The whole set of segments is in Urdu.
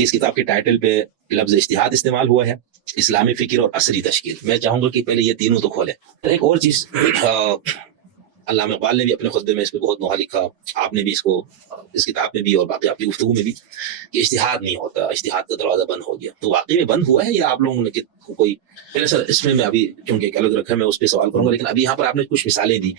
کہ اس کتاب کے ٹائٹل پہ لفظ اجتہاد استعمال ہوا ہے، اسلامی فکر اور عصری تشکیل۔ میں چاہوں گا کہ پہلے یہ تینوں تو کھولیں۔ ایک اور چیز، علامہ اقبال نے بھی اپنے خطبے میں اس پہ بہت نوحہ لکھا، آپ نے بھی اس کو اس کتاب میں بھی اور باقی آپ کی گفتگو میں بھی، کہ اجتہاد نہیں ہوتا، اجتہاد کا دروازہ بند ہو گیا۔ تو واقعی میں بند ہوا ہے یا آپ لوگوں نے کوئی پہلے سر اس میں ابھی چونکہ ایک الگ رکھا ہے میں اس پہ سوال کروں گا، لیکن ابھی یہاں پر آپ نے کچھ مثالیں دی،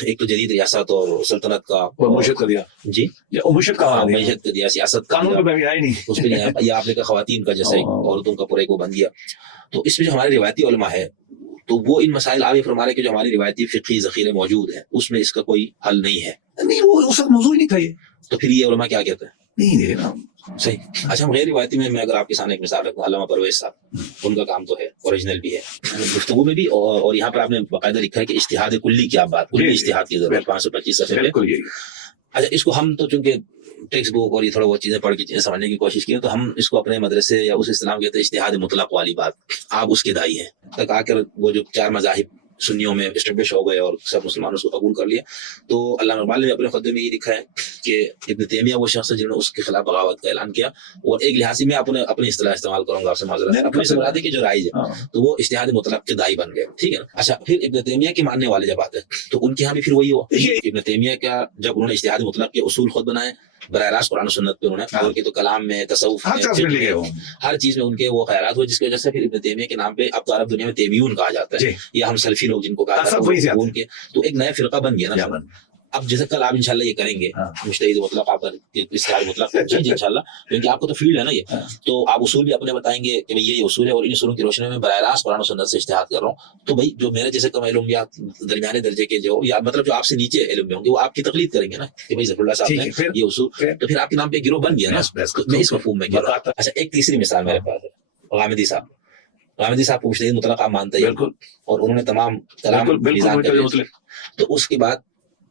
ایک تو جدید ریاست اور سلطنت کا معیشت کا دیا، جی معیشت کا معیشت کا دیا، سیاست کا قانون پہ بھی آئی نہیں، اس پہ نہیں آیا، یا آپ نے کہا خواتین کا جیسے عورتوں کا پورا کو بن گیا۔ تو اس میں جو ہمارے روایتی علماء ہے تو وہ ان مسائل آپ یہ فرما رہے کہ جو ہماری روایتی فقہی ذخیرے موجود ہیں اس میں اس کا کوئی حل نہیں ہے۔ نہیں وہ اس وقت موضوع ہی نہیں تھا یہ، تو پھر یہ علماء کیا کہتے ہیں؟ نہیں صحیح۔ اچھا ہم غیر روایتی میں اگر آپ کے سامنے ایک مثال رکھوں، علامہ پرویز صاحب، ان کا کام تو ہے اوریجنل بھی ہے گفتگو میں بھی، اور یہاں پر آپ نے باقاعدہ لکھا ہے کہ اجتہاد کلی کی آپ بات، کلی اجتہاد کی ضرورت 525 صفحے پہ۔ اچھا اس کو ہم تو چونکہ ٹیکسٹ بک اور یہ تھوڑا بہت چیزیں پڑھ کے چیزیں سمجھنے کی کوشش کی تو ہم اس کو اپنے مدرسے یا اس اسلام کہتے ہیں اجتہاد مطلق والی بات، آپ اس کے دائی ہیں تک آ کر وہ جو 4 مذاہب سنیوں میں اسٹیبلش ہو گئے اور سب مسلمانوں اس کو قبول کر لیا۔ تو علامہ اقبال نے اپنے خطبے میں یہ لکھا ہے کہ ابن تیمیہ وہ شخص ہے جنہوں نے اس کے خلاف بغاوت کا اعلان کیا، اور ایک لحاظ سے میں اپنی اصطلاح استعمال کروں گا آپ سے معذرت، اپنی اصطلاح کی جو رائج ہے تو وہ اجتہاد مطلق کے دائی بن گئے، ٹھیک ہے نا۔ اچھا پھر ابن تیمیہ کے ماننے والے جب آتے ہیں تو ان کے یہاں بھی پھر وہی ہوا، ابن تیمیہ کا جب انہوں نے اجتہاد مطلق کے اصول خود بنائے براہ راست قرآن و سنت پہ انہوں نے، اور تو کلام میں، تصوف میں، ہر چیز میں ان کے وہ خیالات ہوئے، جس کی وجہ سے پھر ابن تیمیہ کے نام پہ اب تو عرب دنیا میں تیمیون کہا جاتا ہے، یا ہم سلفی لوگ جن کو کہا جاتا ہے، ان کے تو ایک نیا فرقہ بن گیا نا۔ اب جیسے کل آپ انشاءاللہ یہ کریں گے مجتہد مطلق آپ اجتہاد مطلق، جی انشاءاللہ، کیونکہ آپ کو تو فیلڈ ہے نا یہ، تو آپ اصول بھی اپنے بتائیں گے کہ یہ اصول ہے، اور ان اصولوں کی روشنی میں براہ راست قرآن و سنت سے اجتہاد کر رہا ہوں۔ تو بھائی جو میرے جیسے کم علم یا درمیانے درجے کے جو یا مطلب جو آپ سے نیچے علم میں ہوں گے وہ آپ کی تقلید کریں گے نا کہ بھائی ظفر اللہ صاحب نے یہ اصول، تو پھر آپ کے نام پہ گروہ بن گیا نا، میں اس مفہوم میں کہہ رہا ہوں۔ اچھا ایک تیسری مثال میرے پاس ہے، غامدی صاحب کو مجتہد مطلق آپ مانتے ہیں، اور انہوں نے تمام کلام میزان کر دیا، تو اس کے بعد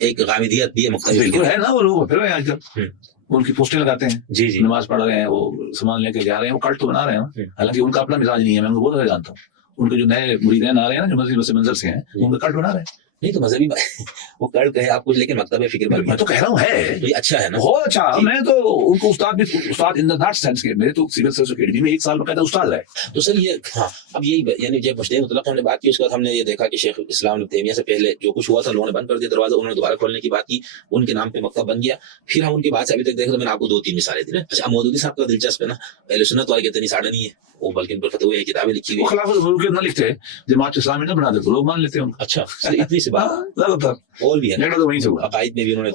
ایک غامدیت بھی ہے نا، وہ لوگ پھر آج کل ان کی پوسٹیں لگاتے ہیں، جی نماز پڑھ رہے ہیں، وہ سامان لے کے جا رہے ہیں، وہ کلٹ تو بنا رہے ہیں، حالانکہ ان کا اپنا مزاج نہیں ہے، میں ان کو بہت زیادہ جانتا ہوں، ان کے جو نئے مریدین آ رہے ہیں نا جو مسجد منظر سے ہیں، ان کا کلٹ بنا رہے ہیں۔ نہیں تو مذہبی وہ کر کہے آپ کچھ، لیکن مکتب فکر میں تو کہہ رہا ہوں ہے تو یہ اچھا ہے نا، بہت اچھا۔ میں تو ان کو استاد بھی، استاد ان دا سینس کے میرے تو سول سروس اکیڈمی میں 1 سال باقاعدہ استاد رہے۔ تو سر یہ اب یہی یعنی جب مجتہد مطلق ہم نے بات کی، اس کے بعد ہم نے یہ دیکھا کہ شیخ الاسلام ابن تیمیہ سے پہلے جو کچھ ہوا تھا لوگوں نے بند کر دیا دروازہ، انہوں نے دوبارہ کھولنے کی بات کی، ان کے نام پہ مکتب بن گیا۔ پھر ہم ان کے بعد سے ابھی تک دیکھا تو میں نے آپ کو 2-3 مثالیں دی۔ اچھا مودودی صاحب کا دلچسپ ہے نا، اہل سنت والے کہتے ہیں ساڑھا نہیں ہے وہ، بلکہ ان پر فتوی کتابیں لکھی ہوئی، خلافت ملوکیت نہ لکھتے، جماعت اسلامی نہ بنا دیتے، لوگ مان لیتے ہیں۔ اچھا اتنی سی بات اور بھی ہے عقائد میں بھی انہوں نے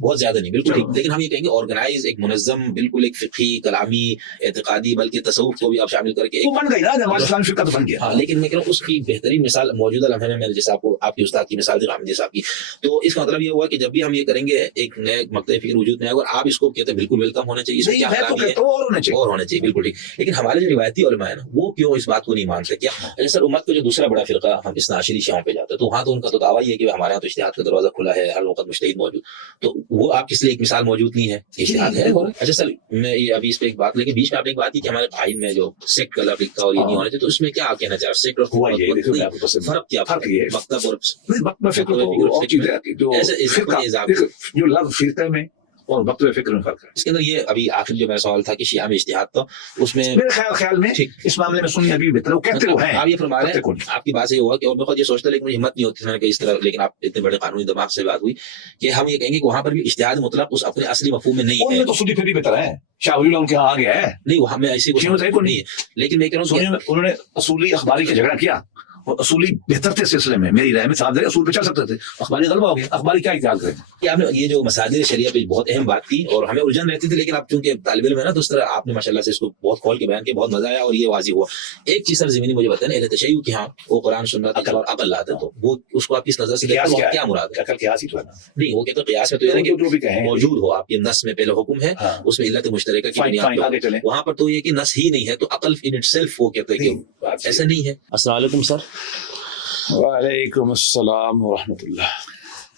بہت زیادہ نہیں، بالکل ٹھیک، لیکن ہم یہ کہیں گے آرگنائز ایک منظم، بالکل ایک فقہی، کلامی، اعتقادی، بلکہ تصوف کو بھی آپ شامل کر کے بن گئی نا جماعت اسلامی فرقہ تو بن گیا۔ ہاں لیکن میں کہہ رہا ہوں اس کی بہترین مثال موجودہ لمحے میں، جیسے آپ کو آپ کی استاد کی مثال تھی غامدی صاحب کی، تو اس کا مطلب یہ ہوا کہ جب بھی ہم یہ کریں گے ایک نئے مکتب فکر وجود میں آئے، اور آپ اس کو کہتے ہیں بالکل ویلکم ہونا چاہیے، اس میں کیا خرابی ہے اور ہونا چاہیے، بالکل ٹھیک، لیکن ہمارے جو روایتی علماء ہیں نا وہ کیوں اس بات کو نہیں مانتے؟ کیا سر امت کو جو دوسرا بڑا فرقہ ہم اثنا عشری شیعوں پہ جاتے ہیں تو وہاں تو ان کا تو دعویٰ یہ ہے کہ ہمارے یہاں تو اجتہاد کا دروازہ کھلا ہے، ہر وقت مجتہد موجود، تو وہ آپ کس لیے ایک مثال موجود نہیں ہے، اجتہاد ہے۔ اچھا سر میں یہ ابھی اس پہ ایک بات لے کے بیچ میں آپ نے ایک بات کی کہ ہمارے قائد میں جو سیکٹ کا لفظ لکھا اور یہ نہیں ہونا چاہیے، تو اس میں کیا کہنا چاہ رہے سیکٹ اور فرق کیا ہے؟ مکتب اور جو لفظ فرقہ میں اور مکتب فکر میں فرق ہے، اس کے اندر یہ ابھی آخر جو میرا سوال تھا کہ شیعہ میں اجتہاد تھا، اس میں میرے خیال میں اس معاملے میں سنی ابھی بہتر، وہ کہتے ہیں آپ یہ فرما رہے ہیں، آپ کی بات سے یہ ہوا کہ اور میں خود یہ سوچتا لیکن مجھے ہمت نہیں ہوتی میں نے کہ اس طرح، لیکن آپ اتنے بڑے قانونی دماغ سے بات ہوئی کہ ہم یہ کہیں گے کہ وہاں پر بھی اجتہاد مطلق اس اپنے اصلی مفہوم میں نہیں ہے، تو سنی پھر بھی بہتر ہے، شاہ ولی اللہ ان کے ہاں آ گیا ہے، نہیں وہ ہمیں ایسی کوئی نہیں ہے، لیکن میں کہہ رہا ہوں انہوں نے اصولی اخباری کا جھگڑا کیا، اور اصولی بہتر تھے سلسلے میں، میری رائے میں صاحب اصول پہ چل سکتے تھے، اخباری غلبہ ہو گیا، اخباری کیا اختیار کریں؟ کہ آپ نے یہ جو مساجد شریعہ پہ بہت اہم بات کی اور ہمیں الجھن رہتی تھی، لیکن آپ چونکہ طالب علم ہے نا تو اس طرح آپ نے ماشاءاللہ سے اس کو بہت کھول کے بیان کیا، بہت مزہ آیا اور یہ واضح ہوا۔ ایک چیز سر زمینی مجھے بتائیں، اہل تشیع کہ ہاں وہ قرآن سنت عقل اور عقل لاتے ہیں، تو وہ اس کو آپ کس نظر سے کیا مراد ہے؟ عقل قیاس ہی تو ہے نا، نہیں وہ کہتے ہیں قیاس میں تو یہ ہے کہ موجود ہو آپ کے نص میں پہلے حکم ہے، اس میں علت مشترکہ کی بنیاد پہ، وہاں پر تو یہ کہ نص ہی نہیں ہے تو عقل ان اٹ سیلف وہ کہتے ہیں کہ ایسا نہیں ہے۔ السلام علیکم سر۔ وعلیکم السلام ورحمۃ اللہ۔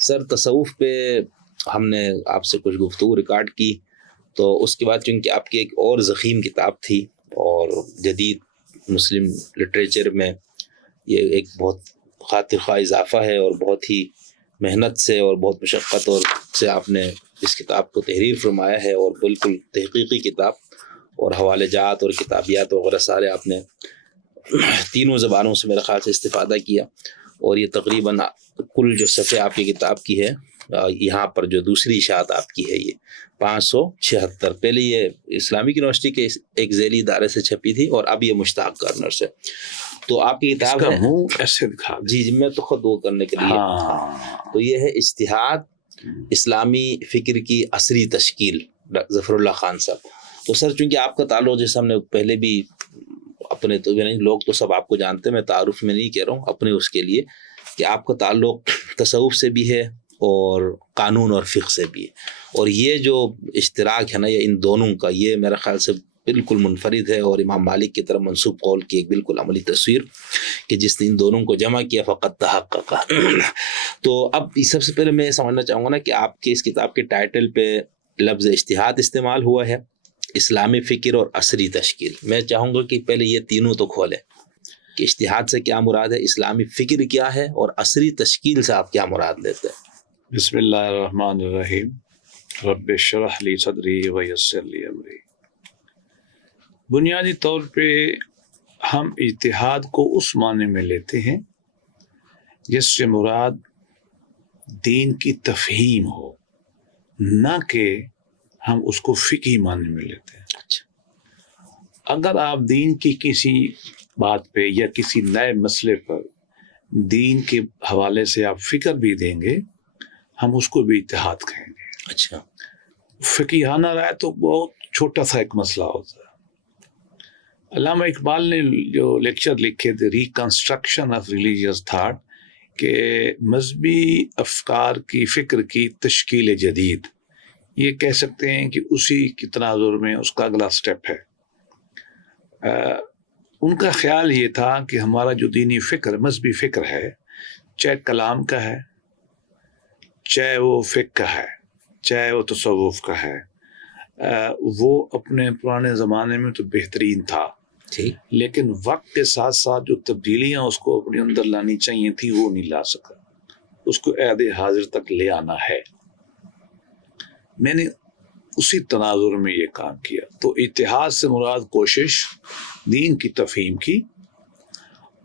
سر تصوف پہ ہم نے آپ سے کچھ گفتگو ریکارڈ کی، تو اس کے بعد چونکہ آپ کی ایک اور ضخیم کتاب تھی اور جدید مسلم لٹریچر میں یہ ایک بہت خاطر خواہ اضافہ ہے، اور بہت ہی محنت سے اور بہت مشقت اور سے آپ نے اس کتاب کو تحریر فرمایا ہے، اور بالکل تحقیقی کتاب، اور حوالے جات اور کتابیات وغیرہ سارے آپ نے تینوں زبانوں سے میرے خیال سے استفادہ کیا، اور یہ تقریباً کل جو صفحے آپ کی کتاب کی ہے، یہاں پر جو دوسری اشاعت آپ کی ہے یہ 576، پہلے یہ اسلامک یونیورسٹی کے ایک ذیلی ادارے سے چھپی تھی، اور اب یہ مشتاق کارنر سے. تو آپ کی کتاب ہے ایسے دکھا جی میں تو خود وہ کرنے کے لیے تو یہ ہے اجتہاد اسلامی فکر کی عصری تشکیل، ظفر اللہ خان صاحب. تو سر چونکہ آپ کا تعلق، جیسے ہم نے پہلے بھی اپنے تو لوگ تو سب آپ کو جانتے ہیں، میں تعارف میں نہیں کہہ رہا ہوں، اپنے اس کے لیے کہ آپ کا تعلق تصوف سے بھی ہے اور قانون اور فقہ سے بھی ہے، اور یہ جو اشتراک ہے نا یہ ان دونوں کا، یہ میرے خیال سے بالکل منفرد ہے، اور امام مالک کی طرف منسوب قول کی ایک بالکل عملی تصویر کہ جس نے ان دونوں کو جمع کیا فقط تحقق. تو اب سب سے پہلے میں سمجھنا چاہوں گا نا کہ آپ کے اس کتاب کے ٹائٹل پہ لفظ اجتہاد استعمال ہوا ہے، اسلامی فکر اور عصری تشکیل. میں چاہوں گا کہ پہلے یہ تینوں تو کھولیں کہ اجتہاد سے کیا مراد ہے، اسلامی فکر کیا ہے، اور عصری تشکیل سے آپ کیا مراد لیتے ہیں. بسم اللہ الرحمن الرحیم. رب اشرح لی صدری ویسر لی امری. بنیادی طور پہ ہم اجتہاد کو اس معنی میں لیتے ہیں جس سے مراد دین کی تفہیم ہو، نہ کہ ہم اس کو فقہی معنی میں لیتے ہیں. اگر آپ دین کی کسی بات پہ یا کسی نئے مسئلے پر دین کے حوالے سے آپ فکر بھی دیں گے، ہم اس کو بھی اجتہاد کہیں گے. اچھا، فقیہانہ رائے تو بہت چھوٹا سا ایک مسئلہ ہوتا ہے. علامہ اقبال نے جو لیکچر لکھے تھے ریکنسٹرکشن آف ریلیجیس تھاٹ، کہ مذہبی افکار کی فکر کی تشکیل جدید، یہ کہہ سکتے ہیں کہ اسی کی تناظر میں اس کا اگلا سٹیپ ہے. ان کا خیال یہ تھا کہ ہمارا جو دینی فکر، مذہبی فکر ہے، چاہے کلام کا ہے، چاہے وہ فقہ کا ہے، چاہے وہ تصوف کا ہے، وہ اپنے پرانے زمانے میں تو بہترین تھا، لیکن وقت کے ساتھ ساتھ جو تبدیلیاں اس کو اپنے اندر لانی چاہیے تھی وہ نہیں لا سکا. اس کو عہد حاضر تک لے آنا ہے. میں نے اسی تناظر میں یہ کام کیا. تو اتحاد سے مراد کوشش دین کی تفہیم کی،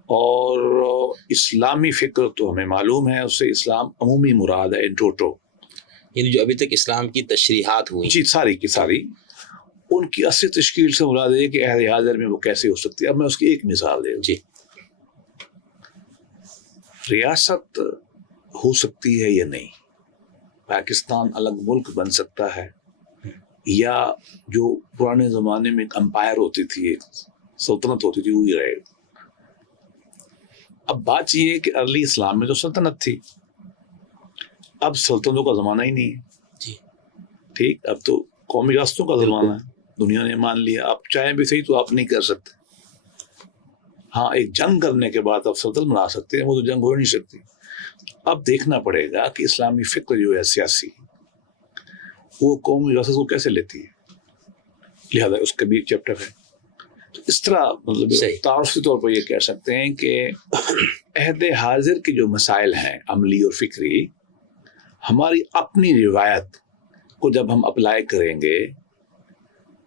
اور اسلامی فکر تو ہمیں معلوم ہے، اس سے اسلام عمومی مراد ہے، ان ٹوٹو، یعنی جو ابھی تک اسلام کی تشریحات ہوئی جی ساری کی ساری، ان کی اصلی تشکیل سے مراد ہے کہ عہد حاضر میں وہ کیسے ہو سکتی ہے. اب میں اس کی ایک مثال دے دوں. جی، ریاست ہو سکتی ہے یا نہیں، پاکستان الگ ملک بن سکتا ہے، یا جو پرانے زمانے میں ایک امپائر ہوتی تھی، ایک سلطنت ہوتی تھی، وہی رہے. اب بات یہ ہے کہ ارلی اسلام میں تو سلطنت تھی، اب سلطنتوں کا زمانہ ہی نہیں ہے. جی ٹھیک، اب تو قومی ریاستوں کا زمانہ ہے. دنیا نے مان لیا، آپ چاہیں بھی صحیح تو آپ نہیں کر سکتے. ہاں، ایک جنگ کرنے کے بعد آپ سلطنت بنا سکتے ہیں، وہ تو جنگ ہو نہیں سکتی. اب دیکھنا پڑے گا کہ اسلامی فکر جو ہے سیاسی، وہ قومی ریاست کو کیسے لیتی ہے، لہذا اس کا بھی چیپٹر ہے. تو اس طرح مطلب تعارفی طور پر یہ کہہ سکتے ہیں کہ عہد حاضر کے جو مسائل ہیں عملی اور فکری، ہماری اپنی روایت کو جب ہم اپلائی کریں گے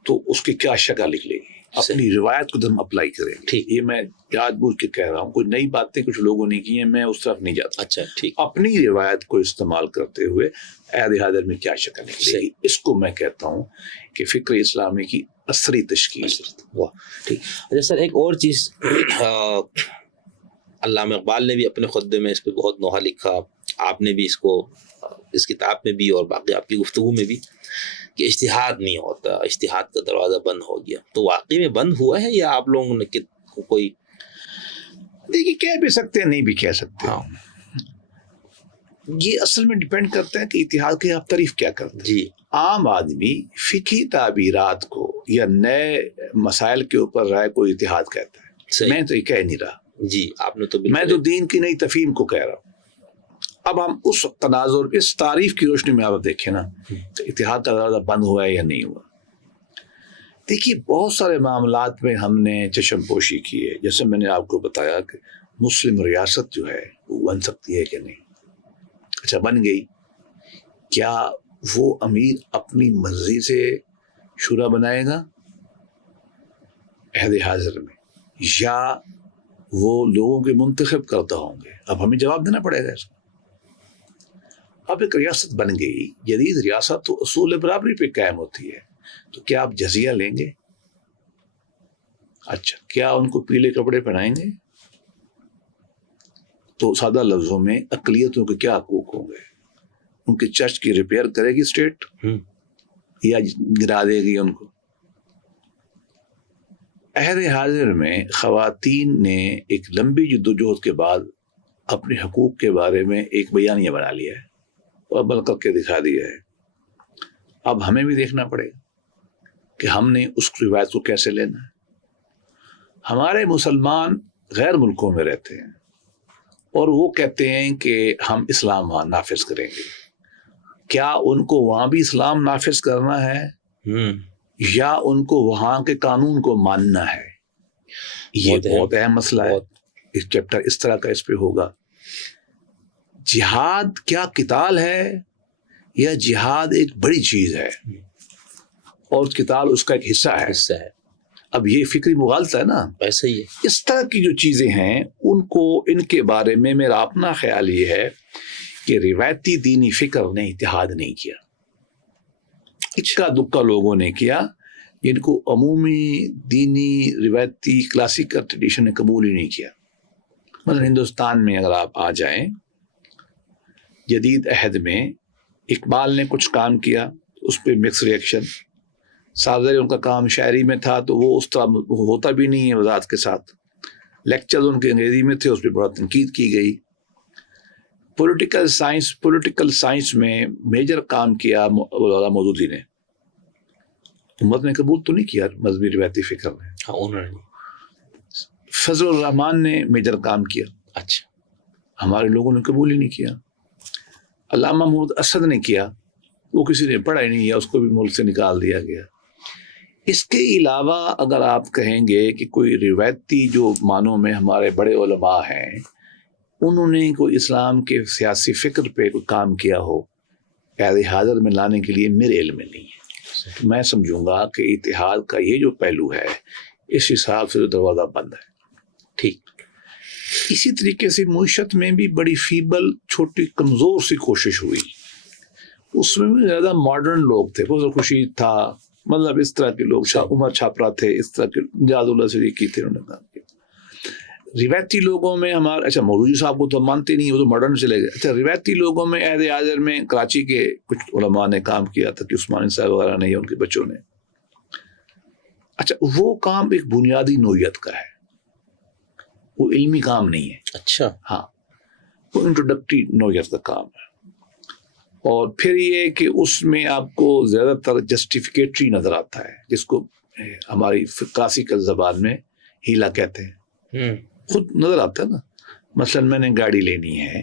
تو اس کی کیا شکل نکلے گی، اپنی روایت کو جب ہم اپلائی کریں گے. یہ میں یاد بوجھ کے کہہ رہا ہوں، کوئی نئی باتیں کچھ لوگوں نے کی ہیں، میں اس طرف نہیں جاتا. اچھا ٹھیک، اپنی روایت کو استعمال کرتے ہوئے عہد حاضر میں کیا شکل نکلے گی، اس کو میں کہتا ہوں کہ فکر اسلامی کی عصری تشکیل. واہ ٹھیک. اچھا سر، ایک اور چیز، علامہ اقبال نے بھی اپنے خطبے میں اس پہ بہت نوحہ لکھا، آپ نے بھی اس کو اس کتاب میں بھی اور باقی آپ کی گفتگو میں بھی، کہ اجتہاد نہیں ہوتا، اجتہاد کا دروازہ بند ہو گیا. تو واقعی میں بند ہوا ہے یا آپ لوگوں نے کوئی، دیکھیے کہہ بھی سکتے ہیں، نہیں بھی کہہ سکتے. یہ اصل میں ڈیپینڈ کرتا ہے کہ اتحاد کی آپ تعریف کیا کرتے ہیں. جی، عام آدمی فقہی تعبیرات کو یا نئے مسائل کے اوپر رائے کو اتحاد کہتا ہے. میں تو یہ کہہ نہیں رہا. جی آپ نے تو میں تو دین کی نئی تفہیم کو کہہ رہا ہوں. اب ہم اس تناظر، اس تعریف کی روشنی میں آپ دیکھیں نا، تو اتحاد کا دروازہ بند ہوا ہے یا نہیں ہوا. دیکھیے بہت سارے معاملات میں ہم نے چشم پوشی کی ہے. جیسے میں نے آپ کو بتایا کہ مسلم ریاست جو ہے وہ بن سکتی ہے کہ نہیں. اچھا بن گئی، کیا وہ امیر اپنی مرضی سے شورا بنائے گا عہد حاضر میں، یا وہ لوگوں کے منتخب کرتا ہوں گے؟ اب ہمیں جواب دینا پڑے گا اس کو۔ اب ایک ریاست بن گئی، جدید ریاست تو اصول برابری پہ قائم ہوتی ہے، تو کیا آپ جزیہ لیں گے؟ اچھا، کیا ان کو پیلے کپڑے پہنائیں گے؟ تو سادہ لفظوں میں اقلیتوں کے کیا حقوق ہوں گے؟ ان کے چرچ کی ریپیئر کرے گی اسٹیٹ یا گرا دے گی ان کو؟ عہد حاضر میں خواتین نے ایک لمبی جدوجہد کے بعد اپنے حقوق کے بارے میں ایک بیانیہ بنا لیا ہے اور عمل کر کے دکھا دیا ہے۔ اب ہمیں بھی دیکھنا پڑے گا کہ ہم نے اس روایت کو کیسے لینا ہے۔ ہمارے مسلمان غیر ملکوں میں رہتے ہیں اور وہ کہتے ہیں کہ ہم اسلام وہاں نافذ کریں گے، کیا ان کو وہاں بھی اسلام نافذ کرنا ہے یا ان کو وہاں کے قانون کو ماننا ہے؟ یہ بہت اہم مسئلہ ہے۔ اس چیپٹر اس طرح کا اس پہ ہوگا۔ جہاد کیا قتال ہے یا جہاد ایک بڑی چیز ہے اور قتال اس کا ایک حصہ ہے؟ اب یہ فکری مغالطہ ہے نا، ایسا ہی ہے۔ اس طرح کی جو چیزیں ہیں ان کے بارے میں میرا اپنا خیال یہ ہے کہ روایتی دینی فکر نے اتحاد نہیں کیا، اکا دکا لوگوں نے کیا، جن کو عمومی دینی روایتی کلاسیکل ٹریڈیشن نے قبول ہی نہیں کیا۔ مثلا ہندوستان میں اگر آپ آ جائیں، جدید عہد میں اقبال نے کچھ کام کیا، اس پہ مکس ریئیکشن۔ صاحب ان کا کام شاعری میں تھا تو وہ اس طرح ہوتا بھی نہیں ہے وضاحت کے ساتھ۔ لیکچر ان کے انگریزی میں تھے، اس پہ بڑا تنقید کی گئی۔ پولیٹیکل سائنس میں میجر کام کیا مولانا مودودی نے، امت نے قبول تو نہیں کیا مذہبی روایتی فکر نے۔ فضل الرحمان نے میجر کام کیا، اچھا، ہمارے لوگوں نے قبول ہی نہیں کیا۔ علامہ محمود اسد نے کیا، وہ کسی نے پڑھا ہی نہیں، یا اس کو بھی ملک سے نکال دیا گیا۔ اس کے علاوہ اگر آپ کہیں گے کہ کوئی روایتی جو معنوں میں ہمارے بڑے علماء ہیں، انہوں نے کوئی اسلام کے سیاسی فکر پہ کوئی کام کیا ہو عہد حاضر میں لانے کے لیے، میرے علم میں نہیں ہے۔ میں سمجھوں گا کہ اتحاد کا یہ جو پہلو ہے، اس حساب سے دروازہ بند ہے۔ ٹھیک اسی طریقے سے معیشت میں بھی بڑی فیبل، چھوٹی، کمزور سی کوشش ہوئی، اس میں بھی زیادہ ماڈرن لوگ تھے، فضل خورشید تھا، مطلب اس طرح کے لوگ، شاہ عمر چھاپرا تھے، اس طرح کے نجات اللہ صدیقی تھے، انہوں نے کام کیا۔ روایتی لوگوں میں ہمارے، اچھا مودودی صاحب کو تو مانتے نہیں، وہ تو ماڈرن چلے گئے۔ اچھا روایتی لوگوں میں عہد حاضر میں کراچی کے کچھ علماء نے کام کیا تھا، کہ عثمانی صاحب وغیرہ نے یا ان کے بچوں نے۔ اچھا وہ کام ایک بنیادی نوعیت کا ہے، وہ علمی کام نہیں ہے۔ اچھا، ہاں، وہ انٹروڈکٹری نوعیت کا کام ہے۔ اور پھر یہ کہ اس میں آپ کو زیادہ تر جسٹیفکیٹری نظر آتا ہے، جس کو ہماری کلاسیکل زبان میں ہیلا کہتے ہیں، خود نظر آتا ہے نا۔ مثلا میں نے گاڑی لینی ہے،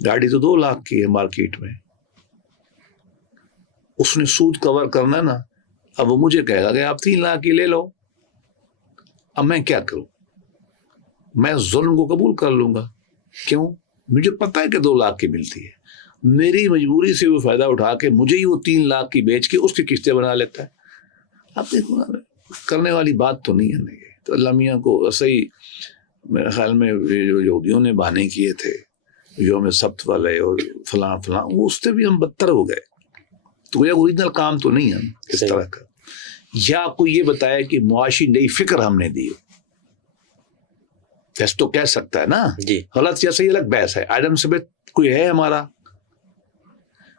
گاڑی تو 2 لاکھ کی ہے مارکیٹ میں، اس نے سود کور کرنا ہے نا، اب وہ مجھے کہے گا کہ آپ 3 لاکھ کی لے لو۔ اب میں کیا کروں؟ میں ظلم کو قبول کر لوں گا، کیوں؟ مجھے پتا ہے کہ 2 لاکھ کی ملتی ہے، میری مجبوری سے وہ فائدہ اٹھا کے مجھے ہی وہ 3 لاکھ کی بیچ کے اس کی قسطیں بنا لیتا ہے۔ اب دیکھو نا، کرنے والی بات تو نہیں ہے۔ یہ تو اللہ میاں کو صحیح، میرے خیال میں جو یہودیوں نے بہانے کیے تھے یوم سبت والے اور فلاں فلاں، وہ اس سے بھی ہم بدتر ہو گئے۔ تو یہ اوریجنل کام تو نہیں ہے اس طرح کا۔ یا کوئی یہ بتایا کہ معاشی نئی فکر ہم نے دی، ایسا تو کہہ سکتا ہے نا جی، غلط یا صحیح الگ بحث ہے۔ ایڈم سمتھ کوئی ہے ہمارا،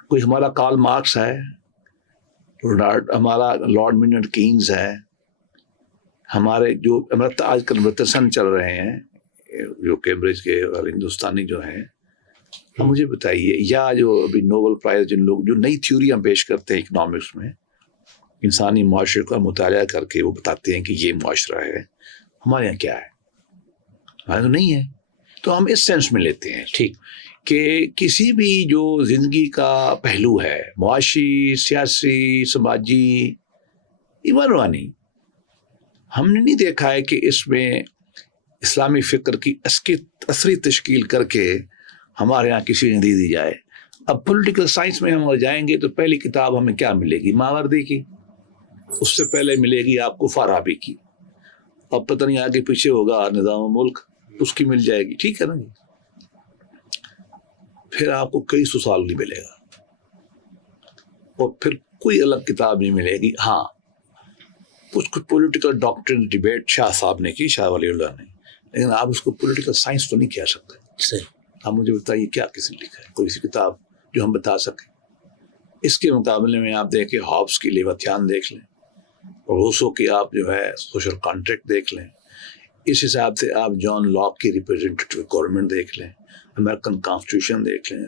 کوئی ہمارا کارل مارکس ہے، ہمارا لارڈ ملنٹ کینز ہے، ہمارے جو امرتا آج کل امرتسن چل رہے ہیں جو کیمبرج کے اور ہندوستانی جو ہیں، مجھے بتائیے، یا جو ابھی نوبل پرائز جن لوگ جو نئی تھیوریاں پیش کرتے ہیں اکنامکس میں، انسانی معاشرے کا مطالعہ کر کے وہ بتاتے ہیں کہ یہ معاشرہ ہے، ہمارے یہاں کیا ہے؟ ہمارے تو نہیں ہے۔ تو ہم اس سینس میں لیتے ہیں ٹھیک کہ کسی بھی جو زندگی کا پہلو ہے، معاشی، سیاسی، سماجی، ایمان روحانی، ہم نے نہیں دیکھا ہے کہ اس میں اسلامی فکر کی اثری تشکیل کر کے ہمارے یہاں کسی نے دی جائے۔ اب پولیٹیکل سائنس میں ہم جائیں گے تو پہلی کتاب ہمیں کیا ملے گی؟ ماوردی کی، اس سے پہلے ملے گی آپ کو فارابی کی، اب پتہ نہیں آگے پیچھے ہوگا نظام ملک، اس کی مل جائے گی، ٹھیک ہے نا جی، پھر آپ کو کئی سو سال نہیں ملے گا، اور پھر کوئی الگ کتاب نہیں ملے گی. ہاں کچھ پولیٹیکل ڈاکٹرن ڈیبیٹ شاہ صاحب نے کی، شاہ ولی اللہ نے، لیکن آپ اس کو پولیٹیکل سائنس تو نہیں کہہ سکتے. صحیح. آپ مجھے بتائیے کیا کسی نے لکھا ہے کوئی سی کتاب جو ہم بتا سکیں؟ اس کے مقابلے میں آپ دیکھیں ہابس کی لیویتھیان دیکھ لیں، روسو کی آپ جو ہے سوشل کانٹریکٹ دیکھ لیں، اس حساب سے آپ جان لاک کی ریپرزینٹیٹیو گورنمنٹ دیکھ لیں، امریکن کانسٹیٹیوشن دیکھ لیں،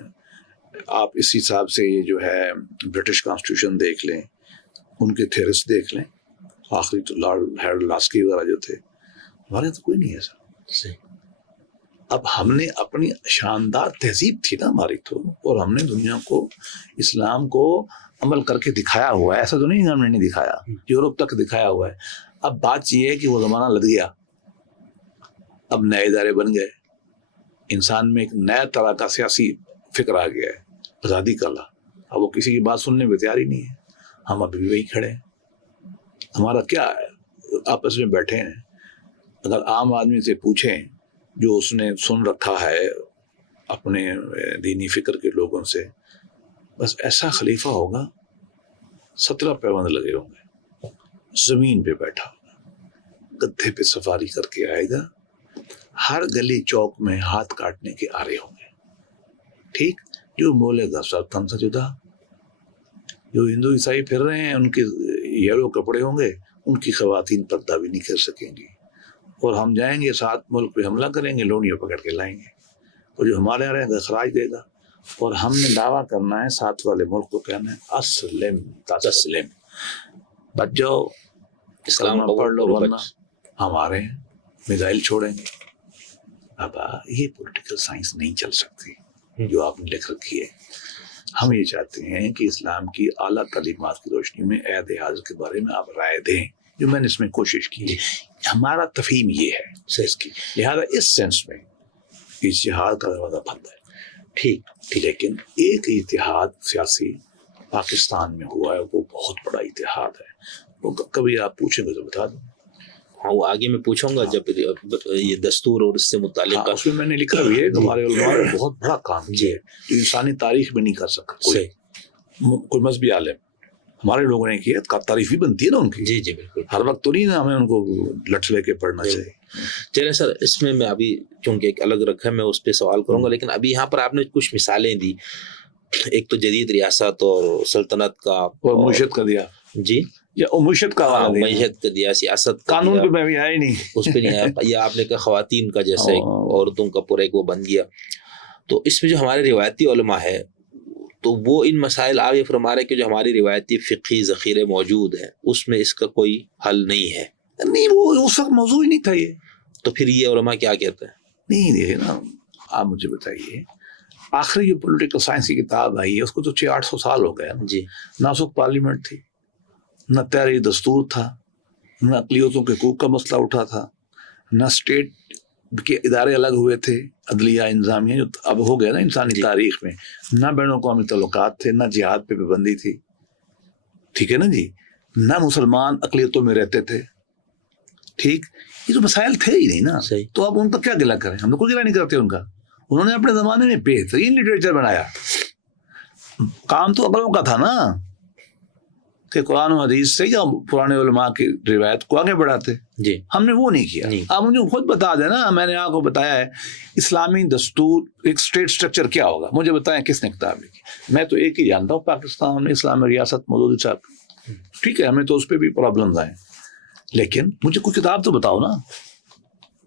آپ اس حساب سے یہ جو ہے برٹش کانسٹیٹیوشن دیکھ لیں، ان کے تھیرس دیکھ لیں، آخری تو لارڈ ہیرلڈ لاسکی وغیرہ جو تھے. ہمارے تو کوئی نہیں ہے سر. اب ہم نے اپنی شاندار تہذیب تھی نا ہماری تو، اور ہم نے دنیا کو اسلام کو عمل کر کے دکھایا ہوا ہے، ایسا تو نہیں ہم نے نہیں دکھایا، یورپ تک دکھایا ہوا ہے. اب بات یہ ہے کہ وہ زمانہ لگ گیا، اب نئے ادارے بن گئے، انسان میں ایک نیا طرح کا سیاسی فکر آ گیا ہے، آزادی کا لا. اب وہ کسی کی بات سننے میں تیار ہی نہیں ہے. ہم ابھی بھی وہی کھڑے ہیں. ہمارا کیا ہے، آپس میں بیٹھے ہیں، اگر عام آدمی سے پوچھیں جو اس نے سن رکھا ہے اپنے دینی فکر کے لوگوں سے، بس ایسا خلیفہ ہوگا 17 پیوند لگے ہوں گے، زمین پہ بیٹھا ہوگا، گدھے پہ سفاری کر کے آئے گا، ہر گلی چوک میں ہاتھ کاٹنے کے آرے ہوں گے. ٹھیک، جو بولے گا سب تن سے جدا. جو ہندو عیسائی پھر رہے ہیں ان کے یلو کپڑے ہوں گے، ان کی خواتین پردہ بھی نہیں کر سکیں گی، اور ہم جائیں گے 7 ملک پہ حملہ کریں گے، لونیاں پکڑ کے لائیں گے، اور جو ہمارے یہاں رہے گا خراج دے گا. اور ہم نے دعویٰ کرنا ہے 7 والے ملک کو کہنا ہے اسلم تسلم، بچ جاؤ، اسلام پڑھ لو، ورنہ ہمارے میزائل چھوڑیں گے. اب یہ پولیٹیکل سائنس نہیں چل سکتی جو آپ نے لکھ رکھی ہے. ہم یہ چاہتے ہیں کہ اسلام کی اعلیٰ تعلیمات کی روشنی میں عہد حاضر کے بارے میں آپ رائے دیں، جو میں نے اس میں کوشش کی ہے. ہمارا تفہیم یہ ہے اس کی، لہذا اس سینس میں اتحاد کا دروازہ بند ہے. ٹھیک، لیکن ایک اتحاد سیاسی پاکستان میں ہوا ہے، وہ بہت بڑا اتحاد ہے. وہ کبھی آپ پوچھیں گے تو بتا دوں. ہاں وہ آگے میں پوچھوں گا جب یہ دستور اور اس سے متعلق. اس میں نے لکھا بھی ہے کہ ہمارے علماء نے بہت بڑا کام کیا ہے جو انسانی تاریخ میں نہیں کر سکا کوئی مذہبی عالم. ہمارے لوگوں نے کیا، تعریف بھی بنتی ہے نا ان کی. جی جی بالکل. ہر وقت تو نہیں نا ہمیں ان کو لٹ لے کے پڑھنا چاہیے. چلے سر، اس میں ابھی چونکہ ایک الگ رکھا ہے میں اس پہ سوال کروں گا، لیکن ابھی یہاں پر آپ نے کچھ مثالیں دی، ایک تو جدید ریاست اور سلطنت کا، اور معیشت کا دیا. جی، یا معیشت کا معیشت کا دیا، سیاست کا قانون پہ میں بھی آیا ہی نہیں، اس پہ نہیں آیا. یا آپ نے کہا خواتین کا، جیسے عورتوں کا پورا ایک وہ بن گیا. تو اس میں جو ہمارے روایتی علماء ہے تو وہ ان مسائل آپ یہ فرما رہے کہ جو ہماری روایتی فقہی ذخیرے موجود ہیں اس میں اس کا کوئی حل نہیں ہے. نہیں، وہ اس وقت موضوع ہی نہیں تھا یہ. تو پھر یہ علماء کیا کہتے ہیں؟ نہیں دیکھیں نا، آپ مجھے بتائیے، آخری جو پولیٹیکل سائنس کی کتاب آئی ہے اس کو تو 600-800 سال ہو گئے. جی، نہ اس وقت پارلیمنٹ تھی، نہ تحریری دستور تھا، نہ اقلیتوں کے حقوق کا مسئلہ اٹھا تھا، نہ اسٹیٹ کے ادارے الگ ہوئے تھے، عدلیہ انتظامیہ جو اب ہو گیا نا انسانی تاریخ میں، نہ بین الاقوامی تعلقات تھے، نہ جہاد پہ پابندی تھی. ٹھیک ہے نا جی، نہ مسلمان اقلیتوں میں رہتے تھے. ٹھیک، یہ تو مسائل تھے ہی نہیں نا. تو اب ان کا کیا گلہ کریں؟ ہم لوگ کوئی گلہ نہیں کرتے ان کا. انہوں نے اپنے زمانے میں بہترین لٹریچر بنایا. کام تو اقلوں کا تھا نا کہ قرآن و حدیث سے یا پرانے علماء کی روایت کو آگے بڑھاتے. جی، ہم نے وہ نہیں کیا. آپ مجھے خود بتا دیں نا، میں نے آپ کو بتایا ہے اسلامی دستور ایک اسٹیٹ سٹرکچر کیا ہوگا، مجھے بتائیں کس نے کتاب لکھی. میں تو ایک ہی جانتا ہوں پاکستان میں اسلامی ریاست مودودی صاحب. ٹھیک ہے، ہمیں تو اس پہ بھی پرابلمز آئیں، لیکن مجھے کوئی کتاب تو بتاؤ نا.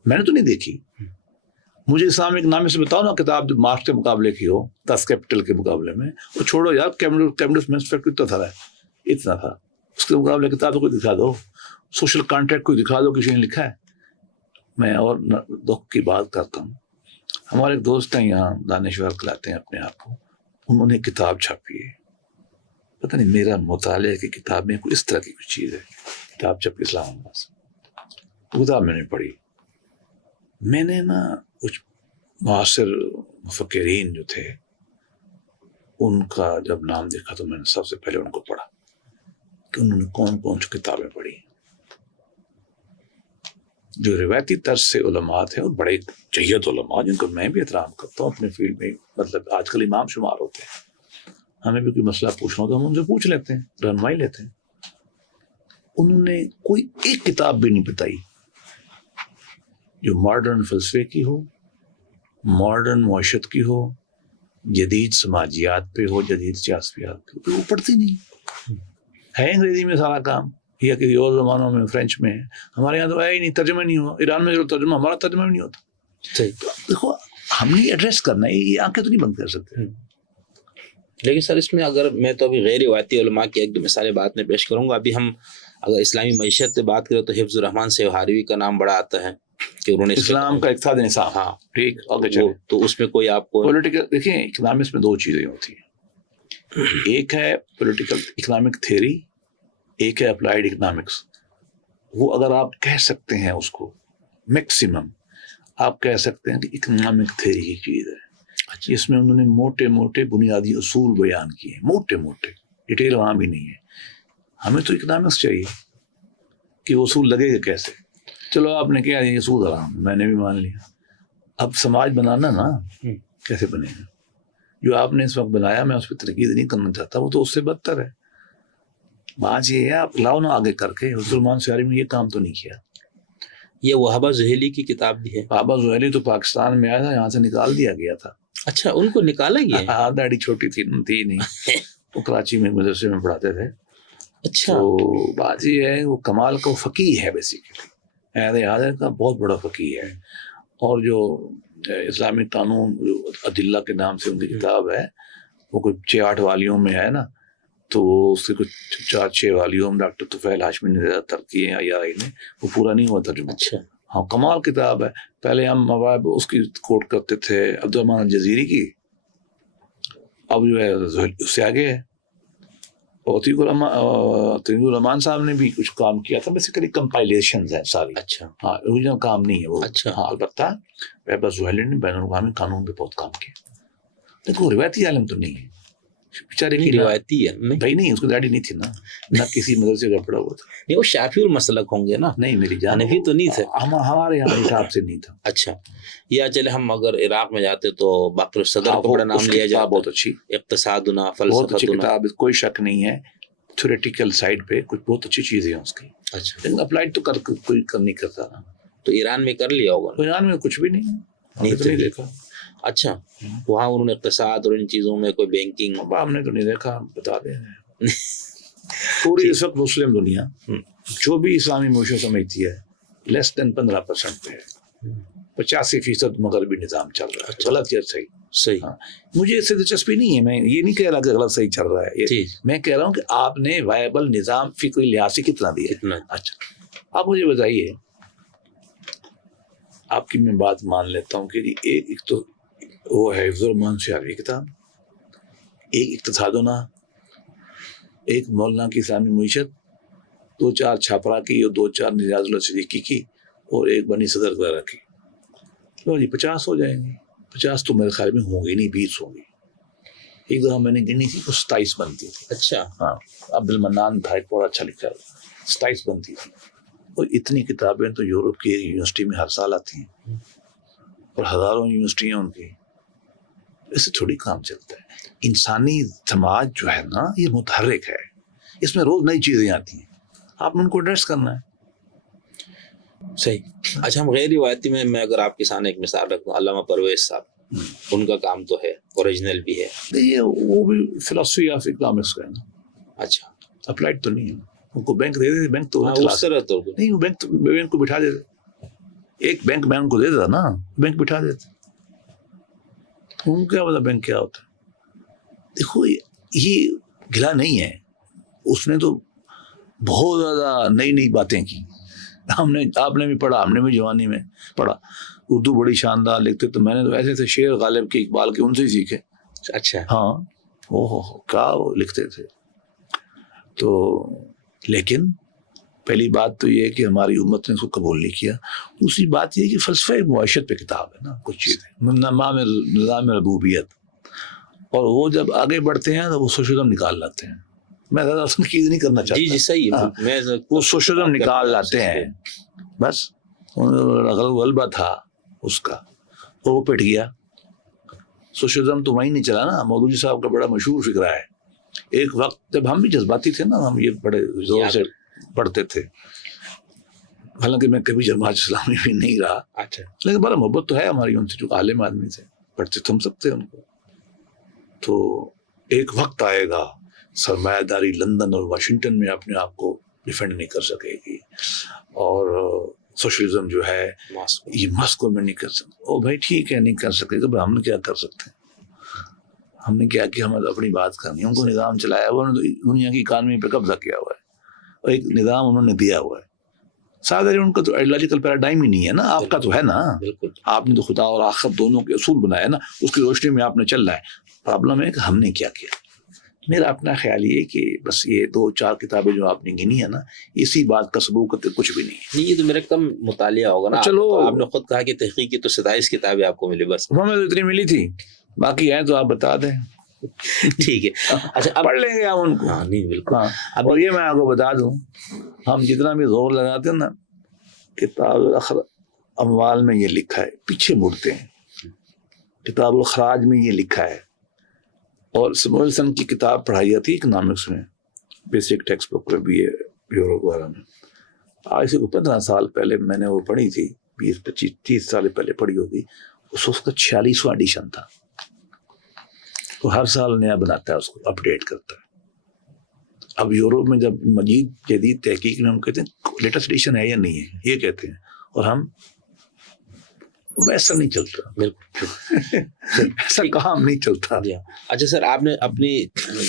میں نے تو نہیں دیکھی. مجھے اسلامک نام سے بتاؤ نا کتاب جو مارکس کے مقابلے کی ہو، 10 کیپٹل کے مقابلے میں. وہ چھوڑو یار، کیمبرج مینسفیکٹو اتنا تھا، اس کے مقابلے کتاب تو کوئی دکھا دو. سوشل کانٹریکٹ کوئی دکھا دو کسی نے لکھا ہے. میں اور دکھ کی بات کرتا ہوں، ہمارے ایک دوست ہیں یہاں دانشور کہلاتے ہیں اپنے آپ کو، انہوں نے کتاب چھاپی ہے. پتہ نہیں میرا مطالعے کی کتاب میں کوئی اس طرح کی کچھ چیز ہے. کتاب چھپی اسلام آباد سے، وہ کتاب میں نے پڑھی. میں نے نا کچھ معاصر مفکرین جو تھے ان کا جب نام دیکھا تو میں نے سب سے پہلے ان کو پڑھا کہ انہوں نے کون کون سی کتابیں پڑھی. جو روایتی طرز سے علماء تھے اور بڑے جید علماء جن کو میں بھی احترام کرتا ہوں اپنے فیلڈ میں، مطلب آج کل امام شمار ہوتے ہیں، ہمیں بھی کوئی مسئلہ پوچھنا ہو تو ہم ان سے پوچھ لیتے ہیں، رہنمائی لیتے ہیں. انہوں نے کوئی ایک کتاب بھی نہیں بتائی جو ماڈرن فلسفے کی ہو، ماڈرن معیشت کی ہو، جدید سماجیات پہ ہو، جدید سیاسیات پہ، وہ پڑھتی نہیں ہے. انگریزی میں سارا کام یا کسی اور زبانوں میں، فرینچ میں ہے. ہمارے یہاں تو ہے ہی نہیں، ترجمہ نہیں ہوا. ایران میں جو ترجمہ، ہمارا ترجمہ بھی نہیں ہوتا. صحیح. تو دیکھو ہم نے ایڈریس کرنا ہے، یہ آنکھیں تو نہیں بند کر سکتے. لیکن سر اس میں اگر میں تو ابھی غیر روایتی علماء کی ایک دو مثالیں بعد میں پیش کروں گا. ابھی ہم اگر اسلامی معیشت سے بات کریں تو حفظ الرحمان سیوہاروی کا نام بڑا آتا ہے کہ انہوں نے اسلام کا اقتصاد نظام. ہاں ٹھیک، آگے چلیں. تو اس میں کوئی آپ کو پولیٹیکل، دیکھیں اکنامکس میں دو چیزیں ہوتی ہیں، ایک ہے پولیٹیکل اکنامک تھیوری، ایک ہے اپلائیڈ اکنامکس. وہ اگر آپ کہہ سکتے ہیں اس کو میکسیمم آپ کہہ سکتے ہیں کہ اکنامک تھیوری کی چیز ہے. اس میں انہوں نے موٹے موٹے بنیادی اصول بیان کیے، موٹے موٹے، ڈیٹیل وہاں بھی نہیں ہے. ہمیں تو اکنامکس چاہیے کہ وہ اصول لگے گا کیسے. چلو آپ نے کہا یہ سود حرام، میں نے بھی مان لیا. اب سماج بنانا نا کیسے بنے گا؟ جو آپ نے اس وقت بنایا، میں اس پہ تنقید نہیں کرنا چاہتا، وہ تو اس سے بدتر ہے. بات یہ ہے آپ لاؤ نا آگے کر کے. حفظ الرحمان سیوہاروی نے یہ کام تو نہیں کیا. یہ وہابہ زحیلی کی کتاب بھی ہے. وہابہ زحیلی تو پاکستان میں آیا تھا، یہاں سے نکال دیا گیا تھا. اچھا، ان کو نکالا گیا؟ داڑھی چھوٹی تھی نہیں. وہ کراچی میں مدرسے میں پڑھاتے تھے. اچھا. تو بات یہ ہے وہ کمال کا فقیہ ہے، بیسیکلی اہل کا بہت بڑا فقیہ ہے. اور جو اسلامی قانون عدلہ کے نام سے ان کی کتاب ہے، وہ کوئی 6-8 والیوں میں ہے نا، تو اس کے کچھ 4-6 والیوں ڈاکٹر طفیل ہاشمی نے زیادہ تر کیے ہیں یا نے، وہ پورا نہیں ہوا ترجمہ. اچھا. ہاں کمال کتاب ہے. پہلے ہم مواب اس کی کوٹ کرتے تھے عبدالرحمن الجزیری کی، اب جو ہے اس سے آگے ہے. اور تقی الرحمان صاحب نے بھی کچھ کام کیا تھا، بیسیکلی کمپائلیشنز ہیں ساری. اچھا. ہاں اوریجنل کام نہیں ہے وہ. اچھا. ہاں البتہ وہابہ زحیلی نے بین الاقوامی قانون پہ بہت کام کیا. دیکھو روایتی عالم تو نہیں ہے بیچارے کی، روایتی ہے بھائی نہیں، اس کو داڑھی نہیں تھی نا، نہ کسی مدرسے کا پڑھا ہوا تھا. نہیں، وہ شافعی المسلک ہوں گے نا. نہیں میری جان، حنفی تو نہیں تھے. ہمارے یہاں حساب سے نہیں تھا. اچھا. یا چلے ہم اگر عراق میں جاتے تو باقر الصدر کا بڑا نام لیا جاتا. بہت اچھی اقتصادنا بہت اچھی فلسفتنا. کتاب، کوئی شک نہیں ہے. تھیوریٹیکل سائڈ پہ کچھ بہت اچھی چیزیں ہیں اس کی. اچھا. لیکن اپلائیڈ تو کوئی نہیں کرتا نا. تو ایران میں کر لیا ہوگا؟ ایران میں کچھ بھی نہیں ہے، ہم نے تو نہیں دیکھا. اچھا. وہاں انہوں نے اقتصاد اور ان چیزوں میں کوئی بینکنگ؟ اب ہم نے تو نہیں دیکھا، بتا دیں. پوری اس وقت مسلم دنیا جو بھی اسلامی معیشت سمجھتی ہے لیس دین 15% پہ ہے. 85% مغربی نظام چل رہا ہے. غلط یا صحیح؟ صحیح. ہاں مجھے اس سے دلچسپی نہیں ہے، میں یہ نہیں کہہ رہا کہ غلط صحیح چل رہا ہے. میں کہہ رہا ہوں کہ آپ نے وائبل نظام فکری لحاظ سے کتنا دیا. اچھا آپ مجھے بتائیے، آپ کی میں بات مان لیتا ہوں کہ ایک تو وہ ہے حفظ الرحمان سیوہاروی کتاب، ایک اقتصادنا، ایک مولانا کی اسلامی معیشت، 2-4 چھاپرا کی اور 2-4 نیاز اللہ صدیقی کی، اور ایک بنی صدر وغیرہ کی. لو جی 50 ہو جائیں گے. 50 تو میرے خیال میں ہوں گی نہیں، 20 ہوں گی. ایک دفعہ میں نے گنی تھی، 27 بنتی تھی. اچھا. ہاں عبد المنان بھائی بڑا اچھا لکھا ہے، 27 بنتی تھی. اور اتنی کتابیں تو یورپ کی یونیورسٹی میں ہر سال آتی ہیں، اور ہزاروں یونیورسٹیاں ان کی. اس سے تھوڑی کام چلتا ہے. انسانی سماج جو ہے نا یہ متحرک ہے، اس میں روز نئی چیزیں آتی ہیں، آپ نے ان کو ایڈریس کرنا ہے. صحیح. اچھا ہم غیر روایتی میں اگر آپ کے سامنے ایک مثال رکھوں، علامہ پرویز صاحب، ان کا کام تو ہے، اوریجنل بھی ہے. یہ وہ بھی فلسفی آف اکنامکس کا ہے نا. اچھا. اپلائیڈ تو نہیں ہے. ان کو بینک دے دیتے، بینک تو نہیں، وہ بینک کو بٹھا دیتے. ایک بینک میں ان کو دے دیتا نا، بینک بٹھا دیتے. ان کیا پتا بینک کیا ہوتا ہے. دیکھو یہ گلا نہیں ہے، اس نے تو بہت زیادہ نئی نئی باتیں کی. آپ نے بھی پڑھا، ہم نے بھی جوانی میں پڑھا. اردو بڑی شاندار لکھتے، تو میں نے تو ایسے تھے شعر غالب کے، اقبال کے، ان سے ہی سیکھے. اچھا. ہاں اوہ کیا وہ لکھتے تھے. تو لیکن پہلی بات تو یہ ہے کہ ہماری امت نے اس کو قبول نہیں کیا. دوسری بات یہ ہے کہ فلسفہ معیشت پہ کتاب ہے نا، کچھ چیزیں نظام ربوبیت، اور وہ جب آگے بڑھتے ہیں تو وہ سوشلزم نکال لاتے ہیں. میں زیادہ تنقید نہیں کرنا چاہتا. جی صحیح. وہ سوشلزم نکال لاتے ہیں بس. غلبہ تھا اس کا، اور وہ پٹ گیا. سوشلزم تو وہیں نہیں چلا نا. مودودی صاحب کا بڑا مشہور فکرہ ہے. ایک وقت جب ہم بھی جذباتی تھے نا، ہم یہ بڑے زور سے پڑھتے تھے، حالانکہ میں کبھی جماعت اسلامی بھی نہیں رہا، اچھا، لیکن بڑا محبت تو ہے ہماری ان سے، جو عالم آدمی تھے، پڑھتے تو ہم سب تھے ان کو. تو ایک وقت آئے گا سرمایہ داری لندن اور واشنگٹن میں اپنے آپ کو ڈیفینڈ نہیں کر سکے گی، اور سوشلزم جو ہے یہ ماسکو میں نہیں کر سکتے. او بھائی ٹھیک ہے، نہیں کر سکتے تو ہم نے کیا کر سکتے ہیں؟ ہم نے کیا کہ ہمیں اپنی بات کرنی ہے. ان کو نظام چلایا ہوا، انہوں نے دنیا کی اکانومی پہ قبضہ کیا ہوا ہے، اور ایک نظام انہوں نے دیا ہوا ہے. سادہ ان کا تو آئیڈیالوجیکل پیراڈائم ہی نہیں ہے نا. آپ کا تو ہے نا، آپ نے تو خدا اور آخرت دونوں کے اصول بنایا نا، اس کی روشنی میں آپ نے چل رہا ہے. پرابلم ہے کہ ہم نے کیا کیا. میرا اپنا خیال یہ کہ بس یہ 2-4 کتابیں جو آپ نے گنی ہے نا، اسی بات کا ثبوت کچھ بھی نہیں ہے. یہ تو میرا کم مطالعہ ہوگا نا. چلو آپ نے خود کہا کہ تحقیق کی تو 27 کتابیں آپ کو ملی، بس ہمیں تو اتنی ملی تھی، باقی ہیں تو آپ بتا دیں. ٹھیک ہے. اچھا، پڑھ لیں گے ہم ان کو. ہاں نہیں بالکل. اور یہ میں آپ کو بتا دوں، ہم جتنا بھی زور لگاتے ہیں نا، کتاب اموال میں یہ لکھا ہے، پیچھے مڑتے ہیں. کتاب الخراج میں یہ لکھا ہے، اور سمویلسن کی کتاب پڑھائی جاتی ہے اکنامکس میں، بیسک ٹیکسٹ بک میں بھی ہے یورپ وغیرہ میں. آج سے 15 سال پہلے میں نے وہ پڑھی تھی، 20-25-30 سال پہلے پڑھی ہوگی. اس کا 46واں ایڈیشن تھا. وہ ہر سال نیا بناتا ہے، اس کو اپڈیٹ کرتا ہے. اب یورپ میں جب مزید جدید تحقیق میں ہم کہتے ہیں لیٹسٹ ایڈیشن ہے یا نہیں ہے، یہ کہتے ہیں، اور ہم ویسا نہیں چلتا. بالکل ایسا کام نہیں چلتا. اچھا سر، آپ نے اپنی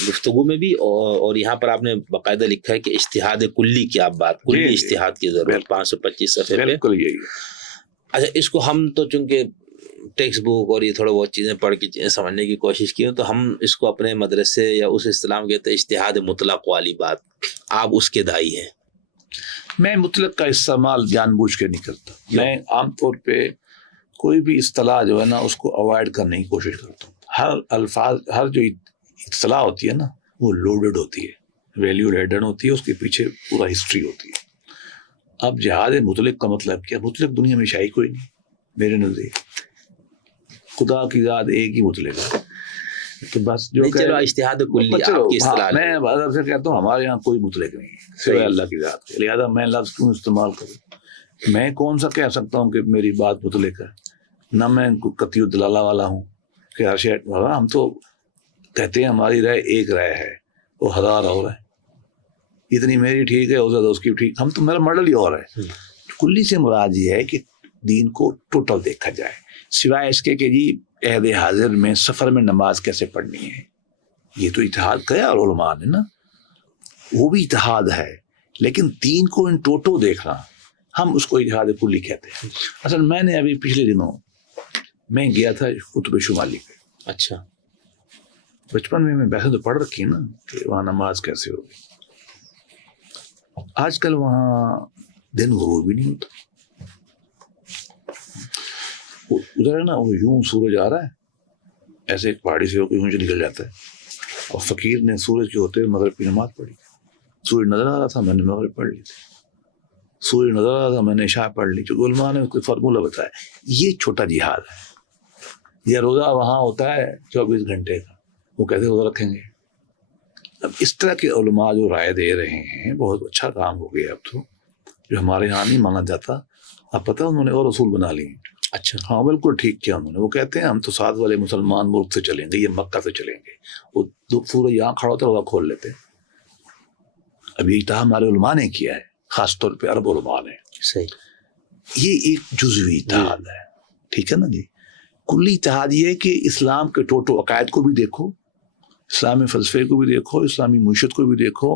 گفتگو میں بھی اور یہاں پر آپ نے باقاعدہ لکھا ہے کہ اجتہاد کلی کی آپ بات، کلی اجتہاد کی ضرورت، 525 صفحے پہ. بالکل یہی. اچھا، اس کو ہم تو چونکہ ٹیکسٹ بک اور یہ تھوڑا بہت چیزیں پڑھ کے چیزیں سمجھنے کی کوشش کی، تو ہم اس کو اپنے مدرسے یا اس اصطلاح کہتے ہیں اجتہاد مطلق والی بات. آپ اس کے دائی ہیں. میں مطلق کا استعمال جان بوجھ کے نہیں کرتا. میں عام طور پہ کوئی بھی اصطلاح جو ہے نا اس کو اوائڈ کرنے کی کوشش کرتا ہوں. ہر الفاظ، ہر جو اصطلاح ہوتی ہے نا وہ لوڈڈ ہوتی ہے، ویلیو لیڈن ہوتی ہے، اس کے پیچھے پورا ہسٹری ہوتی ہے. اب جہاد مطلق کا مطلب کیا؟ مطلق دنیا میں شاہی کوئی نہیں میرے نزدیک. خدا کی ذات ایک ہی مطلق ہے. تو بس جو اجتہاد کلی آپ کی اصطلاح، میں ادب سے کہتا ہوں ہمارے یہاں کوئی مطلق نہیں ہے سوائے اللہ کی ذات کے. لہٰذا میں لفظ کیوں استعمال کروں؟ میں کون سا کہہ سکتا ہوں کہ میری بات مطلق ہے؟ نہ میں قطعی الدلالہ والا ہوں کہ ہر شے. ہم تو کہتے ہیں ہماری رائے ایک رائے ہے، وہ 1000 اور ہے. اتنی میری ٹھیک ہے، زیادہ اس کی ٹھیک. ہم تو میرا ماڈل ہی اور ہے. کلی سے مراد یہ ہے کہ دین کو ٹوٹل دیکھا جائے، سوائے اس کے کہ جی عہد حاضر میں سفر میں نماز کیسے پڑھنی ہے. یہ تو اتحاد کیا اور علماء نے نا، وہ بھی اتحاد ہے، لیکن دین کو ان ٹوٹو دیکھنا، ہم اس کو اتحاد کلی کہتے ہیں. اصل میں نے ابھی پچھلے دنوں میں گیا تھا قطب شمالی پہ. اچھا، بچپن میں ویسے تو پڑھ رکھی نا کہ وہاں نماز کیسے ہوگی. آج کل وہاں دن غروب بھی نہیں ہوتا. ادھر ہے نا، وہ یوں سورج آ رہا ہے ایسے ایک پہاڑی سے ہو کے یوں سے نکل جاتا ہے، اور فقیر نے سورج کے ہوتے ہوئے مغرب کی نماز پڑھی. سورج نظر آ رہا تھا، میں نے مغرب پڑھ لی تھی. سورج نظر آ رہا تھا، میں نے عشاء پڑھ لی. جو علماء نے کوئی فارمولہ بتایا. یہ چھوٹا جہاد ہے. یہ روزہ وہاں ہوتا ہے 24 گھنٹے کا، وہ کیسے روزہ رکھیں گے؟ اب اس طرح کے علماء جو رائے دے رہے ہیں، بہت اچھا کام ہو گیا. اب تو جو ہمارے یہاں نہیں مانا جاتا، اب پتہ انہوں نے اور اصول بنا لیے. اچھا، ہاں بالکل ٹھیک کیا انہوں نے. وہ کہتے ہیں ہم تو ساتھ والے مسلمان ملک سے چلیں گے، یہ مکہ سے چلیں گے. وہ سورج یہاں کھڑا ہوتا ہے، روزہ کھول لیتے. اب یہ اتحاد ہمارے علماء نے کیا ہے، خاص طور پہ عرب علماء نے. صحیح، یہ ایک جزوی اتحاد ہے. ٹھیک ہے نا جی. کلی اتحاد یہ ہے کہ اسلام کے ٹوٹو عقائد کو بھی دیکھو، اسلامی فلسفے کو بھی دیکھو، اسلامی معیشت کو بھی دیکھو،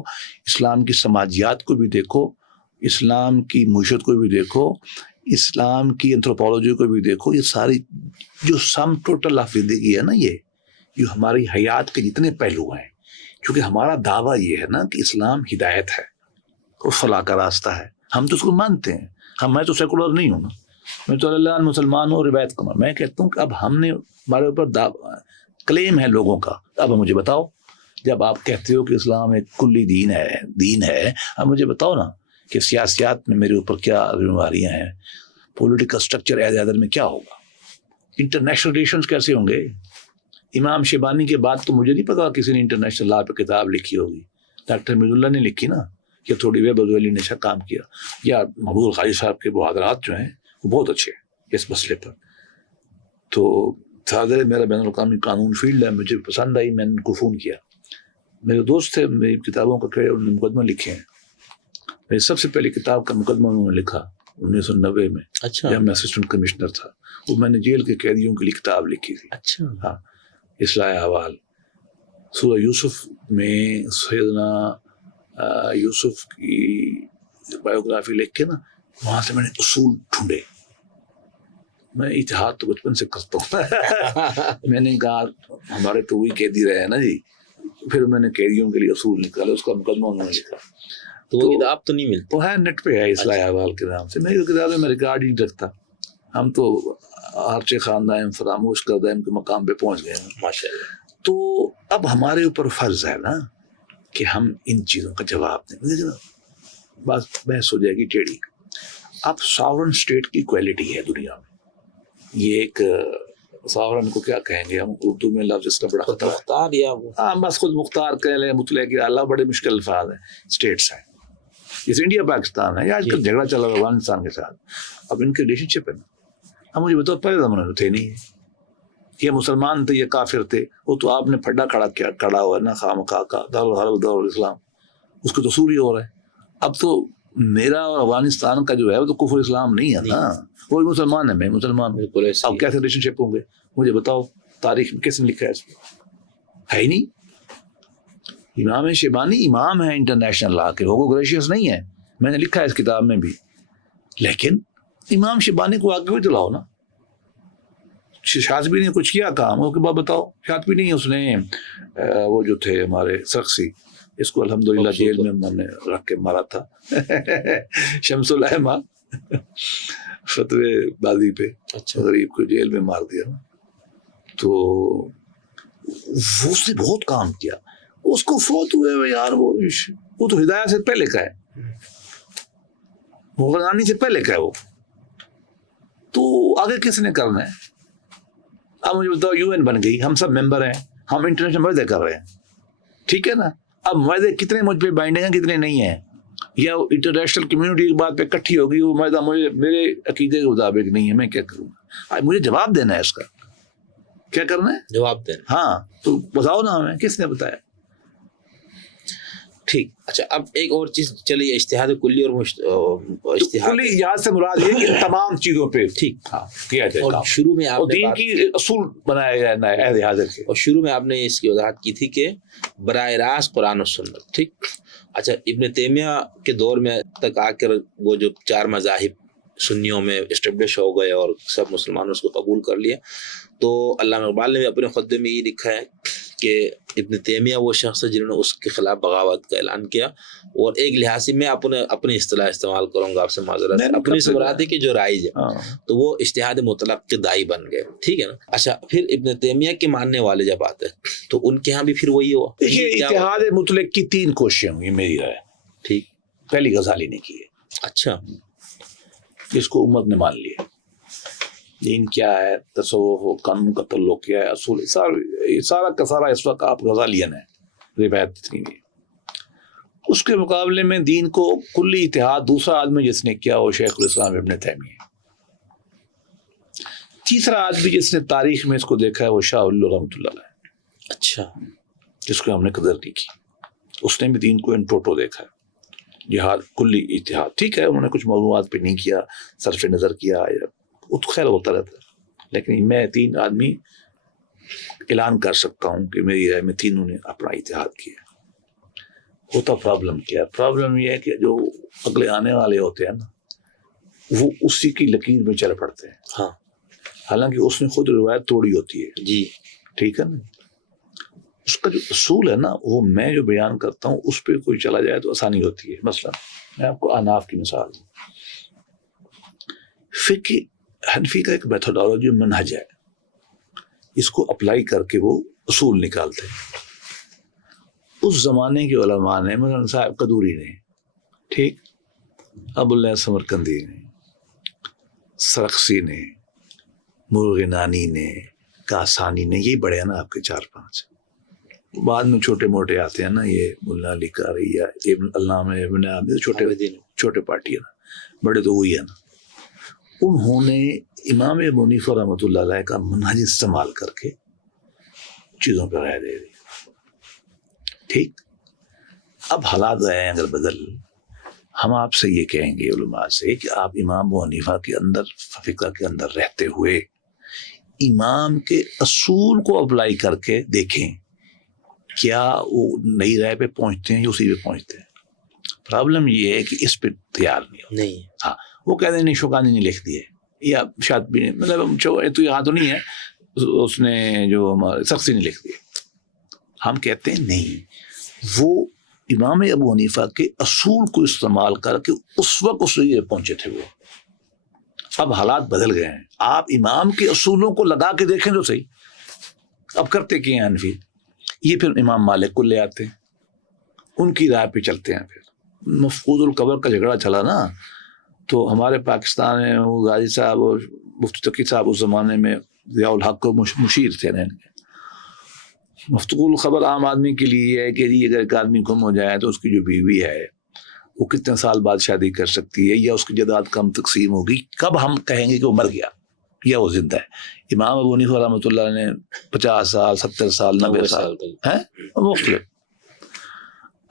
اسلام کی سماجیات کو بھی دیکھو، اسلام کی معیشت کو بھی دیکھو، اسلام کی انتھروپولوجی کو بھی دیکھو. یہ ساری جو سم ٹوٹل آف زندگی ہے نا، یہ ہماری حیات کے جتنے پہلو ہیں. کیونکہ ہمارا دعویٰ یہ ہے نا کہ اسلام ہدایت ہے اور فلاح کا راستہ ہے. ہم تو اس کو مانتے ہیں. میں تو سیکولر نہیں ہوں نا، میں تو اللہ مسلمان ہوں، روایت کا. میں کہتا ہوں کہ اب ہم نے ہمارے اوپر کلیم ہے لوگوں کا. اب مجھے بتاؤ، جب آپ کہتے ہو کہ اسلام ایک کلی دین ہے، اب مجھے بتاؤ نا کہ سیاسیات میں میرے اوپر کیا ذمہ داریاں ہیں. پولیٹیکل اسٹرکچر عہد حاضر میں کیا ہوگا, انٹرنیشنل ریلیشنز کیسے ہوں گے. امام شیبانی کے بعد تو مجھے نہیں پتا کسی نے انٹرنیشنل لا پہ کتاب لکھی ہوگی. ڈاکٹر مرز اللہ نے لکھی نا, یا تھوڑی ویب علی نے اچھا کام کیا, یا محبوب خاجی صاحب کے محاضرات جو ہیں وہ بہت اچھے ہیں اس مسئلے پر. تو صادر میرا بین الاقوامی قانون فیلڈ ہے, مجھے پسند آئی, میں نے ان کو فون کیا. میرے دوست تھے, میری کتابوں کا کریڈٹ انہوں نے مقدمہ لکھے ہیں. میری سب سے پہلی کتاب کا مقدمہ انہوں نے لکھا 1990 میں. اچھا, جب میں اسسٹنٹ کمشنر تھا, وہ میں نے جیل کے قیدیوں کے لیے کتاب لکھی تھی. اچھا, ہاں, اصلاح احوال. سورہ یوسف میں سیدنا یوسف کی بایوگرافی لکھ کے نا, وہاں سے میں نے اصول ڈھونڈے. میں اتحاد تو بچپن سے کرتا ہوں. میں نے کہا ہمارے تو وہی قیدی رہے ہیں نا جی, پھر میں نے قیدیوں کے لیے اصول نکالا, اس کا مقدمہ انہوں نے لکھا. تو وہ کتاب تو نہیں ملتی, وہ ہے نیٹ پہ ہے, اصلاح احوال کے نام سے. میری کتابیں میں ریکارڈ ہی نہیں رکھتا. ہم تو ہرچے خاندان فراموش کردہ ان کے مقام پہ پہنچ گئے ہیں ماشاء اللہ. تو اب ہمارے اوپر فرض ہے نا کہ ہم ان چیزوں کا جواب دیں. بس بحث ہو جائے گی ٹیڑھی. اب ساورن اسٹیٹ کی کوالٹی ہے دنیا میں. یہ ایک ساورن کو کیا کہیں گے ہم اردو میں, لفظ اس کا بڑا خطرہ ہے. مختار یا ہاں بس خود مختار کہہ لیں, مطلق اعلیٰ, بڑے مشکل الفاظ ہیں. اسٹیٹس ہیں, جیسے انڈیا پاکستان ہے, یا آج کل جھگڑا چلا ہوا افغانستان کے ساتھ. اب ان کے ریلیشن شپ ہے نا. اب مجھے بتاؤ پہلے زمانے میں تھے نہیں, یہ مسلمان تھے, یہ کافر تھے, وہ تو آپ نے پھڈا کھڑا ہوا ہے نا خام خواہ کا دارالحرب دارالاسلام, اس کو تو سوری ہو رہا ہے. اب تو میرا اور افغانستان کا جو ہے وہ تو کفر اسلام نہیں ہے نا, وہ مسلمان ہے, میں مسلمان ہوں. اب کیسے ریلیشن شپ ہوں گے مجھے بتاؤ, تاریخ میں کس نے لکھا ہے اس کو؟ ہے ہی نہیں. امام شیبانی امام ہے انٹرنیشنل لا کے, ہوگو گریشیس نہیں ہے, میں نے لکھا ہے اس کتاب میں بھی. لیکن امام شیبانی کو آگے بھی دلاؤ نا. شاذبی نے کچھ کیا کام, وہ کے بعد بتاؤ. شاذبی نہیں, اس نے وہ جو تھے ہمارے سرخسی, اس کو الحمدللہ جیل میں ہم نے رکھ کے مارا تھا. شمس العلماء فتوے بازی پہ غریب کو جیل میں مار دیا. تو اس نے بہت کام کیا. اس کو فوت ہوئے یار, وہ تو ہدایت سے پہلے کا ہے, غرانی سے پہلے کا ہے وہ. تو آگے کس نے کرنا ہے؟ اب مجھے بتاؤ, یو این بن گئی, ہم سب ممبر ہیں, ہم انٹرنیشنل معاہدے کر رہے ہیں, ٹھیک ہے نا. اب معاہدے کتنے مجھ پہ بائنڈنگ ہیں, کتنے نہیں ہیں, یا انٹرنیشنل کمیونٹی کی بات پہ اکٹھی ہوگی, وہ معاہدہ مجھے میرے عقیدے کے مطابق نہیں ہے, میں کیا کروں گا؟ مجھے جواب دینا ہے اس کا. کیا کرنا ہے؟ جواب دینا. ہاں, تو بتاؤ نا ہمیں, کس نے بتایا؟ ٹھیک. اچھا, اب ایک اور چیز چلیے, اشتہاد کلی اور اشتہاد کلی یاد سے مراد یہ کہ تمام چیزوں پہ ٹھیک ہاں کیا جائے. اور شروع میں آپ نے دین کی اصول بنایا گیا ہے عہد حاضر کے, اور شروع میں آپ نے اس کی وضاحت کی تھی کہ براہ راست قرآن و سنت. ٹھیک. اچھا, ابن تیمیہ کے دور میں تک آ کر وہ جو 4 مذاہب سنیوں میں اسٹیبلش ہو گئے اور سب مسلمانوں اس کو قبول کر لیا, تو علامہ اقبال نے بھی اپنے خطبے میں یہ لکھا ہے کہ ابن تیمیہ وہ شخص ہے جنہوں نے اس کے خلاف بغاوت کا اعلان کیا. اور ایک لحاظ سے میں اپنی اصطلاح استعمال کروں گا, آپ سے معذرت, اپنی سے مراد ہے کہ جو رائج ہے, تو وہ اشتہاد مطلق کے دائی بن گئے. ٹھیک ہے نا. اچھا, پھر ابن تیمیہ کے ماننے والے جب آتے ہیں تو ان کے ہاں بھی پھر وہی ہوا. دیکھیے, اتحاد مطلق کی 3 کوششیں ہوئی میری رائے. ٹھیک. پہلی غزالی نے کی ہے. اچھا, اس کو امت نے مان لیا. دین کیا ہے, تصوف, قانون کا تعلق کیا ہے, اصول, سارا کا سارا اس وقت آپ غزالیین ہے, روایت اتنی بھی. اس کے مقابلے میں دین کو کلی اتحاد دوسرا آدمی جس نے کیا وہ شیخ الاسلام ابن تیمیہ. تیسرا آدمی جس نے تاریخ میں اس کو دیکھا ہے وہ شاہ اللہ رحمۃ اللہ علیہ. اچھا, جس کو ہم نے قدر نہیں کی. اس نے بھی دین کو ان ٹوٹو دیکھا ہے, جہاد کلی اتحاد. ٹھیک ہے, انہوں نے کچھ موضوعات پہ نہیں کیا, صرف نظر کیا, وہ تو خیر ہوتا رہتا ہے. لیکن میں 3 آدمی اعلان کر سکتا ہوں کہ میری رائے میں تینوں نے اپنا اتحاد کیا. ہوتا پرابلم کیا ہے؟ پرابلم یہ ہے کہ جو اگلے آنے والے ہوتے ہیں نا وہ اسی کی لکیر میں چل پڑتے ہیں. ہاں, حالانکہ اس نے خود روایت توڑی ہوتی ہے. جی ٹھیک ہے نا. اس کا جو اصول ہے نا وہ میں جو بیان کرتا ہوں اس پہ کوئی چلا جائے تو آسانی ہوتی ہے. مثلا میں آپ کو احناف کی مثال دوں. فقہ حنفی کا ایک میتھڈالوجی منہج ہے, اس کو اپلائی کر کے وہ اصول نکالتے ہیں. اس زمانے کے علماء نے, مثلا صاحب قدوری نے, ٹھیک, ابو اللہ سمرقندی نے, سرخسی نے، مرغنانی نے، کاسانی نے، یہ بڑے ہیں نا آپ کے 4-5. بعد میں چھوٹے موٹے آتے ہیں نا، یہ ملا علی قاری یا ابن علامہ ابن عابد، چھوٹے پارٹی ہے نا، بڑے تو وہی ہے نا. انہوں نے امام ابو حنیفہ رحمۃ اللہ علیہ کا منہج استعمال کر کے چیزوں پہ رائے دے دی. ٹھیک، اب حالات گئے ہیں اگر بدل، ہم آپ سے یہ کہیں گے علماء سے کہ آپ امام ابو حنیفہ کے اندر، فقہ کے اندر رہتے ہوئے امام کے اصول کو اپلائی کر کے دیکھیں کیا وہ نئی رائے پہ پہنچتے ہیں یا اسی پہ پہنچتے ہیں. پرابلم یہ ہے کہ اس پہ تیار نہیں. ہاں، وہ کہتے ہیں نہیں شوکانی نے لکھ دیے یا شاید بھی مطلب تو یہاں تو نہیں ہے، اس نے جو سختی نے لکھ دیے. ہم کہتے ہیں نہیں، وہ امام ابو حنیفہ کے اصول کو استعمال کر کے اس وقت اس لیے پہنچے تھے. وہ اب حالات بدل گئے ہیں، آپ امام کے اصولوں کو لگا کے دیکھیں تو صحیح. اب کرتے کیا ہیں حنفی، یہ پھر امام مالک کو لے آتے ہیں، ان کی رائے پہ چلتے ہیں. پھر مفقود القبر کا جھگڑا چلا نا، تو ہمارے پاکستان میں وہ غازی صاحب اور مفتی تقی صاحب اس زمانے میں ضیاء الحق کو مشیر تھے. مفقود الخبر عام آدمی کے لیے یہ ہے کہ جی اگر ایک آدمی گم ہو جائے تو اس کی جو بیوی ہے وہ کتنے سال بعد شادی کر سکتی ہے، یا اس کی جائیداد کم تقسیم ہوگی، کب ہم کہیں گے کہ وہ مر گیا یا وہ زندہ ہے. امام ابو حنیفہ رحمۃ اللہ نے 50 سال 70 سال 90 سال ہیں مختلف.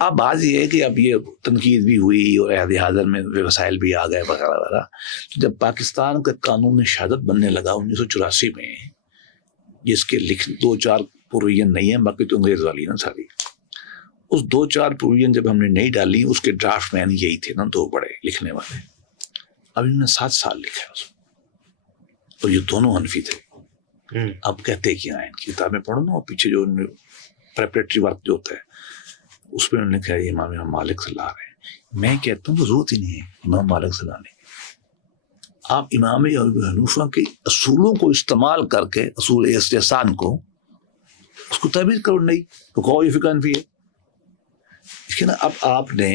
اب بات یہ ہے کہ اب یہ تنقید بھی ہوئی اور عہد حاضر میں وسائل بھی آ گئے وغیرہ وغیرہ. جب پاکستان کا قانون شہادت بننے لگا 1984 میں، جس کے 2-4 پروویژن نہیں ہیں، باقی تو انگریز والی نا ساری، اس 2-4 پروویژن جب ہم نے نہیں ڈالی، اس کے ڈرافٹ مین یہی تھے نا، 2 بڑے لکھنے والے. اب انہوں نے 7 سال لکھا ہے اس میں، اور یہ دونوں حنفی تھے. اب کہتے کیا ہیں، ان کی کتابیں پڑھو نا، اور پیچھے جو پریپریٹری ورک جو ہوتا ہے اس پہ انہوں نے کہا یہ امام مالک سے لا رہے ہیں. میں کہتا ہوں تو ضرورت ہی نہیں ہے امام مالک سے لانے. آپ امام ابو حنیفہ کے اصولوں کو استعمال کر کے، اصول استحسان کو، اس کو تعبیر کرو نہیں تو کہو یہ فقہ حنفی ہے. دیکھیں نا، اب آپ نے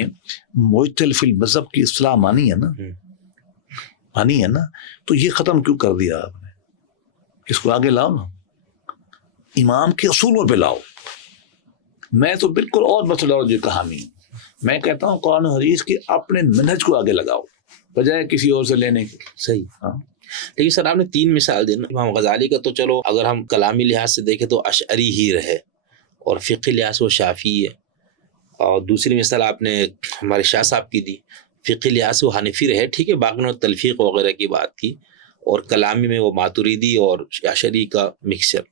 معتل فی المذہب کی اصطلاح مانی ہے نا، تو یہ ختم کیوں کر دیا آپ نے؟ اس کو آگے لاؤ نا، امام کے اصولوں پہ لاؤ. میں تو بالکل اور میتھڈالوجی کا حامی ہوں. میں کہتا ہوں قرآن و حدیث کے اپنے منہج کو آگے لگاؤ بجائے کسی اور سے لینے کے. صحیح. ہاں، لیکن سر آپ نے 3 مثال دی نا. امام غزالی کا تو چلو اگر ہم کلامی لحاظ سے دیکھیں تو اشعری ہی رہے، اور فقہی لحاظ سے وہ شافعی ہے. اور دوسری مثال آپ نے ہمارے شاہ صاحب کی دی، فقہی لحاظ سے وہ حنفی رہے. ٹھیک ہے، باقی نے تلفیق وغیرہ کی بات کی، اور کلامی میں وہ ماتریدی اور اشعری کا مکسچر.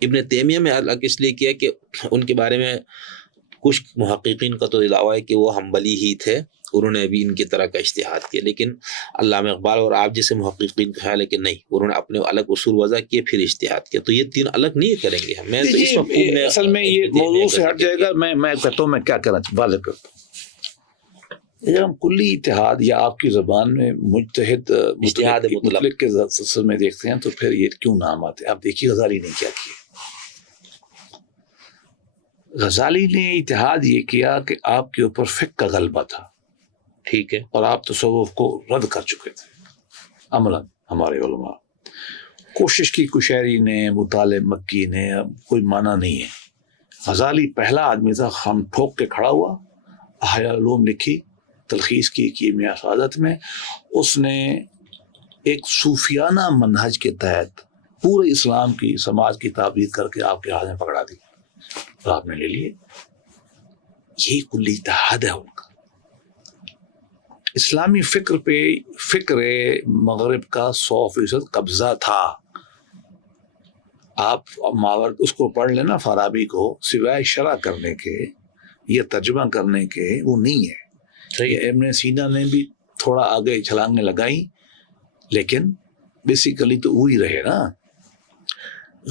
ابن تیمیہ میں الگ اس لیے کیا کہ ان کے بارے میں کچھ محققین کا تو دعویٰ ہے کہ وہ حنبلی ہی تھے، انہوں نے بھی ان کی طرح کا اجتہاد کیا. لیکن علامہ اقبال اور آپ جیسے محققین کا خیال ہے کہ نہیں، انہوں نے اپنے الگ اصول وضع کیے پھر اجتہاد کیا. تو یہ 3 الگ نہیں کریں گے. میں تو اس مفہوم میں اصل میں یہ موضوع سے ہٹ جائے گا. میں کہتا ہوں میں کیا کرنا واضح کرتا ہوں. اگر ہم کلی اتحاد یا آپ کی زبان میں مجتہد اجتہاد مطلق کے سلسلے میں دیکھتے ہیں تو پھر یہ کیوں نام آتے ہیں؟ آپ دیکھیے غزالی نے کیا کیا. غزالی نے اتحاد یہ کیا کہ آپ کے اوپر فقہ کا غلبہ تھا، ٹھیک ہے، اور آپ تصوف کو رد کر چکے تھے عملاً. ہمارے علماء کوشش کی، کشیری نے، مطالب مکی نے، کوئی معنی نہیں ہے. غزالی پہلا آدمی تھا خم ٹھوک کے کھڑا ہوا، احیاء العلوم لکھی، تلخیص کی کیمیا سعادت میں. اس نے ایک صوفیانہ منہج کے تحت پورے اسلام کی سماج کی تعبیر کر کے آپ کے ہاتھ میں پکڑا دی اور آپ نے لے لیے. یہی کلی اتحاد ہے ان کا. اسلامی فکر پہ فکر مغرب کا 100% قبضہ تھا. آپ ماورد اس کو پڑھ لینا فارابی کو، سوائے شرح کرنے کے یا ترجمہ کرنے کے وہ نہیں ہے. ابن سینا نے بھی تھوڑا آگے چھلانگیں لگائی، لیکن بیسیکلی تو وہی رہے نا.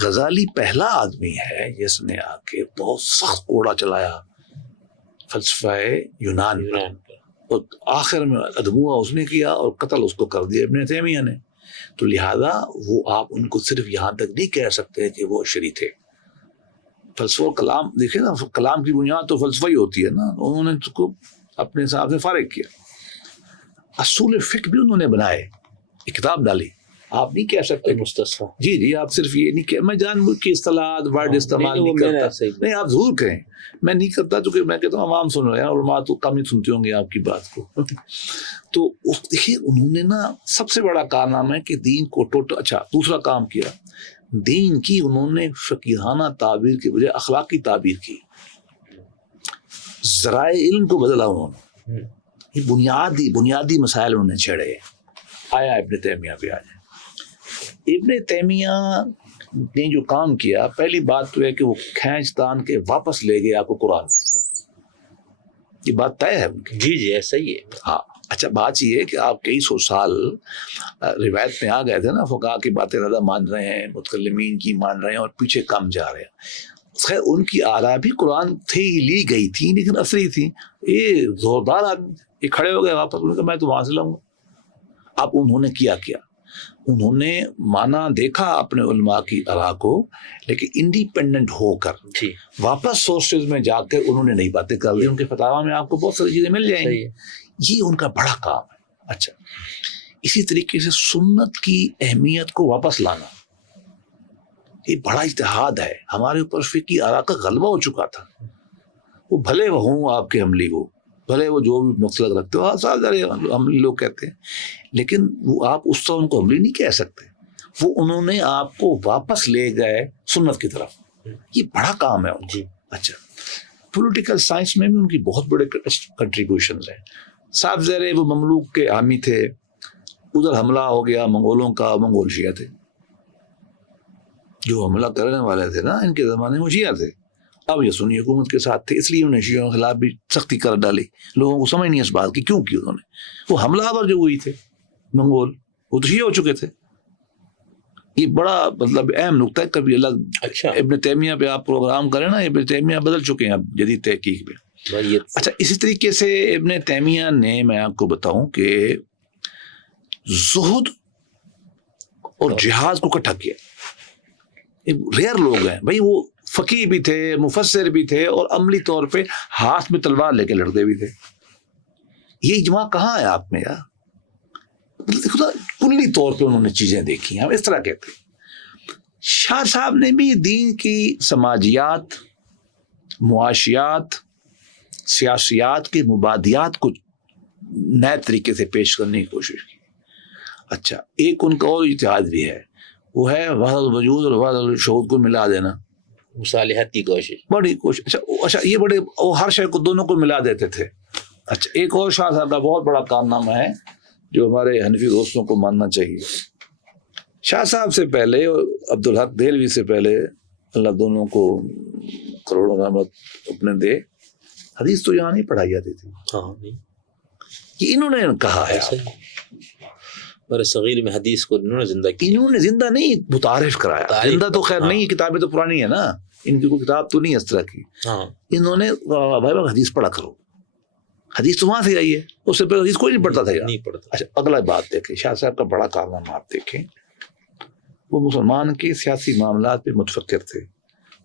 غزالی پہلا آدمی ہے جس نے آ کے بہت سخت کوڑا چلایا فلسفہ یونان پر، اور آخر میں ادموا اس نے کیا اور قتل اس کو کر دیا ابن تیمیہ نے. تو لہذا وہ آپ ان کو صرف یہاں تک نہیں کہہ سکتے کہ وہ اشعری تھے. فلسفہ کلام دیکھیں نا، کلام کی بنیاد تو فلسفہ ہی ہوتی ہے نا. انہوں نے اس کو اپنے حساب سے فارغ کیا. اصول فقہ بھی انہوں نے بنائے، یہ کتاب ڈالی. آپ نہیں کہہ سکتے مستصفیٰ. جی آپ صرف یہ نہیں کہ میں جان بوجھ کے اصطلاحات ورڈ استعمال نہیں کرتا. نہیں آپ ضرور کہیں, میں نہیں کرتا چونکہ میں کہتا ہوں عوام سن رہے ہیں اور علماء تو کم ہی سنتے ہوں گے آپ کی بات کو. تو دیکھیے انہوں نے نا سب سے بڑا کارنامہ ہے کہ دین کو اچھا دوسرا کام کیا, دین کی انہوں نے فقیہانہ تعبیر کے بجائے اخلاقی تعبیر کی. ذرائع علم کو بدلا انہوں نے, یہ بنیادی مسائل انہوں نے چھیڑے. آیا ابن تیمیہ پہ. آج ابن تیمیہ نے جو کام کیا, پہلی بات تو ہے کہ وہ کھینچ تان کے واپس لے گئے آپ کو قرآن. یہ بات طے ہے ان کی. جی ایسا ہی ہے. ہاں اچھا بات یہ ہے کہ آپ کئی سو سال روایت میں آ گئے تھے نا, فقہا کی باتیں زیادہ مان رہے ہیں, متکلمین کی مان رہے ہیں اور پیچھے کم جا رہے ہیں. خیر ان کی آراء بھی قرآن تھی لی گئی تھی لیکن اصلی تھی. یہ زوردار آدمی تھے, یہ کھڑے ہو گئے واپس, انہوں نے کہا میں تو وہاں سے لاؤں گا. اب انہوں نے کیا انہوں نے مانا دیکھا اپنے علماء کی آراء کو, لیکن انڈیپینڈنٹ ہو کر واپس سورسز میں جا کر انہوں نے نئی باتیں کر لی. ان کے فتاویٰ میں آپ کو بہت ساری چیزیں مل جائیں گی. یہ ان کا بڑا کام ہے. اچھا اسی طریقے سے سنت کی اہمیت کو واپس لانا, یہ بڑا اجتہاد ہے. ہمارے اوپر فقہی آراء کا غلبہ ہو چکا تھا. وہ بھلے وہ ہوں آپ کے عملی, وہ بھلے وہ جو بھی مسلک رکھتے ہو, عملی لوگ کہتے ہیں, لیکن وہ آپ اس طرح ان کو عملی نہیں کہہ سکتے. وہ انہوں نے آپ کو واپس لے گئے سنت کی طرف. یہ بڑا کام ہے ان کی. اچھا پولیٹیکل سائنس میں بھی ان کی بہت بڑے کنٹریبیوشنز ہیں. صاحب زیر وہ مملوک کے حامی تھے, ادھر حملہ ہو گیا منگولوں کا, منگول شیعہ تھے جو حملہ کرنے والے تھے نا, ان کے زمانے میں شیعہ تھے. اب یہ سنی حکومت کے ساتھ تھے, اس لیے انہوں نے شیعوں کے خلاف بھی سختی کر ڈالی. لوگوں کو سمجھ نہیں اس بات کی کیوں کی انہوں نے. وہ حملہ آور جو ہوئی تھے منگول, وہ تو شیعہ ہو چکے تھے. یہ بڑا مطلب اہم نقطہ ہے. کبھی الگ ابن تیمیہ پہ آپ پروگرام کریں نا, ابن تیمیہ بدل چکے ہیں اب جدید تحقیق میں. اچھا اسی طریقے سے ابن تیمیہ نے, میں آپ کو بتاؤں کہ زہد اور جہاد کو اکٹھا کیا. ریئر لوگ ہیں بھائی, وہ فقیہ بھی تھے, مفسر بھی تھے, اور عملی طور پہ ہاتھ میں تلوار لے کے لڑتے بھی تھے. یہ اجماع کہاں ہے آپ میں یار؟ کلی طور پہ انہوں نے چیزیں دیکھی. ہم اس طرح کہتے ہیں. شاہ صاحب نے بھی دین کی سماجیات, معاشیات, سیاسیات کے مبادیات کو نئے طریقے سے پیش کرنے کی کوشش کی. اچھا ایک ان کا اور اجتہاد بھی ہے, وہ ہے وحدت الوجود اور وحدت الشہود کو ملا دینا, مصالحت کی کوشش, بڑی کوشش. اچھا یہ بڑے, وہ ہر شے کو دونوں کو ملا دیتے تھے. اچھا ایک اور شاہ صاحب کا بہت بڑا کارنامہ ہے جو ہمارے حنفی دوستوں کو ماننا چاہیے. شاہ صاحب سے پہلے اور عبدالحق دہلوی سے پہلے, اللہ دونوں کو کروڑوں رحمت اپنے دے, حدیث تو یہاں نہیں پڑھائی جاتی تھی. یہ انہوں نے کہا ہے. برے صغیر میں حدیث کو انہوں نے زندہ کیا. انہوں نے زندہ نہیں, متعارف کرایا. زندہ تو خیر نہیں, کتابیں تو پرانی ہے نا, ان کی کوئی کتاب تو نہیں اس طرح کی. انہوں نے بھائی حدیث پڑھا کرو, حدیث تو وہاں سے آئی ہے, اس سے پہلے حدیث کوئی نہیں پڑھتا تھا. اچھا اگلا بات دیکھیں, شاہ صاحب کا بڑا کارنامہ آپ دیکھیں, وہ مسلمان کے سیاسی معاملات پہ متفکر تھے.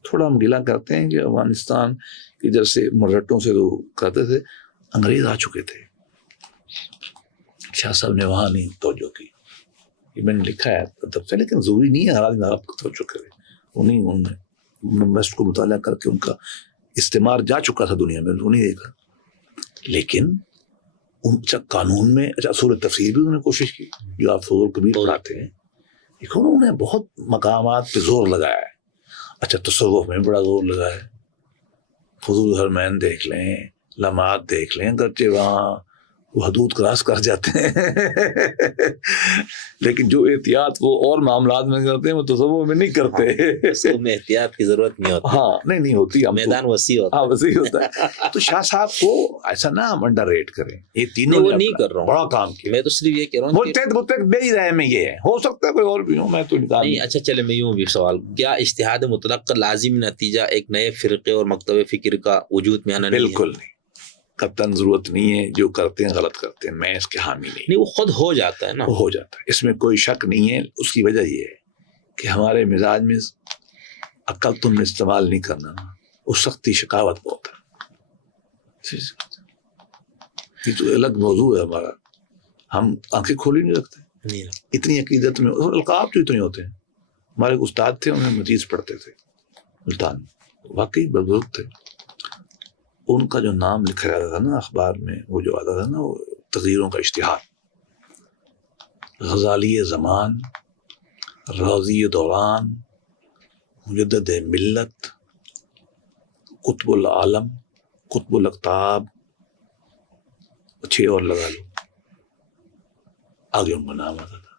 تھوڑا ہم گلا کرتے ہیں کہ افغانستان کی ادھر سے مرہٹوں سے وہ کرتے تھے, انگریز آ چکے تھے. شاہ صاحب نے وہاں نہیں توجہ کی. یہ میں نے لکھا ہے ادب سے, لیکن ضروری نہیں ہے ہر آدمی آپ کو توجہ کرے. انہوں نے ویسٹ کو مطالعہ کر کے ان کا استعمار جا چکا تھا دنیا میں, انہوں نے دیکھا. لیکن اچھا قانون میں, اچھا اصول تفسیر بھی انہوں نے کوشش کی جو آپ فضول کبیر پڑھاتے ہیں. انہوں نے بہت مقامات پہ زور لگایا ہے. اچھا تصوف میں بڑا زور لگایا ہے. فضول حرمین دیکھ لیں, لمحات دیکھ لیں, اگرچہ وہاں وہ حدود کراس کر جاتے ہیں لیکن جو احتیاط وہ اور معاملات میں کرتے ہیں وہ تصوف میں نہیں کرتے. اس میں احتیاط کی ضرورت نہیں ہوتی. ہاں نہیں ہوتی, میدان وسیع ہوتا. ہاں وسیع ہوتا ہے. تو شاہ صاحب کو ایسا نہ ہم انڈر ریٹ کریں. یہ تینوں وہ نہیں کر رہا ہوں, بڑا کام کیا. میں تو صرف یہ کہہ رہا ہوں متحد میری رائے میں یہ ہے, ہو سکتا ہے کوئی اور بھی ہو, میں تو نہیں. اچھا چلے میں یوں بھی سوال, کیا اجتہاد مطلق کا لازم نتیجہ ایک نئے فرقے اور مکتب فکر کا وجود میں آنا نہیں ہے؟ بالکل نہیں, قطعاً ضرورت نہیں ہے. جو کرتے ہیں غلط کرتے ہیں, میں اس کے حامی نہیں. وہ خود ہو جاتا ہے نا, ہو جاتا ہے, اس میں کوئی شک نہیں ہے. اس کی وجہ یہ ہے کہ ہمارے مزاج میں عقل تم نے استعمال نہیں کرنا نا, اس سختی شکاوت بہت ہے. یہ تو الگ موضوع ہے ہمارا, ہم آنکھیں کھولی نہیں رکھتے. اتنی عقیدت میں. القاب جو اتنے ہوتے ہیں. ہمارے استاد تھے, انہیں مجیز پڑھتے تھے ملتان, واقعی بزرگ تھے. ان کا جو نام لکھا جاتا تھا نا اخبار میں, وہ جو آتا تھا نا وہ تقریروں کا اشتہار, غزالی زمان, رازی دوران, مجدد ملت, قطب العالم, قطب الاقطاب, اچھے اور لگا لو, آگے ان کا نام آتا تھا.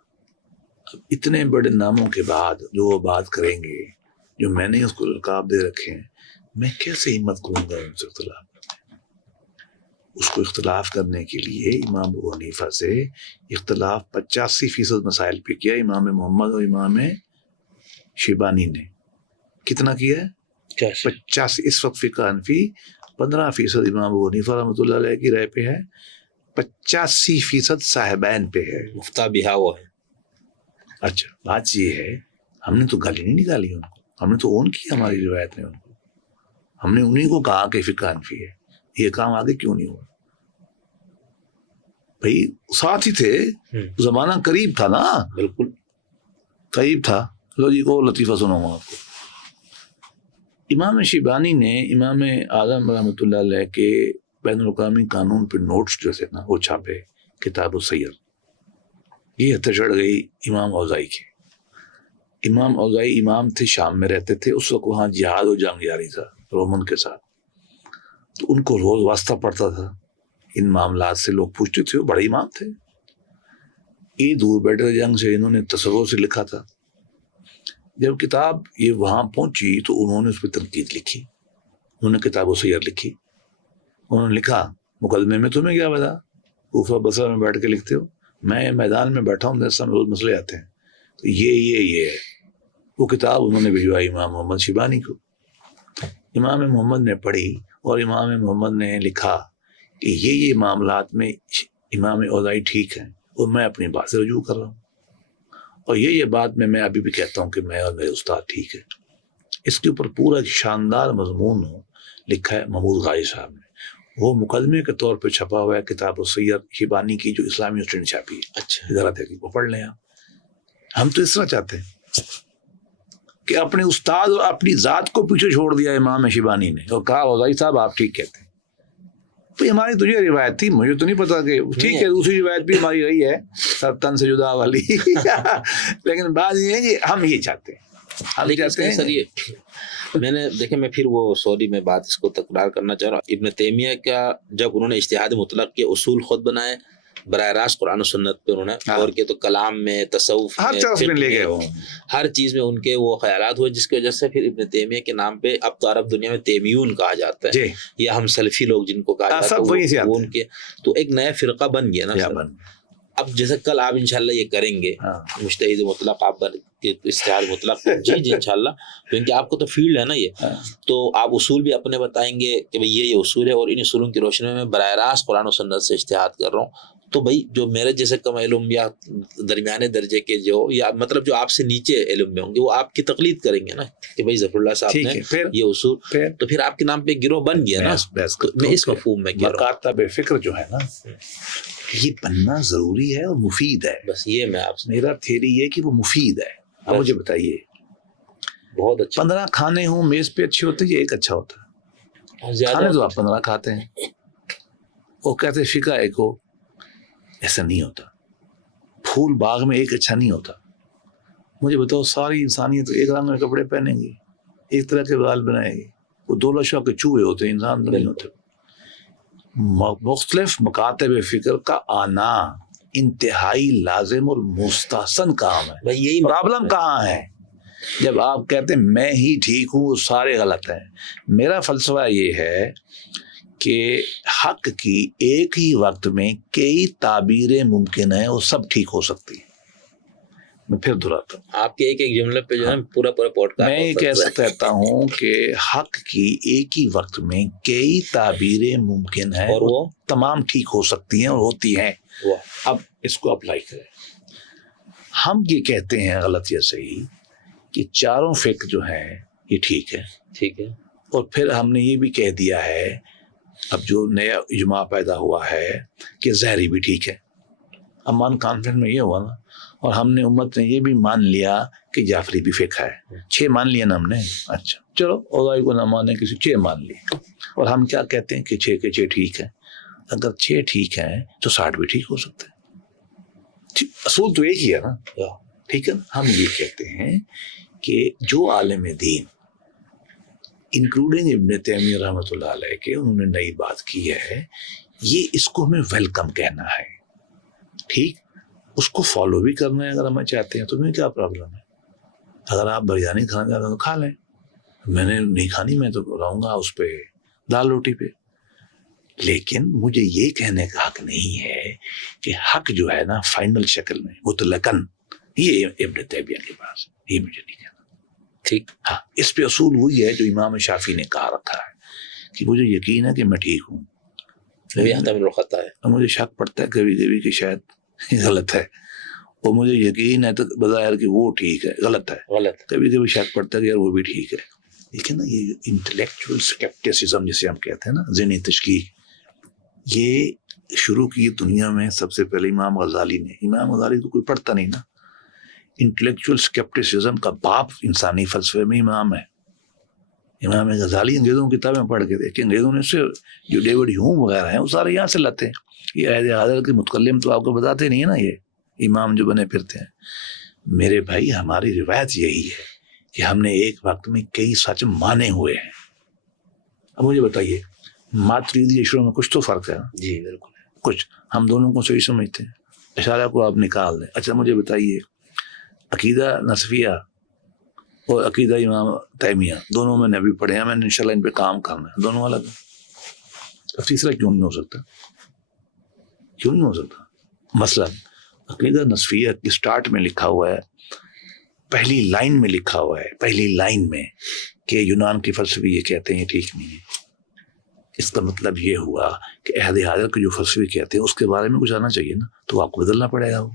اب اتنے بڑے ناموں کے بعد جو وہ بات کریں گے, جو میں نے اس کو القاب دے رکھے ہیں, میں کیسے ہمت کروں گا ان سے اختلاف کرنے. اس کو اختلاف کرنے کے لیے امام ابو حنیفہ سے اختلاف 85% مسائل پہ کیا امام محمد اور امام شیبانی نے. کتنا کیا ہے؟ 85. اس وقت فقہ حنفی 15% امام ابو حنیفہ رحمۃ اللہ علیہ کی رائے پہ ہے, 85% صاحبین پہ ہے. مفتہ بہا وہ ہے. اچھا, بات یہ ہے, ہم نے تو گالی نہیں نکالی ان کو, ہم نے تو اون کی ہماری روایت میں ان کو. ہم نے انہیں کو کہا کہ فقہ حنفی ہے. یہ کام آگے کیوں نہیں ہوا؟ بھائی ساتھ ہی تھے, زمانہ قریب تھا نا. بالکل قریب تھا. لو جی کو لطیفہ سناؤں گا آپ کو. امام شیبانی نے امام اعظم رحمۃ اللہ علیہ کے بین الاقوامی قانون پہ نوٹس جو تھے نا وہ چھاپے, کتاب السیر. یہ حد چڑھ گئی امام اوزائی کی. امام اوزائی امام تھے, شام میں رہتے تھے. اس وقت وہاں جہاد و جنگ جاری تھا رومن کے ساتھ. تو ان کو روز واسطہ پڑتا تھا ان معاملات سے. لوگ پوچھتے تھے, وہ بڑے امام تھے. یہ دور بیٹھے جنگ سے انہوں نے تصور سے لکھا تھا. جب کتاب یہ وہاں پہنچی تو انہوں نے اس پہ تنقید لکھی. انہوں نے کتاب السیر لکھی. انہوں نے لکھا, مقدمے میں تمہیں کیا پتا, کوفہ بصرہ میں بیٹھ کے لکھتے ہو. میں میدان میں بیٹھا ہوں, میرے سامنے روز مسئلے آتے ہیں. تو یہ ہے. وہ کتاب انہوں نے بھجوائی امام محمد شیبانی کو. امام محمد نے پڑھی اور امام محمد نے لکھا کہ یہ معاملات میں امام اوزائی ٹھیک ہیں اور میں اپنی بات سے رجوع کر رہا ہوں. اور یہ بات میں ابھی بھی کہتا ہوں کہ میں اور میرے استاد ٹھیک ہے. اس کے اوپر پورا ایک شاندار مضمون لکھا ہے محمود غازی صاحب نے. وہ مقدمے کے طور پہ چھپا ہوا ہے کتاب السیر شیبانی کی, جو اسلامی یونیورسٹی نے چھاپی ہے. اچھا, ادارت ہے کہ وہ پڑھ لیں آپ. ہم تو اس طرح چاہتے ہیں کہ اپنے استاد اور اپنی ذات کو پیچھے چھوڑ دیا امام شیبانی نے اور کہا اوزائی صاحب آپ ٹھیک کہتے ہیں. تو ہماری تو یہ روایت تھی, مجھے تو نہیں پتا کہ ٹھیک ہے. دوسری روایت بھی ہماری رہی ہے سر تن سے جدا والی. لیکن بات یہ ہے کہ ہم یہ چاہتے ہیں. ہم چاہتے ہیں سر, یہ میں نے دیکھیں, میں پھر وہ سوری میں بات اس کو تکرار کرنا چاہ رہا ہوں. ابن تیمیہ کا جب انہوں نے اجتہاد مطلق کے اصول خود بنائے, براہ راست قرآن و سنت پہ انہوں نے اور کے تو کلام میں, تصوف میں, ہر چیز میں ان کے وہ خیالات ہوئے, جس کی وجہ سے پھر ابن تیمیہ کے نام پہ اب تو عرب دنیا میں تیمیون کہا جاتا ہے, یا ہم سلفی لوگ جن کو کہا جاتا ہے, وہ ان کے تو ایک نیا فرقہ بن گیا نا. اب جیسے کل آپ انشاءاللہ یہ کریں گے مجتہد مطلق, آپ اجتہاد مطلق, جی انشاءاللہ, کیونکہ آپ کو تو فیلڈ ہے نا یہ, تو آپ اصول بھی اپنے بتائیں گے کہ بھئی یہ اصول ہے, اور ان اصولوں کی روشنی میں براہ راست قرآن و سنت سے اجتہاد کر رہا ہوں. تو بھائی جو میرے جیسے کم علم یا درمیانے درجے کے جو, یا مطلب جو آپ سے نیچے علم میں ہوں گے, وہ آپ کی تقلید کریں گے نا کہ بھائی ظفر اللہ صاحب نے یہ اصول, تو پھر آپ کے نام پہ گروہ بن گیا نا. میں اس مفہوم میں کہہ رہا ہوں, مکاتب فکر جو ہے نا, یہ بننا ضروری ہے اور مفید ہے. بس یہ میں آپ سے, میرا تھیری یہ کہ وہ مفید ہے. اب مجھے بتائیے, بہت اچھا, 15 کھانے ہوں میز پہ اچھے ہوتے ہیں, یہ ایک اچھا ہوتا ہے. کھانے تو آپ 15 کھاتے ہیں, وہ کہتے فقہ ایک ہو, ایسا نہیں ہوتا. پھول باغ میں ایک اچھا نہیں ہوتا. مجھے بتاؤ, ساری انسانیت ایک رنگ میں کپڑے پہنیں گی, ایک طرح کے بال بنائے گی, وہ 2 لاشوں کے چوہے ہوتے ہیں, انسان تو نہیں ہوتے. مختلف مکاتب فکر کا آنا انتہائی لازم اور مستحسن کام ہے. یہی پرابلم کہاں ہے؟ جب آپ کہتے ہیں میں ہی ٹھیک ہوں, سارے غلط ہیں. میرا فلسفہ یہ ہے کہ حق کی ایک ہی وقت میں کئی تعبیریں ممکن ہیں, وہ سب ٹھیک ہو سکتی ہیں. میں پھر دہراتا ہوں, آپ کے ایک جملے پہ جو ہے پورا پوڈ کاسٹ میں یہ کہتا ہوں کہ حق کی ایک ہی وقت میں کئی تعبیریں ممکن ہیں, اور وہ تمام ٹھیک ہو سکتی ہیں اور ہوتی ہیں. اب اس کو اپلائی کریں. ہم یہ کہتے ہیں غلط یا صحیح کہ چاروں فقہ جو ہیں یہ ٹھیک ہے, اور پھر ہم نے یہ بھی کہہ دیا ہے, اب جو نیا اجماع پیدا ہوا ہے کہ ظاہری بھی ٹھیک ہے. امان کانفرنس میں یہ ہوا نا, اور ہم نے امت نے یہ بھی مان لیا کہ جعفری بھی فقہ ہے. 6 مان لیا نا ہم نے. اچھا چلو اوزائی کو نہ مانے کسی 6 مان لیے. اور ہم کیا کہتے ہیں کہ 6 کے 6 ٹھیک ہے. اگر 6 ٹھیک ہیں تو 60 بھی ٹھیک ہو سکتے ہیں. اصول تو ایک ہی ہے نا. ٹھیک ہے. ہم یہ کہتے ہیں کہ جو عالم دین انکلوڈنگ ابن تیمیہ رحمۃ اللہ علیہ کے انہوں نے نئی بات کی ہے, یہ اس کو ہمیں ویلکم کہنا ہے. ٹھیک, اس کو فالو بھی کرنا ہے اگر ہمیں چاہتے ہیں تو ہمیں کیا پرابلم ہے. اگر آپ بریانی کھانا چاہتے ہیں تو کھا لیں, میں نے نہیں کھانی, میں تو رہوں گا اس پہ دال روٹی پہ. لیکن مجھے یہ کہنے کا حق نہیں ہے کہ حق جو ہے نا فائنل شکل میں مطلقاً یہ ابن تیمیہ کے پاس, یہ مجھے نہیں کہنا. ٹھیک, ہاں اس پہ اصول وہی ہے جو امام شافعی نے کہا رکھا ہے کہ مجھے یقین ہے کہ میں ٹھیک ہوں, مجھے شک پڑتا ہے کبھی کبھی کہ شاید غلط ہے, اور مجھے یقین ہے تو بظاہر کہ وہ ٹھیک ہے, غلط ہے. کبھی کبھی شک پڑتا ہے کہ یار وہ بھی ٹھیک ہے. لیکن نا یہ انٹلیکچوئل اسکیپٹسزم جسے ہم کہتے ہیں نا, ذہنی تشکیک, یہ شروع کی دنیا میں سب سے پہلے امام غزالی نے. امام غزالی تو کوئی پڑھتا نہیں نا. انٹلیکچوئل اسکیپٹسزم کا باپ انسانی فلسفے میں امام ہے. امام غزالی انگریزوں کی کتابیں پڑھ کے دیکھیں, انگریزوں نے سے جو ڈیوڈ ہیوم وغیرہ ہیں وہ سارے یہاں سے لاتے ہیں. یہ عہد حاضر کے متکلم تو آپ کو بتاتے نہیں ہیں نا, یہ امام جو بنے پھرتے ہیں. میرے بھائی ہماری روایت یہی ہے کہ ہم نے ایک وقت میں کئی سچ مانے ہوئے ہیں. اب مجھے بتائیے ماتریدی اشاروں میں کچھ تو فرق ہے. جی بالکل, کچھ ہم دونوں کو صحیح سمجھتے ہیں. اشارہ کو آپ نکال دیں. اچھا مجھے بتائیے عقیدہ نصفیہ اور عقیدہ امام تیمیہ دونوں میں نے ابھی پڑھے ہیں, میں نے انشاءاللہ ان پہ کام کرنا ہے. دونوں الگ ہیں. تیسرا کیوں نہیں ہو سکتا؟ کیوں نہیں ہو سکتا؟ مثلا عقیدہ نصفیہ کی سٹارٹ میں لکھا ہوا ہے, پہلی لائن میں لکھا ہوا ہے, پہلی لائن میں کہ یونان کے فلسفی یہ کہتے ہیں یہ ٹھیک نہیں ہے. اس کا مطلب یہ ہوا کہ عہد حاضر کے جو فلسفی کہتے ہیں اس کے بارے میں کچھ آنا چاہیے نا, تو آپ کو بدلنا پڑے گا. وہ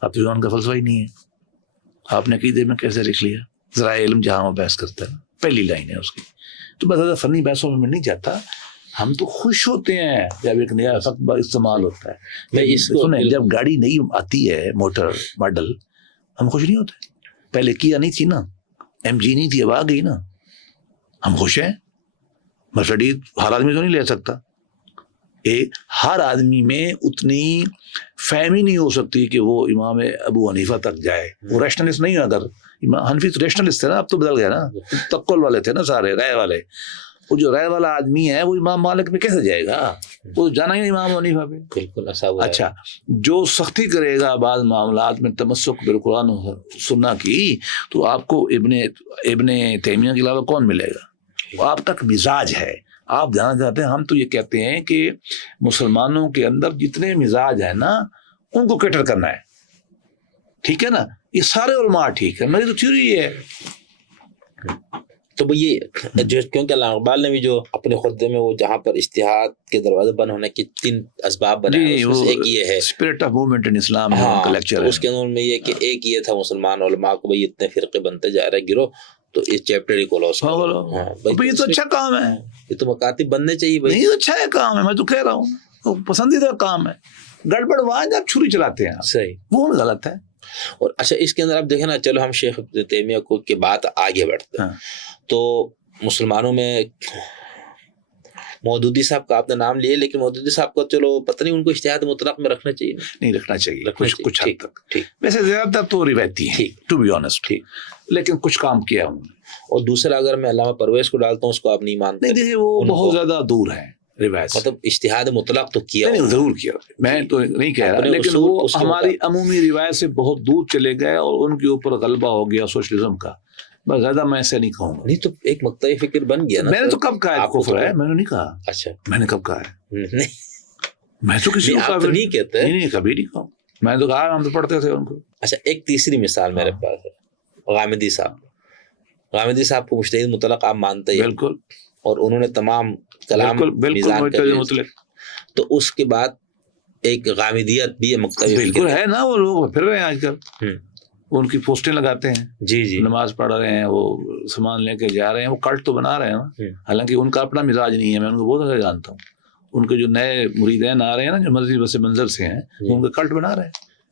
اب تو یونان کا فلسفہ ہی نہیں ہے. آپ نے عقیدے میں کیسے لکھ لیا؟ ذرائع علم جہاں وہ بحث کرتا ہے, پہلی لائن ہے اس کی. تو بس زیادہ فنی بحثوں میں نہیں جاتا. ہم تو خوش ہوتے ہیں جب ایک نیا فقہ استعمال ہوتا ہے. میں اس کو سنیں, جب گاڑی نئی آتی ہے موٹر ماڈل, ہم خوش نہیں ہوتے. پہلے کیا نہیں تھی نا, ایم جی نہیں تھی, اب آ گئی نا, ہم خوش ہیں. مرسڈیز ہر آدمی تو نہیں لے سکتا. ہر آدمی میں اتنی فہمی نہیں ہو سکتی کہ وہ امام ابو حنیفہ تک جائے. وہ ریشنلسٹ نہیں ہے. اگر امام حنفی تو ریشنلسٹ تھے نا, اب تو بدل گیا نا, تقل والے تھے نا سارے, رائے والے. وہ جو رائے والا آدمی ہے وہ امام مالک میں کیسے جائے گا؟ وہ جانا ہی امام حنیفہ پہ. بالکل ایسا ہوا. اچھا جو سختی کرے گا بعض معاملات میں تمسک بالقرآن و سنہ کی, تو آپ کو ابن تیمیہ کے علاوہ کون ملے گا؟ وہ آپ تک مزاج ہے. آپ جانا چاہتے ہیں, ہم تو یہ کہتے ہیں کہ مسلمانوں کے اندر جتنے مزاج ہیں نا ان کو کیٹر کرنا ہے. ٹھیک ہے نا, یہ سارے علماء ٹھیک ہے. میری تو تھیوری یہ ہے. تو یہ جو کیونکہ علامہ اقبال نے بھی جو اپنے خطبے میں وہ جہاں پر اجتہاد کے دروازے بند ہونے کے 3 اسباب بنائے, اس میں ایک یہ ہے اسپرٹ آف موومنٹ ان اسلام کا لیکچر ہے. اس کے اندر میں یہ کہ ایک یہ تھا مسلمان علماء کو بھئی اتنے فرقے بنتے جا رہے گرو, تو اس چیپٹر ہی کلوز کرو. یہ تو اچھا کام ہے, یہ تو مکاتب بننے چاہیے بھائی. نہیں اچھا ہے کام ہے, میں تو کہہ رہا ہوں پسندیدہ کام ہے. گڑبڑ وہاں جب چھری چلاتے ہیں صحیح, وہ غلط ہے. اور اچھا اس کے اندر آپ دیکھیں نا, چلو ہم شیخ تیمیہ کو کی بات آگے بڑھتے ہیں. تو مسلمانوں میں مودودی صاحب کا آپ نے نام لیا, لیکن مودودی صاحب کو چلو پتہ نہیں ان کو اجتہاد مطلق میں رکھنا چاہیے. نہیں رکھنا چاہیے, کچھ حد تک. ویسے زیادہ تر تو روایتی ہے ٹو بی آنیسٹ, لیکن کچھ کام کیا انہوں نے. اور دوسرا اگر میں علامہ پرویز کو ڈالتا ہوں, اس کو آپ نہیں مانتے. نہیں دیکھیے وہ بہت زیادہ دور ہے روایت, مطلب اجتہاد مطلق تو کیا نہیں, ضرور کیا, میں تو نہیں کہہ رہا, لیکن وہ ہماری عمومی روایت سے بہت دور چلے گئے اور ان کے اوپر غلبہ ہو گیا سوشلزم کا. بس زیادہ میں ایسے نہیں کہوں گا. نہیں تو ایک مقطعی فکر بن گیا نا. میں نے تو کب کہا کفر ہے, میں نے نہیں کہا. اچھا میں نے کب کہا ہے؟ نہیں میں تو کسی کو نہیں کہتے. نہیں کبھی نہیں کہا. میں تو کہا ہم تو پڑھتے تھے ان کو. اچھا ایک تیسری مثال میرے پاس ہے, غامدی صاحب. غامدی صاحب کو مجتہد مطلق آپ مانتے ہیں. بالکل. اور انہوں نے تمام کلام بالکل, تو اس کے بعد ایک غامدیت بھی ہے, مقتدی بالکل ہے نا. وہ لوگ پھر رہے ہیں آج کل, ان کی پوسٹیں لگاتے ہیں. جی نماز پڑھ رہے ہیں, وہ سامان لے کے جا رہے ہیں, وہ کلٹ تو بنا رہے ہیں. حالانکہ ان کا اپنا مزاج نہیں ہے, میں ان کو بہت زیادہ جانتا ہوں. ان کے جو نئے مریدین آ رہے ہیں نا, جو مسجد بس منظر سے ہیں, وہ ان کا کلٹ بنا رہے ہیں.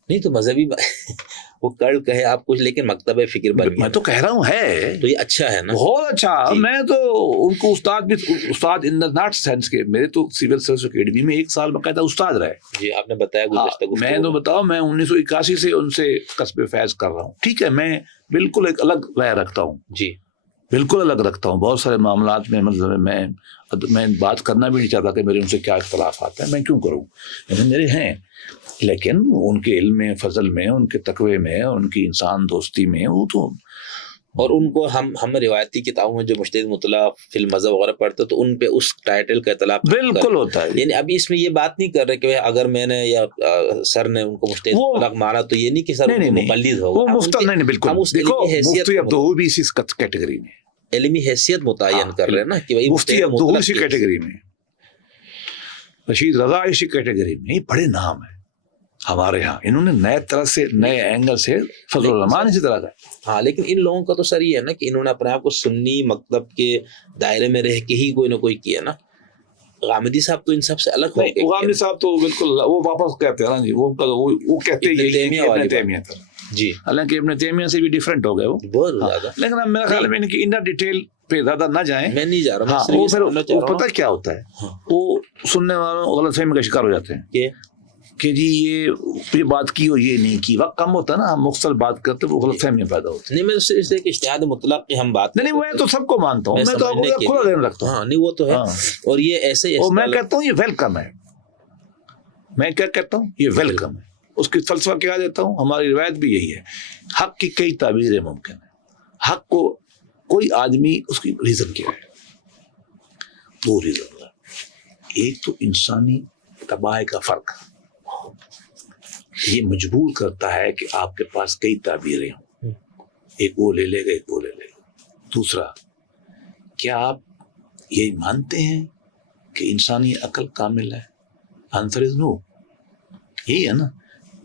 نہیں تو مذہبی وہ کڑ کہے آپ کچھ، لیکن مکتب فکر بن گیا. میں تو کہہ رہا ہوں ہے تو یہ اچھا ہے نا. بہت اچھا. میں تو ان کو استاد بھی، استاد ان ناٹ سینس کے، میرے تو سول سروس اکیڈمی میں 1 سال باقاعدہ استاد رہے. جی آپ نے بتایا گزشتہ گفتگو میں تو بتاؤ، میں 1981 سے ان سے قصب فیض کر رہا ہوں. ٹھیک ہے، میں بالکل ایک الگ رائے رکھتا ہوں. جی بالکل الگ رکھتا ہوں بہت سارے معاملات میں. مطلب میں بات کرنا بھی نہیں چاہتا کہ میرے ان سے کیا اختلافات ہیں، میں کیوں کروں، میرے ہیں. لیکن ان کے علم میں، فضل میں، ان کے تقوی میں، ان کی انسان دوستی میں، وہ تو. اور ان کو ہم روایتی کتابوں میں جو مجتہد مطلع فی المذہب وغیرہ پڑھتے تو ان پہ اس ٹائٹل کا اطلاق بالکل ہوتا ہے. یعنی ابھی اس میں یہ بات نہیں کر رہے کہ اگر میں نے یا سر نے ان کو مجتہد مطلق مانا تو یہ نہیں کہ سر مقلد ہوگا. وہ مفتی نہیں، بالکل. دیکھو مفتی عبدالوہاب بھی اسی کیٹیگری میں، علمی حیثیت متعین کر رہے ہیں نا کہ مفتی عبدالوہاب اسی کیٹیگری میں، رشید رضا اسی کیٹیگری میں. یہ بڑے نام ہیں ہمارے ہاں. انہوں نے نئے طرح سے، نئے اینگل سے فضل الرحمان اسی طرح کا. ہاں لیکن ان لوگوں کا تو سر یہ ہے نا کہ انہوں نے اپنے آپ کو سنی مکتب کے دائرے میں رہ کے ہی کوئی نہ کوئی کیا نا. غامدی صاحب تو ان سب سے الگ ہو گئے. غامدی صاحب تو بالکل وہ واپس کہتے ہیں جی، وہ کہتے ہیں ابن تیمیہ تھا. جی حالانکہ ابن تیمیہ سے بھی ڈیفرنٹ ہو گئے وہ بہت زیادہ. لیکن اب میرا خیال ہے ان کی انر ڈیٹیل پہ زیادہ نہ جائیں. میں نہیں جا رہا. وہ پھر پتہ کیا ہوتا ہے، وہ سننے والوں غلط فہمی کا شکار ہو جاتے ہیں کہ جی یہ بات کی اور یہ نہیں کی. وقت کم ہوتا ہے نا، ہم مختصر بات کرتے وہ غلط فہمیاں پیدا ہوتی ہیں. نہیں میں صرف ایک اجتہاد مطلق کی ہم بات نہیں، میں تو سب کو مانتا ہوں، میں تو آپ کو کھلا ذہن رکھتا ہوں. ہاں نہیں وہ تو ہے. اور یہ ایسے اور میں کہتا ہوں یہ ویلکم ہے. میں کیا کہتا ہوں، یہ ویلکم ہے. اس کی فلسفہ کیا دیتا ہوں، ہماری روایت بھی یہی ہے، حق کی کئی تعبیریں ممکن ہیں. حق کو کوئی آدمی، اس کی ریزن کیا ہے، 2 ریزن. ایک تو انسانی طباع کا فرق، یہ مجبور کرتا ہے کہ آپ کے پاس کئی تعبیریں ہوں. ایک وہ لے لے گا، ایک وہ لے لے گا. دوسرا، کیا آپ یہ مانتے ہیں کہ انسانی عقل کامل ہے؟ آنسر از نو. یہی ہے نا.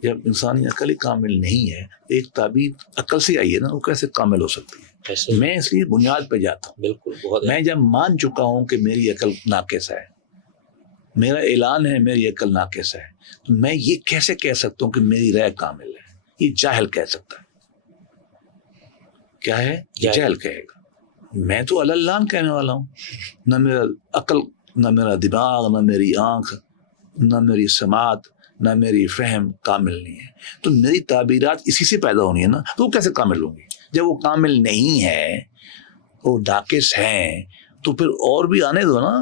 جب انسانی عقل ہی کامل نہیں ہے، ایک تعبیر عقل سے آئی ہے نا، وہ کیسے کامل ہو سکتی ہے؟ میں اس لیے بنیاد پہ جاتا ہوں. بالکل. میں جب مان چکا ہوں کہ میری عقل ناقص ہے، میرا اعلان ہے میری عقل ناقص ہے، تو میں یہ کیسے کہہ سکتا ہوں کہ میری رائے کامل ہے؟ یہ جاہل کہہ سکتا ہے. کیا ہے؟ جاہل کہے گا. میں تو اللہ کہنے والا ہوں. نہ میرا عقل، نہ میرا دماغ، نہ میری آنکھ، نہ میری سماعت، نہ میری فہم کامل نہیں ہے. تو میری تعبیرات اسی سے پیدا ہونی ہے نا، تو وہ کیسے کامل ہوں گی؟ جب وہ کامل نہیں ہے، وہ ناقص ہیں، تو پھر اور بھی آنے دو نا.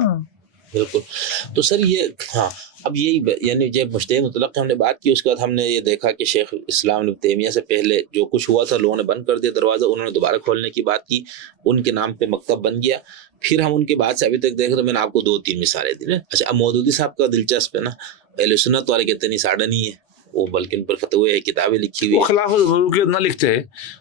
بالکل. تو سر یہ ہاں اب یہی یعنی جب مجتہد مطلق کی ہم نے بات کی، اس کے بعد ہم نے یہ دیکھا کہ شیخ اسلام ابن تیمیہ سے پہلے جو کچھ ہوا تھا لوگوں نے بند کر دیا دروازہ، انہوں نے دوبارہ کھولنے کی بات کی، ان کے نام پہ مکتب بن گیا. پھر ہم ان کے بعد سے ابھی تک دیکھیں تو میں نے آپ کو 2-3 مثالیں دی نا. اچھا اب مودودی صاحب کا دلچسپ ہے نا، اہل سنت والے کہتے نہیں ساڑھا نہیں ہے وہ، بلکہ ان پر فتوے ہے، کتابیں لکھی ہوئی. وہ خلاف ملوکیت نہ لکھتے،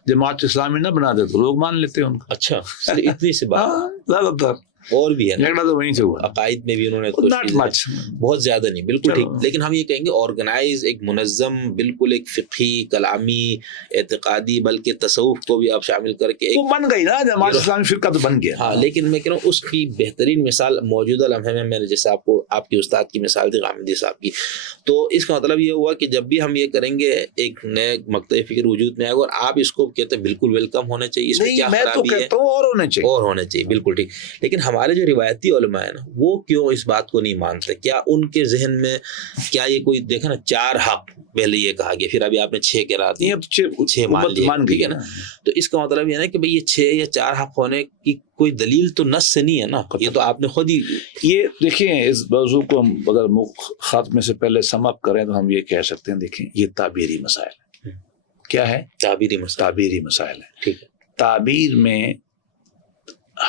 جماعت اسلامی نہ بنا دیتے، لوگ مان لیتے ہیں ان کا. اچھا اتنی سی بات زیادہ تر اور بھی ہے جھگڑا تو وہیں سے ہوا. عقائد میں بھی انہوں نے بہت زیادہ نہیں، بالکل ٹھیک. لیکن ہم یہ کہیں گے آرگنائز، ایک منظم، بالکل ایک فقہی، کلامی، اعتقادی، بلکہ تصوف کو بھی آپ شامل کر کے وہ بن گئی نا جماعت اسلامی فرقہ تو بن گیا. ہاں لیکن میں کہہ رہا ہوں اس کی بہترین مثال موجودہ لمحے میں نے جیسے آپ کو آپ کے استاد کی مثال تھی غامدی صاحب کی. تو اس کا مطلب یہ ہوا کہ جب بھی ہم یہ کریں گے ایک نئے مکتب فکر وجود میں آئے گا، اور آپ اس کو کہتے ہیں بالکل ویلکم ہونا چاہیے. اس میں کیا خرابی ہے؟ اور ہونا چاہیے بالکل ٹھیک. لیکن ہمارے جو روایتی علماء ہے نا، وہ کیوں اس بات کو نہیں مانتے؟ کیا ان کے ذہن میں کیا یہ کوئی دیکھا نا 4 حق پہلے یہ کہا گیا، پھر ابھی آپ نے 6 کرا دی، 6 مان گئی ہے نا. تو اس کا مطلب یہ ہے کہ بھئی یہ 6 یا 4 حق ہونے کی کوئی دلیل تو نص سے نہیں ہے نا، یہ تو آپ نے خود ہی. یہ دیکھیں اس موضوع کو ہم اگر خاتمے سے پہلے سم اپ کریں تو ہم یہ کہہ سکتے ہیں، دیکھیں یہ تعبیری مسائل ہے. کیا ہے؟ تعبیری مسائل ہے. ٹھیک ہے. تعبیر میں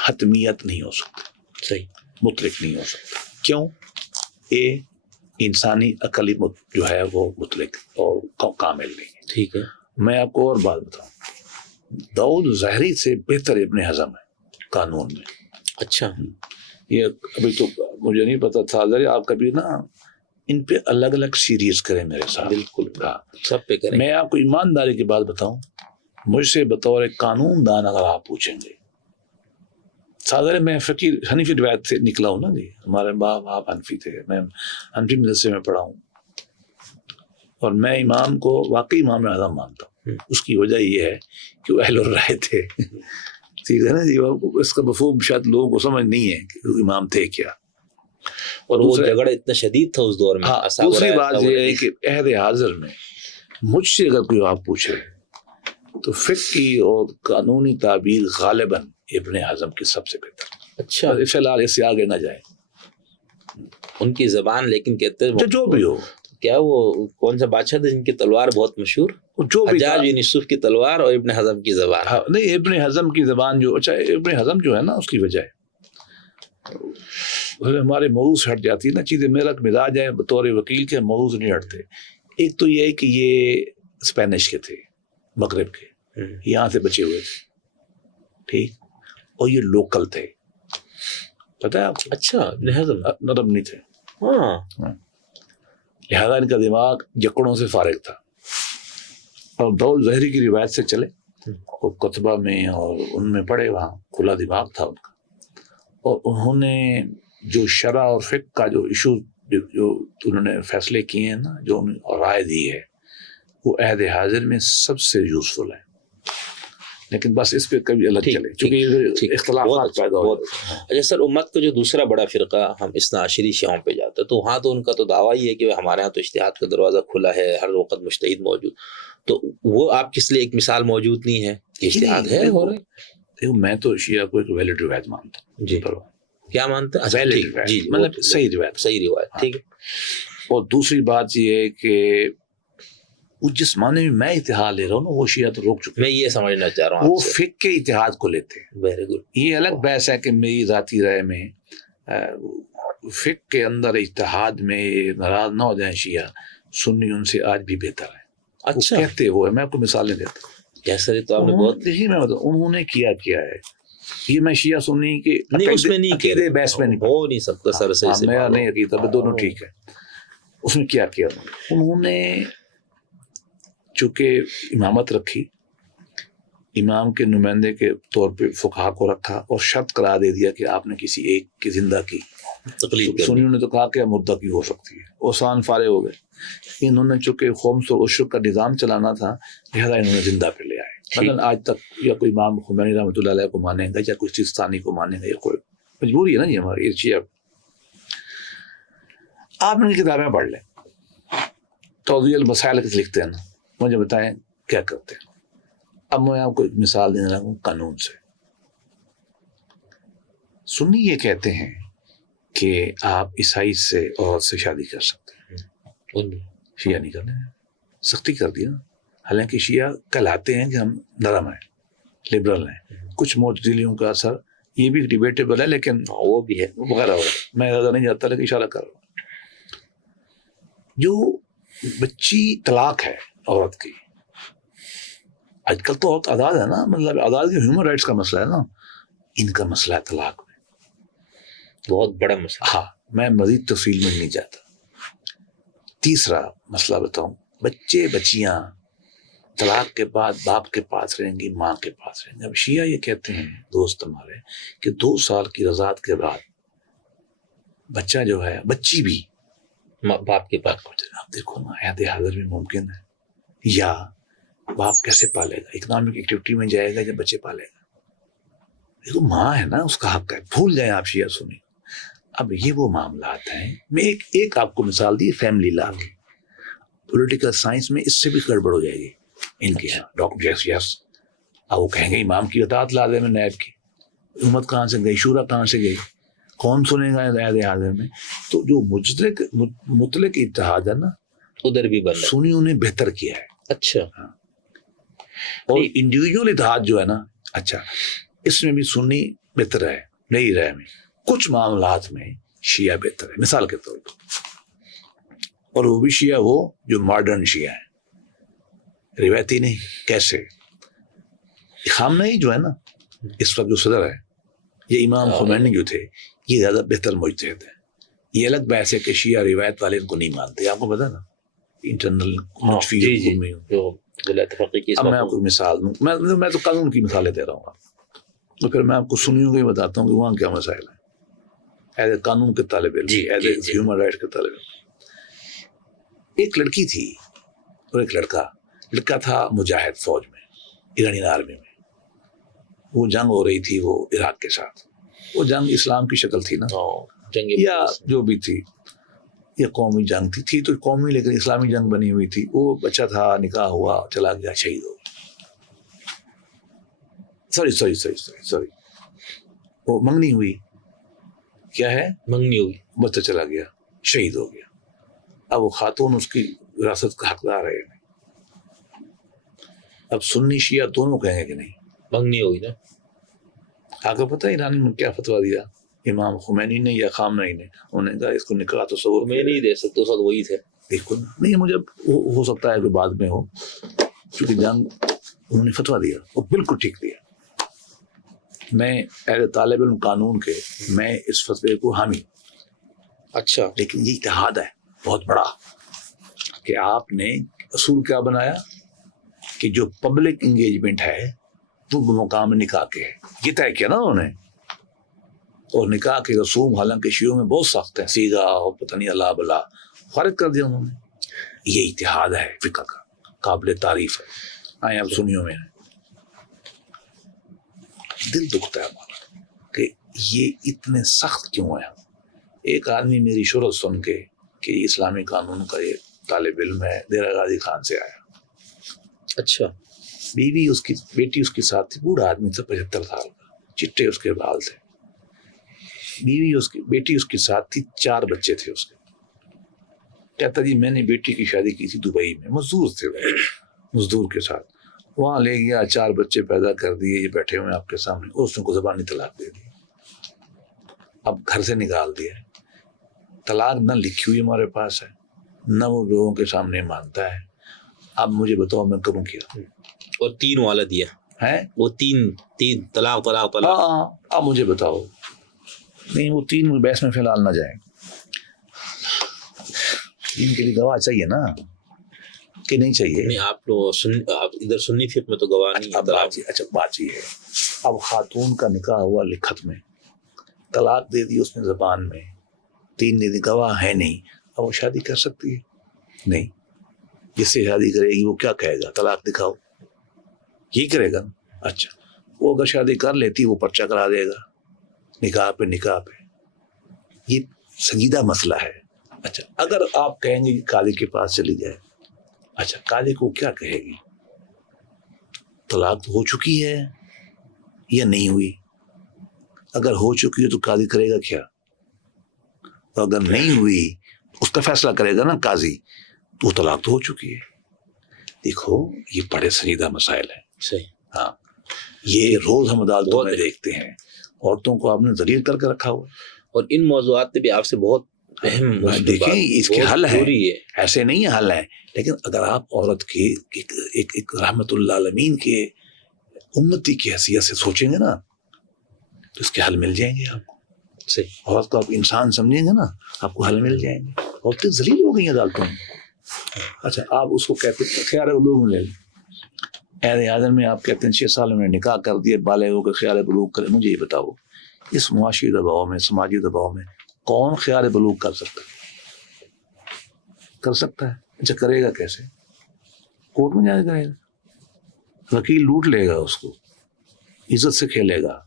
حتمیت نہیں ہو سکتی، صحیح، مطلق نہیں ہو سکتا. کیوں؟ انسانی عقل جو ہے وہ مطلق اور کامل نہیں ہے. ٹھیک ہے. میں آپ کو اور بات بتاؤں، داؤد ظاہری سے بہتر ابن حزم ہے قانون میں. اچھا، یہ ابھی تو مجھے نہیں پتا تھا، آپ کبھی نا ان پہ الگ الگ سیریز کریں میرے ساتھ. بالکل سب پہ کریں. میں آپ کو ایمانداری کی بات بتاؤں، مجھ سے بطور ایک قانون دان اگر آپ پوچھیں گے، سادر میں فقیر حنفی روایت سے نکلا ہوں نا جی، ہمارے باپ حنفی تھے، میں حنفی مدرسے میں پڑھا ہوں. اور میں امام کو واقعی امام اعظم مانتا ہوں. اس کی وجہ یہ ہے کہ وہ اہل الرائے تھے. ٹھیک ہے نا جی. اس کا مفہوم شاید لوگوں کو سمجھ نہیں ہے کہ وہ امام تھے کیا. اور وہ جھگڑا اتنا شدید تھا اس دور میں. دوسری بات یہ ہے کہ عہد حاضر میں مجھ سے اگر کوئی آپ پوچھے تو فقہی اور قانونی تعبیر غالباً ابن حزم کی سب سے بہتر. اچھا, فی الحال اس سے آگے نہ جائے. ان کی زبان لیکن کہتے ہیں جو بھی ہو, کیا وہ کون سا بادشاہ تھا جن کی تلوار بہت مشہور, جو بھی حجاج بن یوسف کی تلوار اور ابن حزم کی زبان. نہیں, ابن حزم کی زبان جو, اچھا ابن حزم جو ہے نا اس کی وجہ ہے ہمارے موضوع سے ہٹ جاتی ہے نا چیزیں. میرا مزاج ہے بطور وکیل کے موضوع سے نہیں ہٹتے. ایک تو یہ ہے کہ یہ اسپینش کے تھے, مغرب کے, یہاں سے بچے ہوئے تھے, ٹھیک, اور یہ لوکل تھے, پتہ ہے آپ کو. اچھا, ابن حزم نرم نہیں تھے. ہاں, لہذا ان کا دماغ جکڑوں سے فارغ تھا. اور دول ظہری کی روایت سے چلے, وہ کتبہ میں اور ان میں پڑھے, وہاں کھلا دماغ تھا ان کا. اور انہوں نے جو شرع اور فقہ کا جو ایشو جو انہوں نے فیصلے کیے ہیں نا, جو انہوں نے رائے دی ہے, وہ عہد حاضر میں سب سے یوزفل ہے. لیکن بس اس پہ کبھی الگ چلے چونکہ اختلافات پیدا ہو. اچھا سر, امت کا جو دوسرا بڑا فرقہ ہم اثنا عشری شیعوں پہ جاتا ہے, تو وہاں تو ان کا تو دعویٰ ہی ہے کہ ہمارے ہاں تو اجتہاد کا دروازہ کھلا ہے, ہر وقت مجتہد موجود. تو وہ آپ کس لیے ایک مثال موجود نہیں ہے کہ اجتہاد ہے ہو رہا؟ میں تو شیعہ کو ایک ویلڈ روایت مانتا ہوں. جی, کیا مانتے ہیں؟ جی, مطلب صحیح روایت, صحیح روایت, ٹھیک ہے. اور دوسری بات یہ ہے کہ وہ جس معنی میں میں اتحاد لے رہا ہوں نا, وہ شیعہ تو روک چکے. میں یہ سمجھنا چاہ رہا ہوں, وہ فقہ کے اتحاد کو لیتے ہیں. Very good. یہ الگ بحث ہے کہ میری ذاتی رائے میں فقہ کے اندر اتحاد میں ناراض نہ ہو جائیں شیعہ, سنی ان سے آج بھی بہتر ہے. اچھا, کہتے ہوئے میں آپ کو مثالیں دیتا ہوں. کیسے تو آپ نے بہت ہی میں انہوں نے کیا ہے. یہ میں شیعہ سنی کہ نہیں, اس میں نہیں عقیدے بحث میں نہیں ہو نہیں سکتا سر سے. میرا نہیں عقیدہ, دونوں ٹھیک ہے. اس میں کیا انہوں نے, چونکہ امامت رکھی, امام کے نمائندے کے طور پہ فقہا کو رکھا اور شرط قرار دے دیا کہ آپ نے کسی ایک کی زندہ کی تقلید. سنیوں نے تو کہا کہ مردہ کی ہو سکتی ہے, اوسان فارغ ہو گئے. انہوں نے چونکہ خمس اور عشر کا نظام چلانا تھا, لہذا انہوں نے زندہ پہ لے آئے. مثلاً آج تک یا کوئی امام خمینی رحمۃ اللہ علیہ کو مانے گا, یا کوئی سیستانی کو مانے گا, یا کوئی مجبوری ہے نا جی ہماری شیعہ. آپ ان کی کتابیں پڑھ لیں, توضیح المسائل لکھتے ہیں نا, مجھے بتائیں کیا کرتے ہیں. اب میں آپ کو ایک مثال دینے لگا ہوں قانون سے. سنی یہ کہتے ہیں کہ آپ عیسائی سے عورت سے شادی کر سکتے ہیں, شیعہ نہیں کرنے, سختی کر دی نا. حالانکہ شیعہ کہلاتے ہیں کہ ہم نرم ہیں, لبرل ہیں. کچھ معتزلیوں کا اثر یہ بھی ڈیبیٹیبل ہے, لیکن وہ بھی ہے وغیرہ. میں زیادہ نہیں جاتا, لیکن اشارہ کر رہا ہوں. جو بچی طلاق ہے عورت کی, آج کل تو بہت آزاد ہے نا, مطلب آزاد کی ہیومن رائٹس کا مسئلہ ہے نا. ان کا مسئلہ ہے طلاق میں, بہت بڑا مسئلہ. ہاں, میں مزید تفصیل میں نہیں جاتا. تیسرا مسئلہ بتاؤں, بچے بچیاں طلاق کے بعد باپ کے پاس رہیں گی, ماں کے پاس رہیں گے. اب شیعہ یہ کہتے ہیں دوست ہمارے کہ 2 سال کی رضاعت کے بعد بچہ جو ہے, بچی بھی باپ کے پاس. آپ دیکھو نا, عہد حاضر میں ممکن ہے, یا باپ کیسے پالے گا, اکنامک ایکٹیویٹی میں جائے گا یا بچے پالے گا. دیکھو ماں ہے نا, اس کا حق ہے, بھول جائیں آپ شیعہ سنی. اب یہ وہ معاملات ہیں. میں ایک آپ کو مثال دی فیملی لا کی. پولیٹیکل سائنس میں اس سے بھی گڑبڑ ہو جائے گی ان کے یہاں. ڈاکٹر یس اب وہ کہیں گے امام کی اطاعت لازم ہے, نیب کی. امت کہاں سے گئی, شورا کہاں سے گئی, کون سنے گا عہد حاضر میں. تو جو مطلق اتحاد ہے نا, ادھر بھی بن سنیوں نے بہتر کیا ہے. اچھا, اور انڈیویجول اتحاد جو ہے نا, اچھا اس میں بھی سنی بہتر ہے. نہیں رہے میں کچھ معاملات میں شیعہ بہتر ہے, مثال کے طور پر. اور وہ بھی شیعہ وہ جو ماڈرن شیعہ ہیں, روایتی نہیں. کیسے؟ خامنئی جو ہے نا اس وقت جو صدر ہے, یہ امام خمینی جو تھے, یہ زیادہ بہتر مجتہد ہیں. یہ الگ بحث ہے کہ شیعہ روایت والے ان کو نہیں مانتے. آپ کو پتا نا انٹرنل اب میں آپ کو مثال دوں, میں تو قانون کی مثالیں دے رہا ہوں, تو پھر میں آپ کو سنیوں کو ہی بتاتا ہوں کہ وہاں کیا مسائل ہیں. ایز اے قانون کے طالب علم, ایز اے ہیومن رائٹس کے طالب علم. ایک لڑکی تھی اور ایک لڑکا تھا مجاہد فوج میں، ایرانی آرمی میں. وہ جنگ ہو رہی تھی وہ عراق کے ساتھ. وہ جنگ اسلام کی شکل تھی نا، یا جو بھی تھی، یہ قومی جنگ تھی تو قومی لیکن اسلامی جنگ بنی ہوئی تھی. وہ بچہ تھا، نکاح ہوا، چلا گیا، شہید ہو گیا. سوری وہ منگنی ہوئی، کیا ہے، منگنی ہوئی، بچہ چلا گیا، شہید ہو گیا. اب وہ خاتون اس کی وراثت کا حقدار ہے. اب سنی شیعہ دونوں کہیں گے کہ نہیں، منگنی ہوگی نا. آپ کو پتہ ہے ایرانی نے کیا فتویٰ دیا؟ امام خمینی نے یا خامنئی نے، انہوں نے کہا اس کو نکاح تصور میں نہیں دے سکتے. اس وقت وہی تھے. دیکھو نہیں، مجھے ہو سکتا ہے کہ بعد میں ہو، کیونکہ جنگ انہوں نے فتویٰ دیا، وہ بالکل ٹھیک دیا. میں ایز طالب علم قانون کے میں اس فتوے کو حامی. اچھا، لیکن یہ اتحاد ہے بہت بڑا کہ آپ نے اصول کیا بنایا کہ جو پبلک انگیجمنٹ ہے وہ بمقام نکاح کے ہے. یہ طے کیا نا انہوں نے. اور نکاح کے رسوم حالانکہ شیعوں میں بہت سخت ہیں، سیگا اور پتہ نہیں اللہ بلا، فارغ کر دیا انہوں نے. یہ اتحاد ہے فقہ کا، قابل تعریف ہے. آئیں اب سنیوں میں دل دکھتا ہے ہمارا کہ یہ اتنے سخت کیوں ہیں. ایک آدمی میری شہرت سن کے کہ اسلامی قانون کا یہ طالب علم ہے، دیرہ غازی خان سے آیا. اچھا، بیوی اس کی، بیٹی اس کے ساتھ تھی، بوڑھا آدمی تھا 75 سال کا، چٹے اس کے بال تھے. بیوی اس کی، بیٹی اس کے ساتھ تھی، 4 بچے تھے اس کے. کہتا جی میں نے بیٹی کی شادی کی تھی دبئی میں، مزدور تھے، مزدور کے ساتھ وہاں لے گیا، 4 بچے پیدا کر دیے، یہ بیٹھے ہوئے آپ کے سامنے. اس نے کو زبانی طلاق دے دی، اب گھر سے نکال دیا. طلاق نہ لکھی ہوئی ہمارے پاس ہے، نہ وہ لوگوں کے سامنے مانتا ہے. اب مجھے بتاؤ میں کروں کیا؟ اور 3 والا دیا ہے، وہ 3 طلاق. ہاں اب مجھے بتاؤ. نہیں وہ 3 بحث میں فی الحال نہ جائیں. 3 کے لیے گواہ چاہیے نا کہ نہیں چاہیے؟ نہیں، آپ ادھر سنی فقہ میں تو گواہ نہیں. اچھا بات یہ ہے، اب خاتون کا نکاح ہوا لکھت میں، طلاق دے دی اس نے زبان میں، 3 دے دی، گواہ ہے نہیں. اب وہ شادی کر سکتی ہے؟ نہیں. جس سے شادی کرے گی وہ کیا کہے گا؟ طلاق دکھاؤ، یہی کرے گا. اچھا، وہ اگر شادی کر لیتی وہ پرچہ کرا دے گا نکاح پہ. یہ سنجیدہ مسئلہ ہے. اچھا، اگر آپ کہیں گے قاضی کے پاس چلی جائے، اچھا قاضی کو کیا کہے گی؟ طلاق تو ہو چکی ہے یا نہیں ہوئی؟ اگر ہو چکی ہے تو قاضی کرے گا کیا؟ اگر نہیں ہوئی اس کا فیصلہ کرے گا نا قاضی، تو طلاق تو ہو چکی ہے. دیکھو یہ بڑے سنجیدہ مسائل ہیں. صحیح. ہاں، یہ روز ہم عدالتوں میں دیکھتے ہیں، عورتوں کو آپ نے ذلیل کر کے رکھا ہوا. اور ان موضوعات پہ بھی آپ سے بہت اہم دیکھیں اس کے حل ہے، ایسے نہیں ہے حل ہے. لیکن اگر آپ عورت کی ایک رحمت اللہ عالمین کے امتی کی حیثیت سے سوچیں گے نا تو اس کے حل مل جائیں گے آپ کو. صحیح. عورت کو آپ انسان سمجھیں گے نا، آپ کو حل مل جائیں گے. عورتیں ذلیل ہو گئی ہیں عدالتوں میں. اچھا، آپ اس کو کہتے ہیں خیال علوم لے لیں. عہد اعظم میں آپ کہتے ہیں 6 سال میں نکاح کر دیے، بالغ ہو کر خیال بلوغ کرے. مجھے یہ بتاؤ اس معاشی دباؤ میں، سماجی دباؤ میں کون خیال بلوغ کر سکتا ہے؟ کر سکتا ہے؟ اچھا کرے گا کیسے؟ کورٹ میں جا کے کرے گا، وکیل لوٹ لے گا اس کو، عزت سے کھیلے گا.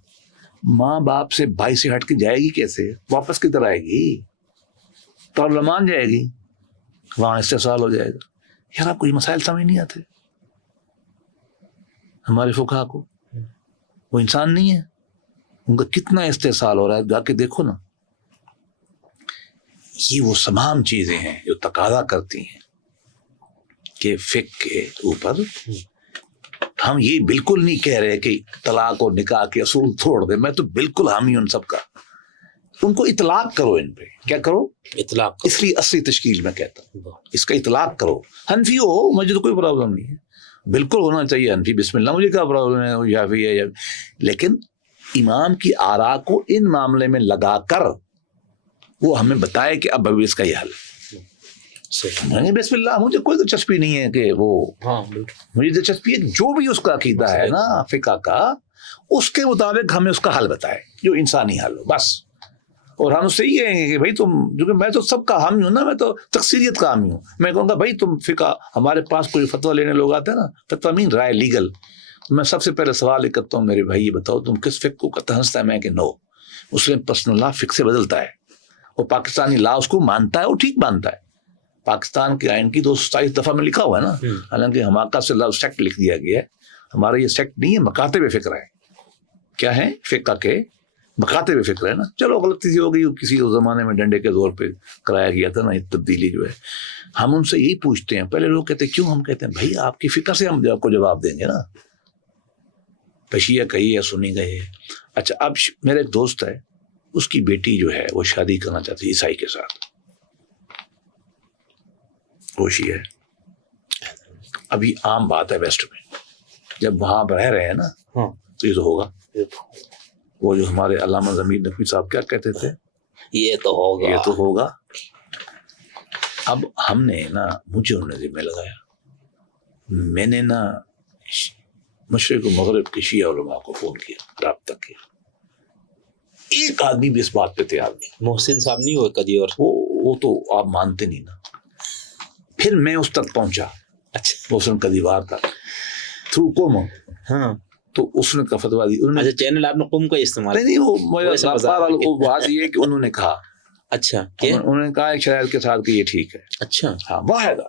ماں باپ سے، بھائی سے ہٹ کے جائے گی کیسے؟ واپس کدھر آئے گی؟ پارلیمان جائے گی، وہاں استحصال ہو جائے گا. یار آپ کو یہ مسائل سمجھ نہیں آتے ہمارے فقہا کو. وہ انسان نہیں ہے، ان کا کتنا استحصال ہو رہا ہے، جا کے دیکھو نا. یہ وہ تمام چیزیں ہیں جو تقاضا کرتی ہیں کہ فقہ کے اوپر ہم یہ بالکل نہیں کہہ رہے کہ طلاق اور نکاح کے اصول چھوڑ دیں. میں تو بالکل حامی ہوں ان سب کا. ان کو اطلاق کرو، ان پہ کیا کرو؟ اطلاق کرو. اس لیے اصلی تشکیل میں کہتا ہوں اس کا اطلاق کرو. حنفی ہو مجھے تو کوئی پرابلم نہیں ہے، بالکل ہونا چاہیے حنفی، بسم اللہ، مجھے کیا پرابلم ہے، شافعی ہے. لیکن امام کی آراء کو ان معاملے میں لگا کر وہ ہمیں بتائے کہ اب اس کا یہ حل ہے. بسم اللہ، مجھے کوئی دلچسپی نہیں ہے کہ وہ، مجھے دلچسپی ہے جو بھی اس کا عقیدہ ہے نا فقہ کا، اس کے مطابق ہمیں اس کا حل بتائے جو انسانی حل ہو بس. اور ہم اس سے یہ کہیں گے کہ بھائی تم، جو کہ میں تو سب کا حامی ہوں نا، میں تو تکثیریت کا حامی ہوں. میں کہوں گا بھائی تم فقہ، ہمارے پاس کوئی فتویٰ لینے لوگ آتے ہیں نا، فتویٰ مین رائے لیگل، میں سب سے پہلے سوال یہ کرتا ہوں میرے بھائی یہ بتاؤ تم کس فقہ کو ہنستا ہے؟ میں کہ نو، مسلم پرسنل لا فقہ سے بدلتا ہے، اور پاکستانی لا اس کو مانتا ہے، وہ ٹھیک مانتا ہے. پاکستان کے آئین کی 227 دفعہ میں لکھا ہوا ہے نا، حالانکہ حماقت سے لفظ سیکٹ لکھ دیا گیا ہے. ہمارا یہ سیکٹ نہیں ہے، مکاتب فکر ہے. کیا ہے؟ فقہ کے مکاتب فکر ہے نا. چلو غلطی سی ہو گئی، کسی زمانے میں ڈنڈے کے زور پہ کرایا گیا تھا نا یہ تبدیلی جو ہے. ہم ان سے یہی پوچھتے ہیں، پہلے لوگ کہتے ہیں کیوں، ہم کہتے ہیں بھائی آپ کی فقہ سے ہم آپ کو جواب دیں گے نا. پشیہ کہیے یا سنی کہیے. اچھا اب میرا ایک دوست ہے، اس کی بیٹی جو ہے وہ شادی کرنا چاہتی ہے عیسائی کے ساتھ، وہ شیعہ ہے. اب یہ عام بات ہے ویسٹ میں، جب وہاں رہ رہے ہیں نا تو یہ تو ہوگا. وہ جو ہمارے علامہ ضمیر نقوی صاحب کیا کہتے تھے، یہ تو ہوگا، یہ تو ہوگا. اب ہم نے نا، مجھے انہوں نے ذمہ لگایا، میں نے نا مشرق و مغرب کے شیعہ علماء کو فون کیا، رابطہ کیا. ایک آدمی بھی اس بات پہ تیار نہیں. محسن صاحب نہیں ہوئے کبھی؟ اور وہ تو آپ مانتے نہیں نا. پھر میں اس تک پہنچا، اچھا محسن کا دیوار تک، تھرو کومو. ہاں تو اس نے کا فتویٰ دی. اچھا چینل آپ نے قم کا استعمال؟ نہیں وہ بات یہ ہے کہ انہوں نے کہا، اچھا انہوں نے کہا ایک شاعر کے ساتھ کہ یہ ٹھیک ہے. اچھا ہاں واحد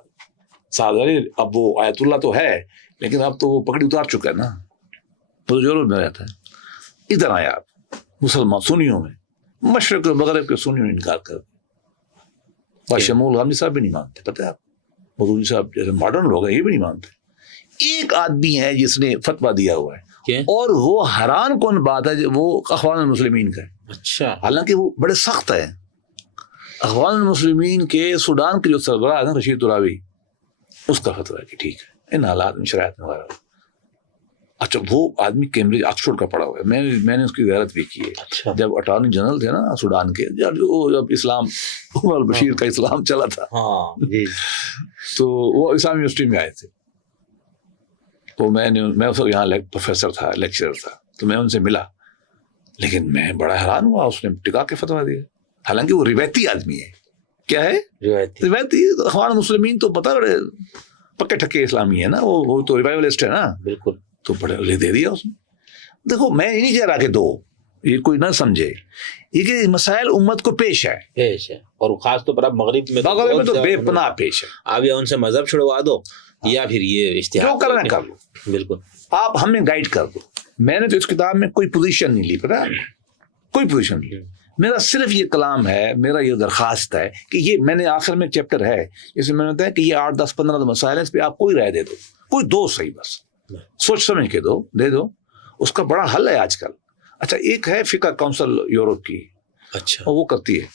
سادری. اب وہ آیت اللہ تو ہے لیکن اب تو وہ پکڑی اتار چکا ہے نا، تو ضرور میں رہتا ہے. ادھر آیا آپ مسلمان سنیوں میں، مشرق و مغرب کے سنیوں نے انکار کر دیا. شمول غامدی صاحب بھی نہیں مانتے، پتہ ہے آپ، مودودی صاحب جیسے ماڈرن لوگ ہیں یہ بھی نہیں مانتے. ایک آدمی ہے جس نے فتویٰ دیا ہوا ہے، اور وہ حیران کون بات ہے، وہ اخوان المسلمین کا ہے. اچھا حالانکہ وہ بڑے سخت ہے. اخوان المسلمین کے سوڈان کے جو سربراہ ہے نا رشید تراوی، اس کا فتویٰ ہے کہ ٹھیک ہے ان حالات میں شرائط میں وغیرہ. اچھا وہ آدمی کیمبرج آکسفورڈ کا پڑھا ہوا ہے، میں نے اس کی زیارت بھی کی ہے. اچھا جب اٹارنی جنرل تھے نا سوڈان کے، جب اسلام عمر البشیر کا اسلام چلا تھا، ہاں جی، تو وہ اسلام یونیورسٹی میں آئے تھے. تو میں اس وقت یہاں پروفیسر تھا، لیکچرر تھا، تو میں ان سے ملا. لیکن میں بڑا حیران ہوا، اس نے ٹکا کے فتویٰ دیا. حالانکہ وہ روایتی آدمی ہے. کیا ہے؟ روایتی. اخوان مسلمین تو پتہ بڑے پکے ٹھکے اسلامی ہے نا، وہ تو ریوائولسٹ ہے نا. بالکل. تو بڑے لے دے دیا اس نے. دیکھو میں نہیں کہہ رہا کہ دو، یہ کوئی نہ سمجھے، یہ کہ مسائل امت کو پیش ہے، اور خاص طور پر اب مغرب میں تو بے پناہ پیش ہے. آپ یا ان سے مذہب چھڑوا دو یا پھر یہ اشتہار جو کرنا کر لو. بالکل آپ ہمیں گائیڈ کر دو. میں نے تو اس کتاب میں کوئی پوزیشن نہیں لی، پتہ ہے، کوئی پوزیشن نہیں. میرا صرف یہ کلام ہے، میرا یہ درخواست ہے کہ یہ میں نے آخر میں چیپٹر ہے جس میں میں نے بتایا کہ یہ 8 10 15 مسائل ہیں، اس پہ آپ کوئی رائے دے دو، کوئی دو صحیح، بس سوچ سمجھ کے دے دو. اس کا بڑا حل ہے آج کل. اچھا ایک ہے فقہ کونسل یورپ کی، اچھا وہ کرتی ہے.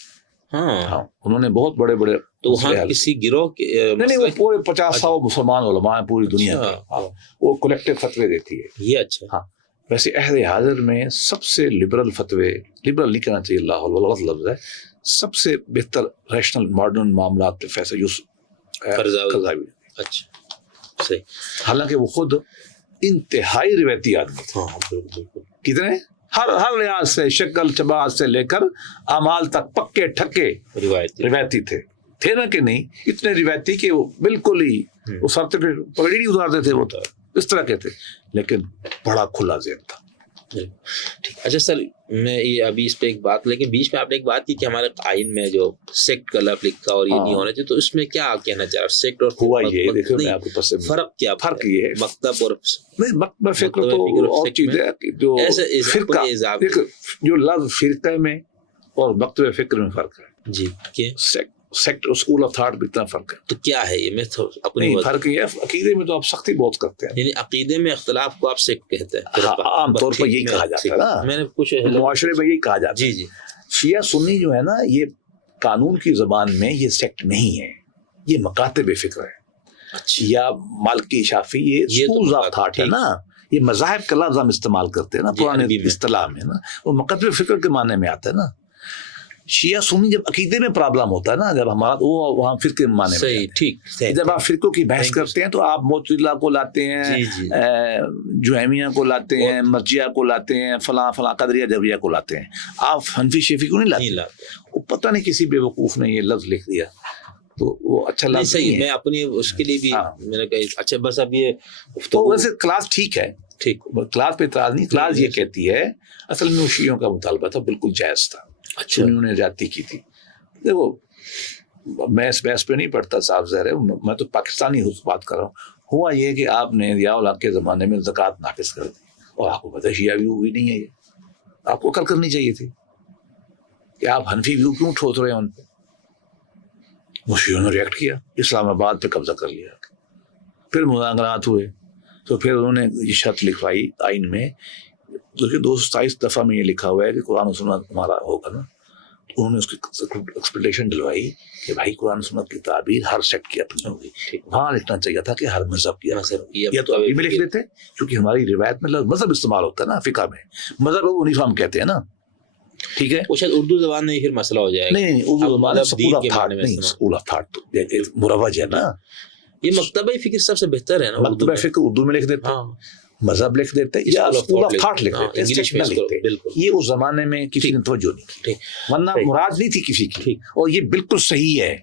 ہاں انہوں نے بہت بڑے تو وہاں کسی گروہ نہیں وہ پورے 50-100 مسلمان علماء ہیں پوری دنیا میں، وہ کلیکٹیو فتوے دیتی ہے. یہ اچھا. ہاں ویسے عہد حاضر میں سب سے لبرل فتوے، لبرل نہیں کہنا چاہیے، اللہ غلط لفظ ہے، سب سے بہتر ریشنل ماڈرن معاملات پہ فیصلہ یوسف قرضاوی. اچھا صحیح. حالانکہ وہ خود انتہائی روایتی آدمی تھے. بالکل. کتنے ہر لحاظ سے، شکل چباعت سے لے کر اعمال تک پکے ٹھکے روایتی تھے نا کہ نہیں؟ اتنے روایتی کہ وہ بالکل ہی وہ سر تک پگڑی نہیں اتارتے تھے، وہ اس طرح کے تھے، لیکن بڑا کھلا ذہن تھا. اچھا سر میں یہ ابھی اس پہ ایک بات، لیکن بیچ میں آپ نے ایک بات کی کہ ہمارے آئین میں جو سیکٹ کا لفظ لکھا اور یہ نہیں ہونا چاہیے، تو اس میں کیا کہنا چاہ رہا ہے؟ سیکٹ اور ہوا یہ دیکھو میں آپ کو فرق کیا؟ فرق یہ ہے، مکتب اور نہیں مکتب فکر تو اور چیز ہے، جو فرقہ جو لفظ فرقہ میں اور مکتب فکر میں فرق ہے. جی کہ سیکٹ اسکول آف تھاٹ بھی اتنا فرق ہے. تو کیا ہے یہ؟ میں اپنی فرق یہ ہے، عقیدے میں تو آپ سختی بہت کرتے ہیں، یعنی عقیدے میں اختلاف کو آپ سیکٹ کہتے ہیں عام طور پر یہی کہا جاتا ہے نا، میں نے کچھ معاشرے میں یہی کہا جاتا ہے. جی شیعہ سنی جو ہے نا، یہ قانون کی زبان میں یہ سیکٹ نہیں ہے، یہ مکاتب فکر ہے. یا مالکی شافی یہ اسکولز آف تھاٹ ہے نا، یہ مذاہب کا لفظ ہم استعمال کرتے ہیں نا پرانے اصطلاح میں نا، وہ مکاتب فکر کے معنی میں آتا ہے نا. شیعہ سنی جب عقیدے میں پرابلم ہوتا ہے نا، جب ہمارا وہ وہاں فرقے مانے میں صحیح ٹھیک، جب آپ فرقوں کی بحث کرتے ہیں تو آپ معتزلہ کو لاتے ہیں، جہمیہ کو لاتے ہیں، مرجیہ کو لاتے ہیں، فلاں فلاں قدریہ جبریہ کو لاتے ہیں، آپ حنفی شیفی کو نہیں لاتے. وہ پتہ نہیں کسی بے وقوف نے یہ لفظ لکھ دیا تو وہ اچھا لفظ صحیح. نہیں میں ہے. اپنی اس کے لیے بھی میں نے کہا اچھا بس اب یہ تو ویسے کلاس ٹھیک ہے، ٹھیک، کلاس پہ اعتراض نہیں. کلاس یہ کہتی ہے اصل میں وہ شیعوں کا مطالبہ تھا، بالکل جائز تھا، سنیوں نے زیادتی کی تھی. دیکھو میں اس بحث پہ نہیں پڑھتا، صاف ظاہر ہے، میں تو پاکستانی بات کر رہا ہوں. ہوا یہ کہ آپ نے ضیاء الحق کے زمانے میں زکوٰۃ نافذ کر دی، اور آپ کو پتہ شیعہ ویو بھی نہیں ہے، یہ آپ کو عقل کرنی چاہیے تھی کہ آپ حنفی ویو کیوں ٹھوس رہے ہیں ان پہ. وہ شیعوں نے ریئیکٹ کیا، اسلام آباد پہ قبضہ کر لیا، پھر مذاکرات ہوئے، تو پھر انہوں نے یہ شرط لکھوائی آئین میں، جو کہ 227 دفعہ میں یہ لکھا ہوا ہے کہ قرآن و سنت ہمارا ہوگا نا. انہوں نے اس کی ایکسپلیشن دلوائی کہ بھائی قرآن سنت کی تعبیر ہر سیکٹ کی اپنی ہوگی. وہاں لکھنا چاہیے تھا کہ ہر مذہب کی، یا تو ابھی میں لکھ لیتے، کیونکہ ہماری روایت میں مذہب استعمال ہوتا ہے نا فقہ میں، مذہب یونیفارم کہتے ہیں نا. ٹھیک ہے، وہ شاید اردو زبان میں پھر مسئلہ ہو جائے گا. نہیں اردو زبان سکول آف تھاٹ نہیں، سکول آف تھاٹ مروج ہے نا. یہ مکتبہ فکر سب سے بہتر ہے نا، مکتبہ فکر اردو میں لکھ دیتے، مذہب لکھ دیتے یا اسکول آف تھاٹ لکھ دیتے، انگلش میں لکھتے. یہ اس زمانے میں کسی نے توجہ نہیں کی، ورنہ مراد نہیں تھی کسی کی، اور یہ بالکل صحیح ہے.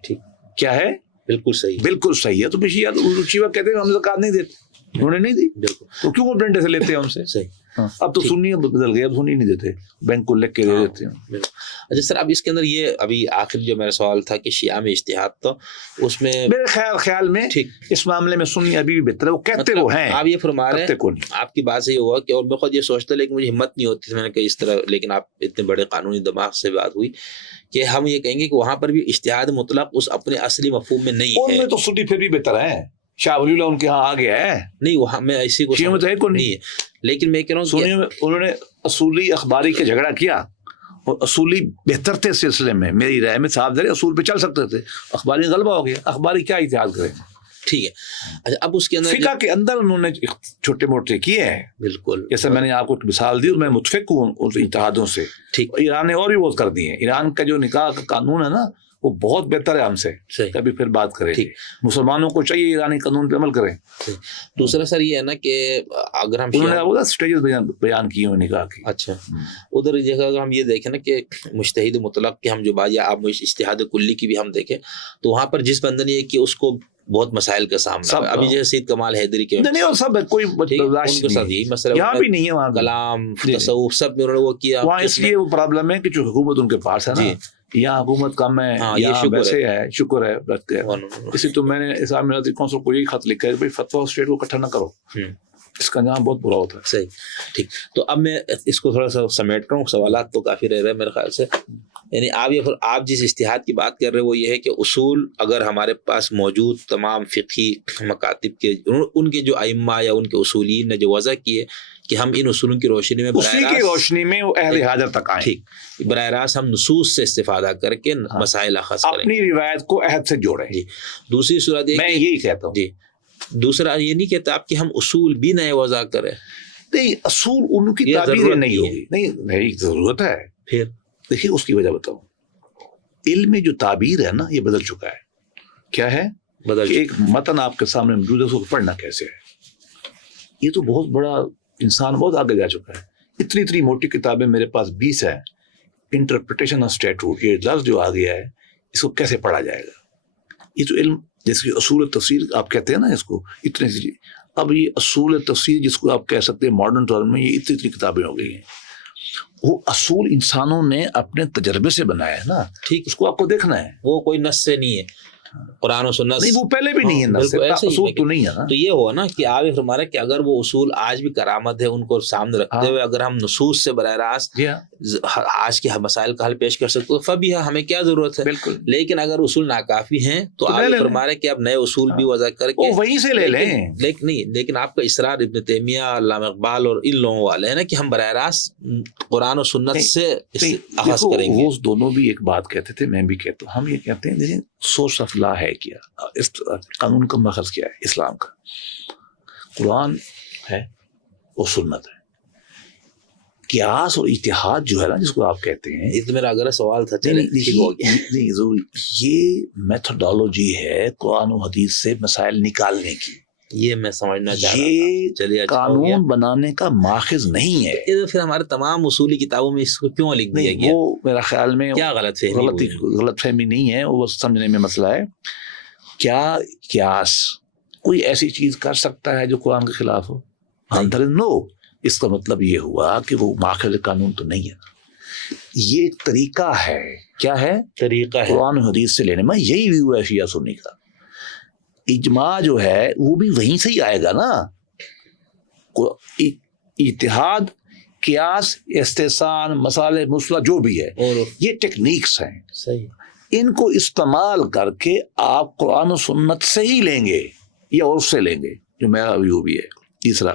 کیا ہے؟ بالکل صحیح، بالکل صحیح ہے. تو شیعہ کہتے ہیں ہم زکوٰۃ نہیں دیتے، انہوں نے نہیں دی، تو کیوں وہ ڈنڈے سے لیتے ہیں ہم سے؟ صحیح. اب تو سنی بدل گئے، اب سنی نہیں دیتے، بینک کو لکھ کے دے دیتے ہیں. اچھا سر، اب اس کے اندر یہ ابھی آخر جو میرا سوال تھا کہ شیعہ میں اجتہاد، تو اس میں میرے خیال میں اس معاملے میں سنی ابھی بھی بہتر ہے. وہ کہتے وہ ہیں، آپ یہ فرما رہے ہیں، آپ کی بات سے یہ ہوا کہ، اور میں خود یہ سوچتا لیکن مجھے ہمت نہیں ہوتی، میں نے کہا اس طرح، لیکن آپ اتنے بڑے قانونی دماغ سے بات ہوئی کہ ہم یہ کہیں گے کہ وہاں پر بھی اجتہاد مطلق اس اپنے اصلی مفہوم میں نہیں ہے. ان میں تو سنی پھر بھی بہتر ہے، شاہ ولی اللہ ان کے ہاں آ گیا ہے. نہیں وہاں میں ایسی کو نہیں ہے، لیکن میں کہہ رہا ہوں سنیوں میں انہوں نے اصولی اخباری کا جھگڑا کیا، اور اصولی بہتر تھے سلسلے میں، میری رائے میں صاحب ذرے اصول پہ چل سکتے تھے. اخباری غلبہ ہو گیا، اخباری کیا اتحاد کریں. ٹھیک ہے. اچھا اب اس کے اندر فقہ کے اندر انہوں نے چھوٹے موٹے کیے ہیں. بالکل، جیسے میں نے آپ کو مثال دی اور میں متفق ہوں ان اتحادوں سے. ٹھیک، ایران نے اور بھی بہت کر دی ہیں. ایران کا جو نکاح کا قانون ہے نا وہ بہت بہتر ہے ہم سے، کبھی پھر بات کریں. مسلمانوں کو چاہیے ایرانی قانون پہ عمل کریں. دوسرا سر یہ ہے نا کہ اگر ہم انہوں نے سٹیجز بیان کیے ہیں نکاح کی. اچھا ادھر جگہ اگر ہم یہ دیکھیں نا کہ مجتہد مطلق کی ہم جو بات، یا آپ اجتہاد کلی کی بھی ہم دیکھیں، تو وہاں پر جس بندے نے یہ کہ اس کو بہت مسائل کا سامنا ہے. ابھی جیسے سید کمال حیدری کے نہیں، اور سب کوئی یہاں بھی نہیں ہے، وہاں کلام تصوف سب میں انہوں نے وہ کیا. وہاں اس لیے وہ پرابلم ہے کہ جو حکومت ان کے پاس ہے نا، یہاں حکومت کم ہے، یہاں ویسے ہے، شکر ہے رکھتے ہیں. اسی تو میں نے اسلام میراثی کونسل کو یہی خط لکھا ہے کہ فتویٰ اسٹیٹ کو اکٹھا نہ کرو، اس کا انجام بہت برا ہوتا ہے. صحیح، ٹھیک. تو اب میں اس کو تھوڑا سا سمیٹ رہا ہوں، سوالات تو کافی رہ رہے ہیں میرے خیال سے. یعنی آپ جس اتحاد کی بات کر رہے ہیں وہ یہ ہے کہ اصول اگر ہمارے پاس موجود تمام فقہی مکاتب کے ان کے جو ائمہ یا ان کے اصولین نے جو وضع کیے کہ ہم ان اصولوں کی روشنی میں وہ اہل حاضر تک آئیں، ٹھیک، براہ راست ہم نصوص سے استفادہ کر کے مسائل اخذ کریں، اپنی روایت کو عہد سے جوڑیں. جی. دوسری صورت میں یہی کہتا ہوں. جی. دوسرا یہ نہیں کہتا آپ کہ ہم اصول بھی نئے وضع کریں. نہیں، اصول ان کی تعبیر نہیں ہوگی، نہیں ضرورت ہے. پھر دیکھیے اس کی وجہ بتاؤں. علم میں جو تعبیر ہے نا یہ بدل چکا ہے. کیا ہے؟ کہ ایک متن آپ کے سامنے موجود ہے، اس کو پڑھنا کیسے ہے. یہ تو بہت بڑا انسان بہت آگے جا چکا ہے. اتنی موٹی کتابیں میرے پاس 20 ہیں. انٹرپریٹیشن آف اسٹیٹوٹ، یہ لفظ جو آ گیا ہے اس کو کیسے پڑھا جائے گا. یہ تو علم جیسے کہ اصول تفسیر آپ کہتے ہیں نا اس کو، اتنے سی. اب یہ اصول تفسیر جس کو آپ کہہ سکتے ہیں ماڈرن ٹرم میں، یہ اتنی کتابیں ہو گئی ہیں. وہ اصول انسانوں نے اپنے تجربے سے بنایا ہے نا. ٹھیک، اس کو آپ کو دیکھنا ہے. وہ کوئی نس سے نہیں ہے، قرآن و سنت نہیں، وہ پہلے بھی نہیں ہے، اصول تو نہیں ہے نا. تو یہ ہوا نا کہ آپ ہمارا کہ اگر وہ اصول آج بھی کرامت ہے ان کو سامنے رکھتے ہوئے اگر ہم نصوص سے براہ راست آج کے مسائل کا حل پیش کر سکتے فبھی ہمیں کیا ضرورت ہے. بالکل. لیکن اگر اصول ناکافی ہیں تو آپ فرمارے کہ آپ نئے اصول بھی وضع کر کے وہیں سے لے لیں. لیکن آپ کا اصرار ابن تیمیہ، علامہ اقبال اور ان لوگوں والے ہیں نا کہ ہم براہ راست قرآن و سنت سے اخذ کریں گے. وہ دونوں بھی ایک بات کہتے تھے، میں بھی کہتا ہوں. ہم یہ کہتے ہیں دیکھیں سورس آف لا ہے کیا، اس قانون کا ماخذ کیا ہے اسلام کا. قرآن ہے اور سنت ہے. قیاس اور اتحاد جو ہے نا جس کو آپ کہتے ہیں، یہ تو میرا اگلا سوال تھا. نہیں ضروری، یہ میتھڈالوجی ہے قرآن و حدیث سے مسائل نکالنے کی. یہ میں سمجھنا چاہ رہا یہ چلیے قانون بنانے کا ماخذ نہیں ہے. پھر ہمارے تمام اصولی کتابوں میں اس کو کیوں لکھ دیا گیا؟ وہ میرا خیال میں کیا غلط فہمی نہیں ہے، وہ سمجھنے میں مسئلہ ہے. کیا قیاس کوئی ایسی چیز کر سکتا ہے جو قرآن کے خلاف ہو؟ نو. اس کا مطلب یہ ہوا کہ وہ ماخذ قانون تو نہیں ہے، یہ طریقہ ہے. کیا ہے؟ طریقہ ہے قرآن و حدیث سے لینے میں. یہی ویو ہے شیعہ سنی کا. اجماع جو ہے وہ بھی وہیں سے ہی آئے گا نا. اتحاد، قیاس، استحسان، مسالے مسلح جو بھی ہے، یہ ٹیکنیکس ہیں. صحیح. ان کو استعمال کر کے آپ قرآن و سنت سے ہی لیں گے یا اور سے لیں گے، جو میرا ویو بھی ہے. تیسرا،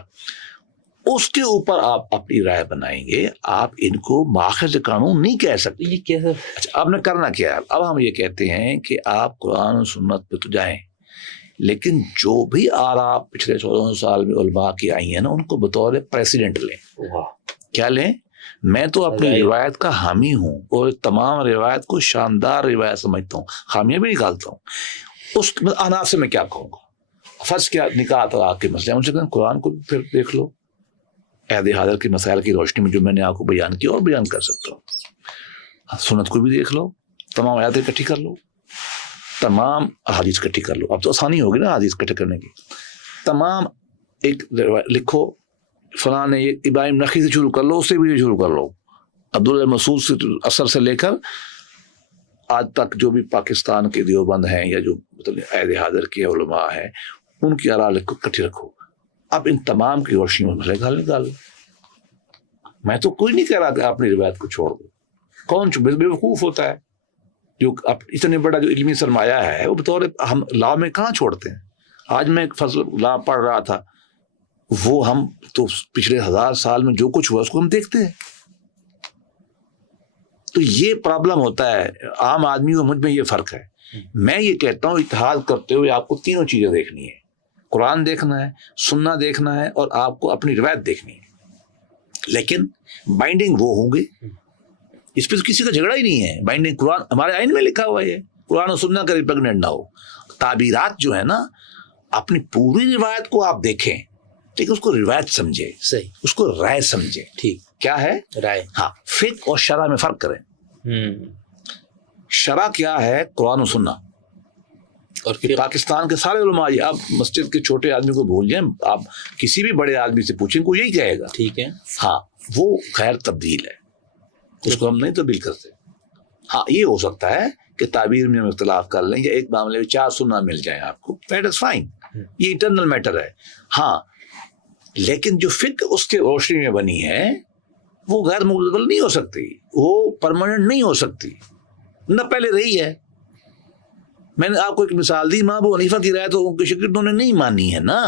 اس کے اوپر آپ اپنی رائے بنائیں گے. آپ ان کو ماخذ قانون نہیں کہہ سکتے. یہ کیسے؟ اچھا، آپ نے کرنا کیا ہے؟ اب ہم یہ کہتے ہیں کہ آپ قرآن و سنت پہ تو جائیں، لیکن جو بھی آراء پچھلے 14 سال میں علماء کی آئی ہیں نا، ان کو بطور پریسیڈنٹ لیں. کیا لیں؟ میں تو اپنی روایت کا حامی ہوں اور تمام روایت کو شاندار روایت سمجھتا ہوں، خامیاں بھی نکالتا ہوں. اس احناف سے میں کیا کہوں گا؟ فرض کیا نکاح طلاق کے مسئلے، ان سے کہیں قرآن کو پھر دیکھ لو. عہد حاضر کی مسائل کی روشنی میں جو میں نے آپ کو بیان کیا اور بیان کر سکتا ہوں. سنت کو بھی دیکھ لو، تمام آیاتیں اکٹھی کر لو، تمام احادیث اکٹھی کر لو. اب تو آسانی ہوگی نا احادیث اکٹھے کرنے کی. تمام ایک لکھو، فلاں نے ابراہیم نخعی سے شروع کر لو، اس سے بھی شروع کر لو، عبداللہ مسعود سے اثر سے لے کر آج تک جو بھی پاکستان کے دیوبند ہیں یا جو مطلب عہد حاضر کے علماء ہیں، ان کی آراء لکھو، اکٹھی رکھو. اب ان تمام کی روشنی میں مسئلہ حل نکال لو. میں تو کوئی نہیں کہہ رہا کہ آپ اپنی روایت کو چھوڑ دو. کون بے وقوف ہوتا ہے جو اتنے بڑا جو علمی سرمایہ ہے وہ بطور ہم لا میں کہاں چھوڑتے ہیں؟ آج میں ایک فضل لا پڑھ رہا تھا، وہ ہم تو پچھلے 1000 سال میں جو کچھ ہوا اس کو ہم دیکھتے ہیں. تو یہ پرابلم ہوتا ہے عام آدمی اور مجھ میں، یہ فرق ہے. میں یہ کہتا ہوں اتحاد کرتے ہوئے آپ کو تینوں چیزیں دیکھنی ہے. قرآن دیکھنا ہے، سننا دیکھنا ہے، اور آپ کو اپنی روایت دیکھنی ہے. لیکن بائنڈنگ وہ ہوں گے، اس پہ تو کسی کا جھگڑا ہی نہیں ہے. بائنڈنگ قرآن ہمارے آئین میں لکھا ہوا ہے، قرآن و سننا کا ریپگننٹ نہ ہو. تعبیرات جو ہے نا، اپنی پوری روایت کو آپ دیکھیں، لیکن اس کو روایت سمجھے. صحیح. اس کو رائے سمجھے. ٹھیک. کیا ہے رائے؟ ہاں. فقہ اور شرع میں فرق کریں. شرع کیا ہے؟ قرآن و سننا. اور پاکستان کے سارے علماء، آپ مسجد کے چھوٹے آدمی کو بھول جائیں، آپ کسی بھی بڑے آدمی سے پوچھیں کو یہی کہے گا. ٹھیک ہے. ہاں، وہ غیر تبدیل ہے، اس کو ہم نہیں تبدیل کرتے. ہاں، یہ ہو سکتا ہے کہ تعبیر میں ہم اختلاف کر لیں یا ایک معاملے میں 4 سننا مل جائیں آپ کو، دیٹ از فائن. یہ انٹرنل میٹر ہے. ہاں، لیکن جو فقہ اس کے روشنی میں بنی ہے وہ غیر مبدل نہیں ہو سکتی، وہ پرماننٹ نہیں ہو سکتی، نہ پہلے رہی ہے. میں نے آپ کو ایک مثال دی، امام ابو حنیفہ کی رائے تو ان کے شاگردوں نے نہیں مانی ہے نا،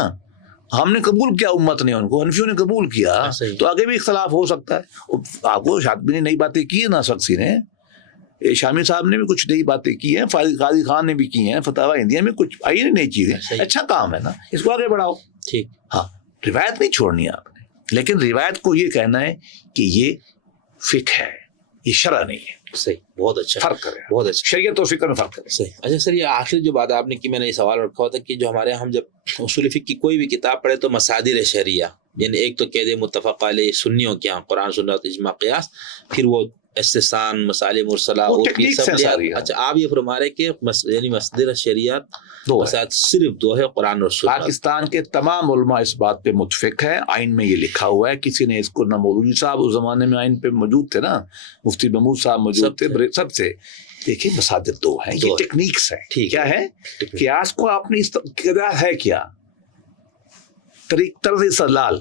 ہم نے قبول کیا، امت نے ان کو، حنفیوں نے قبول کیا. تو آگے بھی اختلاف ہو سکتا ہے. آپ کو شاطبی نے نئی باتیں کی ہیں، ناسخسی نے، شامی صاحب نے بھی کچھ نئی باتیں کی ہیں، قاضی خان نے بھی کی ہیں، فتاوی ہندیہ میں کچھ آئی ہیں نئی چیزیں. اچھا کام ہے نا، اس کو آگے بڑھاؤ. ٹھیک. ہاں، روایت نہیں چھوڑنی ہے آپ نے، لیکن روایت کو یہ کہنا ہے کہ یہ فقہ ہے، یہ شرع نہیں ہے. صحیح. بہت اچھا فرق کرے. بہت اچھا. شریعت اور فقہ میں فرق کرے. صحیح. اچھا سر، یہ آخری جو بات آپ نے کی، میں نے یہ سوال رکھا ہوتا کہ جو ہمارے ہم جب اصول فقہ کی کوئی بھی کتاب پڑھے تو مصادر شرعیہ، یعنی ایک تو کہہ دے متفق علیہ سنیوں کے ہاں قرآن سنت اجماع قیاس، پھر وہ استحسان، مسائل مرسلہ، اور بھی سب. اچھا، آپ یہ فرما رہے کہ یعنی مصدر شریعت صرف 2 ہے، قرآن اور سنت. پاکستان کے تمام علماء اس بات پہ متفق ہے، آئین میں یہ لکھا ہوا ہے. کسی نے اس کو نہ، مولوی صاحب اس زمانے میں آئین پہ موجود تھے نا، مفتی محمود صاحب موجود تھے، سب سے. دیکھیں مصادر 2 ہیں، یہ ٹیکنیکس ہے. کیا ہے؟ قیاس کو آپ نے ہے کیا طرز استدلال،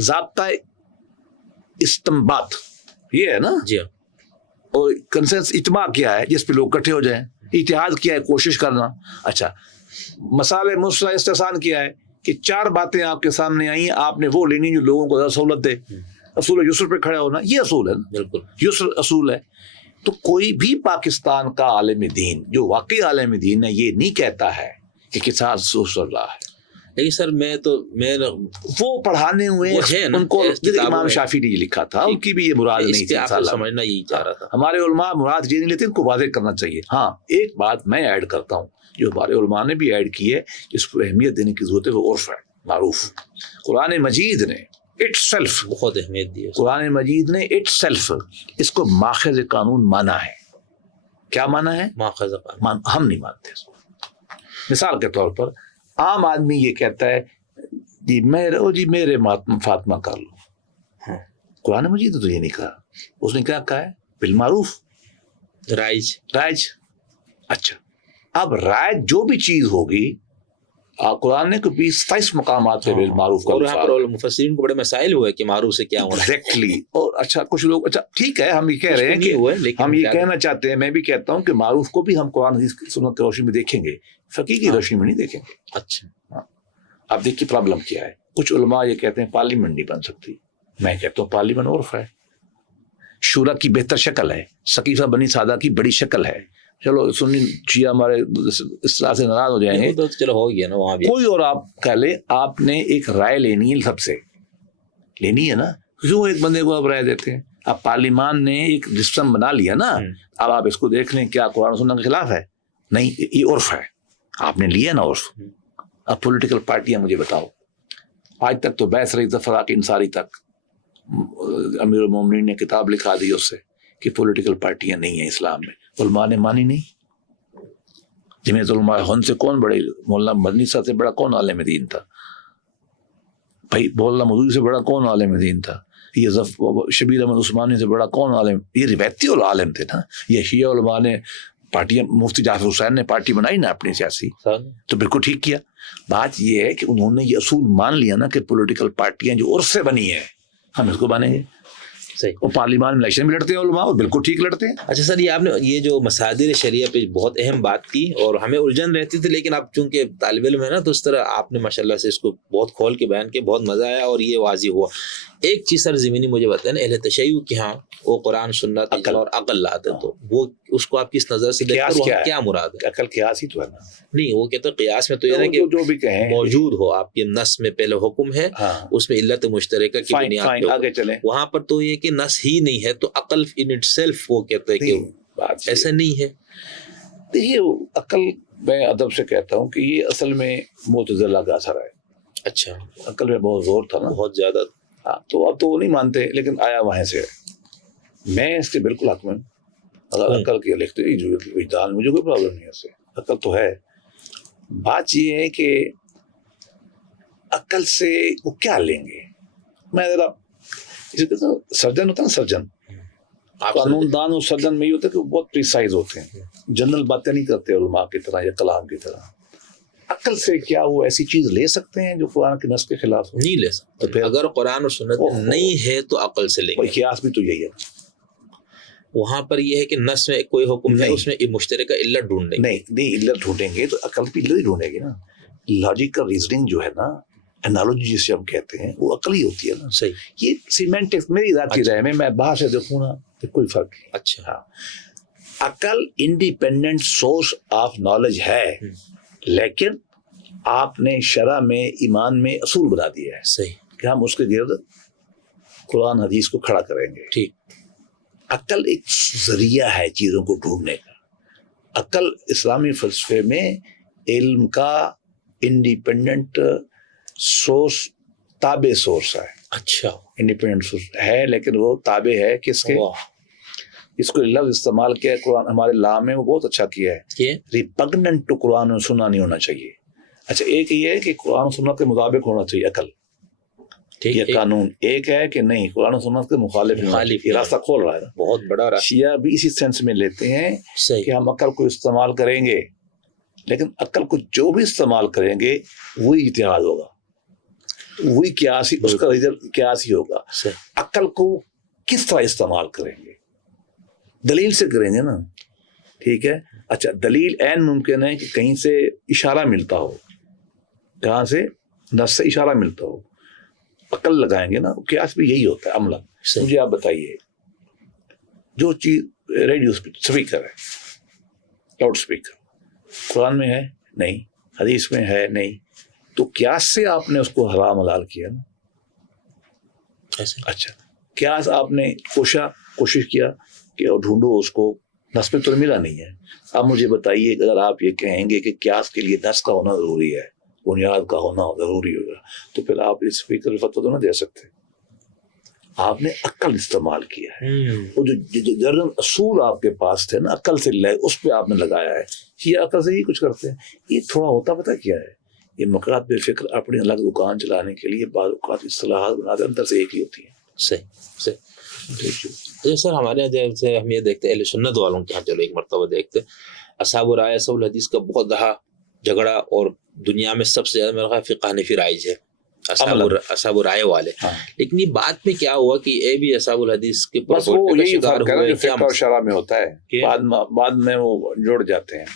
ضابطہ استنباط، یہ ہے نا. جی. اور کنسنس اجماع کیا ہے جس پہ لوگ اکٹھے ہو جائیں. اتحاد کیا ہے؟ کوشش کرنا. اچھا، مسائل مسلح استحسان کیا ہے کہ 4 باتیں آپ کے سامنے آئیں، آپ نے وہ لینی جو لوگوں کو زیادہ سہولت دے. اصول یسر پہ کھڑا ہونا، یہ اصول ہے نا. بالکل یسر اصول ہے. تو کوئی بھی پاکستان کا عالم دین جو واقعی عالم دین ہے یہ نہیں کہتا ہے کہ قصاص رسول اللہ ہے. لیکن سر میں وہ پڑھانے ہوئے ان کو امام شافعی نے یہ لکھا تھا، ان کی بھی یہ مراد نہیں تھی، سمجھنا یہی چاہ رہا تھا. ہمارے علماء مراد یہ نہیں لیتے، ان کو واضح کرنا چاہیے. ہاں ایک بات میں ایڈ کرتا ہوں جو ہمارے علماء نے بھی ایڈ کی ہے، جس کو اہمیت دینے کی ضرورت ہے، وہ عرف ہے، معروف. قرآن مجید نے اٹ سیلف بہت اہمیت دی ہے. قرآن مجید نے اٹ سیلف اس کو ماخذ قانون مانا ہے. کیا مانا ہے؟ ماخذ قانون. ہم نہیں مانتے اس کو. مثال کے طور پر عام آدمی یہ کہتا ہے جی میرے فاطمہ کر لو. قرآن مجید نے تو یہ نہیں کہا، اس نے کیا کہا ہے؟ بالمعروف، رائج. اچھا اب رائج جو بھی چیز ہوگی قرآن نے کبھی 27 مقامات پہ بالمعروف اور یہاں پر مفسرین کو بڑے مسائل ہوئے کہ معروف سے کیا ہونا ایگزیکٹلی. اور اچھا کچھ لوگ اچھا ٹھیک ہے ہم یہ کہہ رہے ہیں کہ ہم یہ کہنا چاہتے ہیں، میں بھی کہتا ہوں کہ معروف کو بھی ہم قرآن حدیث کی سنت کی روشنی میں دیکھیں گے، فقہ کی روشنی میں نہیں دیکھیں گے. اچھا اب دیکھیے پرابلم کیا ہے. کچھ علماء یہ کہتے ہیں پارلیمنٹ نہیں بن سکتی، میں کہتا ہوں پارلیمنٹ عرف ہے، شورا کی بہتر شکل ہے، سقیفہ بنی سادہ کی بڑی شکل ہے. چلو سنی شیعہ ہمارے اصلاح سے ناراض ہو جائیں گے، چلو ہو گیا نا وہاں بھی. کوئی اور آپ کہہ لیں، آپ نے ایک رائے لینی ہے، سب سے لینی ہے نا، کیوں ایک بندے کو آپ رائے دیتے ہیں؟ اب پارلیمان نے ایک سسٹم بنا لیا نا، اب آپ اس کو دیکھ لیں کیا قرآن سنت کے خلاف ہے؟ نہیں، یہ عرف ہے، آپ نے لیا نا عرف. اب پولیٹیکل پارٹیاں مجھے بتاؤ، آج تک تو بحث رہی فراق انصاری تک، امیر المومنین نے کتاب لکھا دی اس سے کہ پولیٹیکل پارٹیاں نہیں ہیں اسلام میں. علماء نے مانی نہیں. جمعیت علماء ہند سے کون بڑے؟ مولانا مدنی صاحب سے بڑا کون عالم دین تھا بھائی؟ مولانا مودودی سے بڑا کون عالم دین تھا؟ یہ شبیر احمد عثمانی سے بڑا کون عالم؟ یہ روایتی عالم تھے نا. یہ شیعہ علماء نے پارٹیاں، مفتی جعفر حسین نے پارٹی بنائی نا اپنی سیاسی، تو بالکل ٹھیک کیا. بات یہ ہے کہ انہوں نے یہ اصول مان لیا نا کہ پولیٹیکل پارٹیاں جو عرف سے بنی ہیں ہم اس کو مانیں گے. صحیح. وہ پارلیمان میں الیکشن بھی لڑتے ہیں علماء، اور بالکل ٹھیک لڑتے ہیں. اچھا سر، یہ آپ نے یہ جو مصادر شریعہ پہ بہت اہم بات کی اور ہمیں الجھن رہتی تھی، لیکن آپ چونکہ طالب علم ہے نا تو اس طرح آپ نے ماشاءاللہ سے اس کو بہت کھول کے بیان کیا، بہت مزہ آیا اور یہ واضح ہوا. ایک چیز سر زمینی مجھے بتائیں، اہل تشیع کے ہاں وہ قرآن سنت عقل اور عقل لاتے، تو وہ اس کو آپ کس نظر سے دیکھتے ہیں؟ کیا مراد ہے؟ عقل قیاس ہی تو ہے نا. نہیں، وہ کہتے ہیں قیاس میں تو یہ ہے کہ جو بھی کہیں موجود ہو آپ کے نص میں پہلے حکم ہے، اس میں علت مشترکہ کی بنیاد پہ آگے چلیں. وہاں پر تو یہ کہ نص ہی نہیں ہے تو عقل ان اٹ سیلف وہ کہتے ہیں کہ ایسا نہیں ہے. دیکھیے عقل میں ادب سے کہتا ہوں کہ یہ اصل میں معتزلہ کا اثر ہے. اچھا، عقل میں بہت زور تھا نا، بہت زیادہ. ہاں تو اب تو وہ نہیں مانتے، لیکن آیا وہاں سے. میں اس کے بالکل حق میں، اگر عقل کی لکھتے وجدان مجھے کوئی پرابلم نہیں ہے اس سے، عقل تو ہے. بات یہ ہے کہ عقل سے وہ کیا لیں گے. میں ذرا سرجن ہوتا ہے نا، سرجن قانون دان اور سرجن میں یہ ہوتا ہے کہ وہ بہت پریسائز ہوتے ہیں، جنرل باتیں نہیں کرتے علماء کی طرح یا کلام کی طرح. عقل سے کیا وہ ایسی چیز لے سکتے ہیں جو قرآن کے نص کے خلاف ہو؟ نہیں لے سکتے. پھر اگر قرآن اور سنت نہیں ہے تو عقل سے لیں گے. قیاس بھی تو یہی ہے. وہاں پر یہ ہے کہ نص میں کوئی حکم ہے، اس میں مشترکہ علت ڈھونڈیں گے. نہیں علت ڈھونڈیں گے تو عقل بھی علت ہی ڈھونڈے گی نا. لاجیکل ریزننگ جو ہے نا، انالوجی جسے ہم کہتے ہیں، وہ عقل ہی ہوتی ہے نا. صحیح. یہ سیمینٹکس میری ذاتی رائے میں باہر سے دیکھوں نا کوئی فرق نہیں. اچھا. ہاں عقل انڈیپینڈنٹ سورس آف نالج ہے، لیکن آپ نے شرع میں ایمان میں اصول بنا دیا ہے. صحیح. کہ ہم اس کے گرد قرآن حدیث کو کھڑا کریں گے. ٹھیک. عقل ایک ذریعہ ہے چیزوں کو ڈھونڈنے کا. عقل اسلامی فلسفے میں علم کا انڈیپینڈنٹ سورس، تابع سورس ہے. اچھا. انڈیپینڈنٹ سورس ہے، لیکن وہ تابع ہے کس کے؟ اس کو لفظ استعمال کیا ہے قرآن ہمارے لا میں، وہ بہت اچھا کیا ہے. ریپگننٹ ٹو قرآن و سننا نہیں ہونا چاہیے. اچھا ایک یہ ہے کہ قرآن و سنت کے مطابق ہونا چاہیے عقل، یہ قانون. ایک ہے کہ نہیں قرآن و سنت کے مخالف، یہ راستہ کھول رہا ہے. بہت بڑا راستہ. شیعہ بھی اسی سینس میں لیتے ہیں کہ ہم عقل کو استعمال کریں گے، لیکن عقل کو جو بھی استعمال کریں گے وہی اجتہاد ہوگا، وہی قیاس ہی، اس کا رزلٹ قیاس ہی ہوگا. عقل کو کس طرح استعمال کریں گے؟ دلیل سے کریں گے نا. ٹھیک ہے. اچھا دلیل عین ممکن ہے کہ کہیں سے اشارہ ملتا ہو، کہاں سے؟ نص سے اشارہ ملتا ہو، عقل لگائیں گے نا. قیاس بھی یہی ہوتا ہے عملہ. مجھے آپ بتائیے، جو چیز ریڈیو اسپیکر ہے، لاؤڈ اسپیکر، قرآن میں ہے نہیں، حدیث میں ہے نہیں، تو قیاس سے آپ نے اس کو حرام حلال کیا نا. اچھا قیاس آپ نے کوشش کیا کہ ڈھونڈو اس کو، نص میں تو ملا نہیں ہے. اب مجھے بتائیے اگر آپ یہ کہیں گے کہ قیاس کے لیے نص کا ہونا ضروری ہے، بنیاد کا ہونا ضروری ہوگا، تو پھر آپ اس فکر فتویٰ تو نہ دے سکتے. آپ نے عقل استعمال کیا ہے. وہ جو جرنل اصول آپ کے پاس تھے نا، عقل سے اس پہ آپ نے لگایا ہے. یہ عقل سے ہی کچھ کرتے ہیں. یہ تھوڑا ہوتا پتہ کیا ہے، یہ مقرات بے فکر اپنی الگ دکان چلانے کے لیے بعض اوقات اصطلاحات بناتے اندر سے ایک ہی ہوتی ہیں. صحیح سر. ہمارے یہاں جیسے ہم یہ دیکھتے ہیں اہل سنت والوں کے یہاں، چلو ایک مرتبہ دیکھتے اصحاب رائے اصحاب الحدیث کا بہت رہا جھگڑا، اور دنیا میں سب سے زیادہ میرا خیال فقہ حنفی رائج ہے اصحاب رائے والے. لیکن یہ بات میں کیا ہوا کہ اے بھی اصحاب الحدیث کے بس وہ یہی فرق ہے جو فقہ اور شرع میں ہوتا ہے، بعد میں وہ جڑ جاتے ہیں.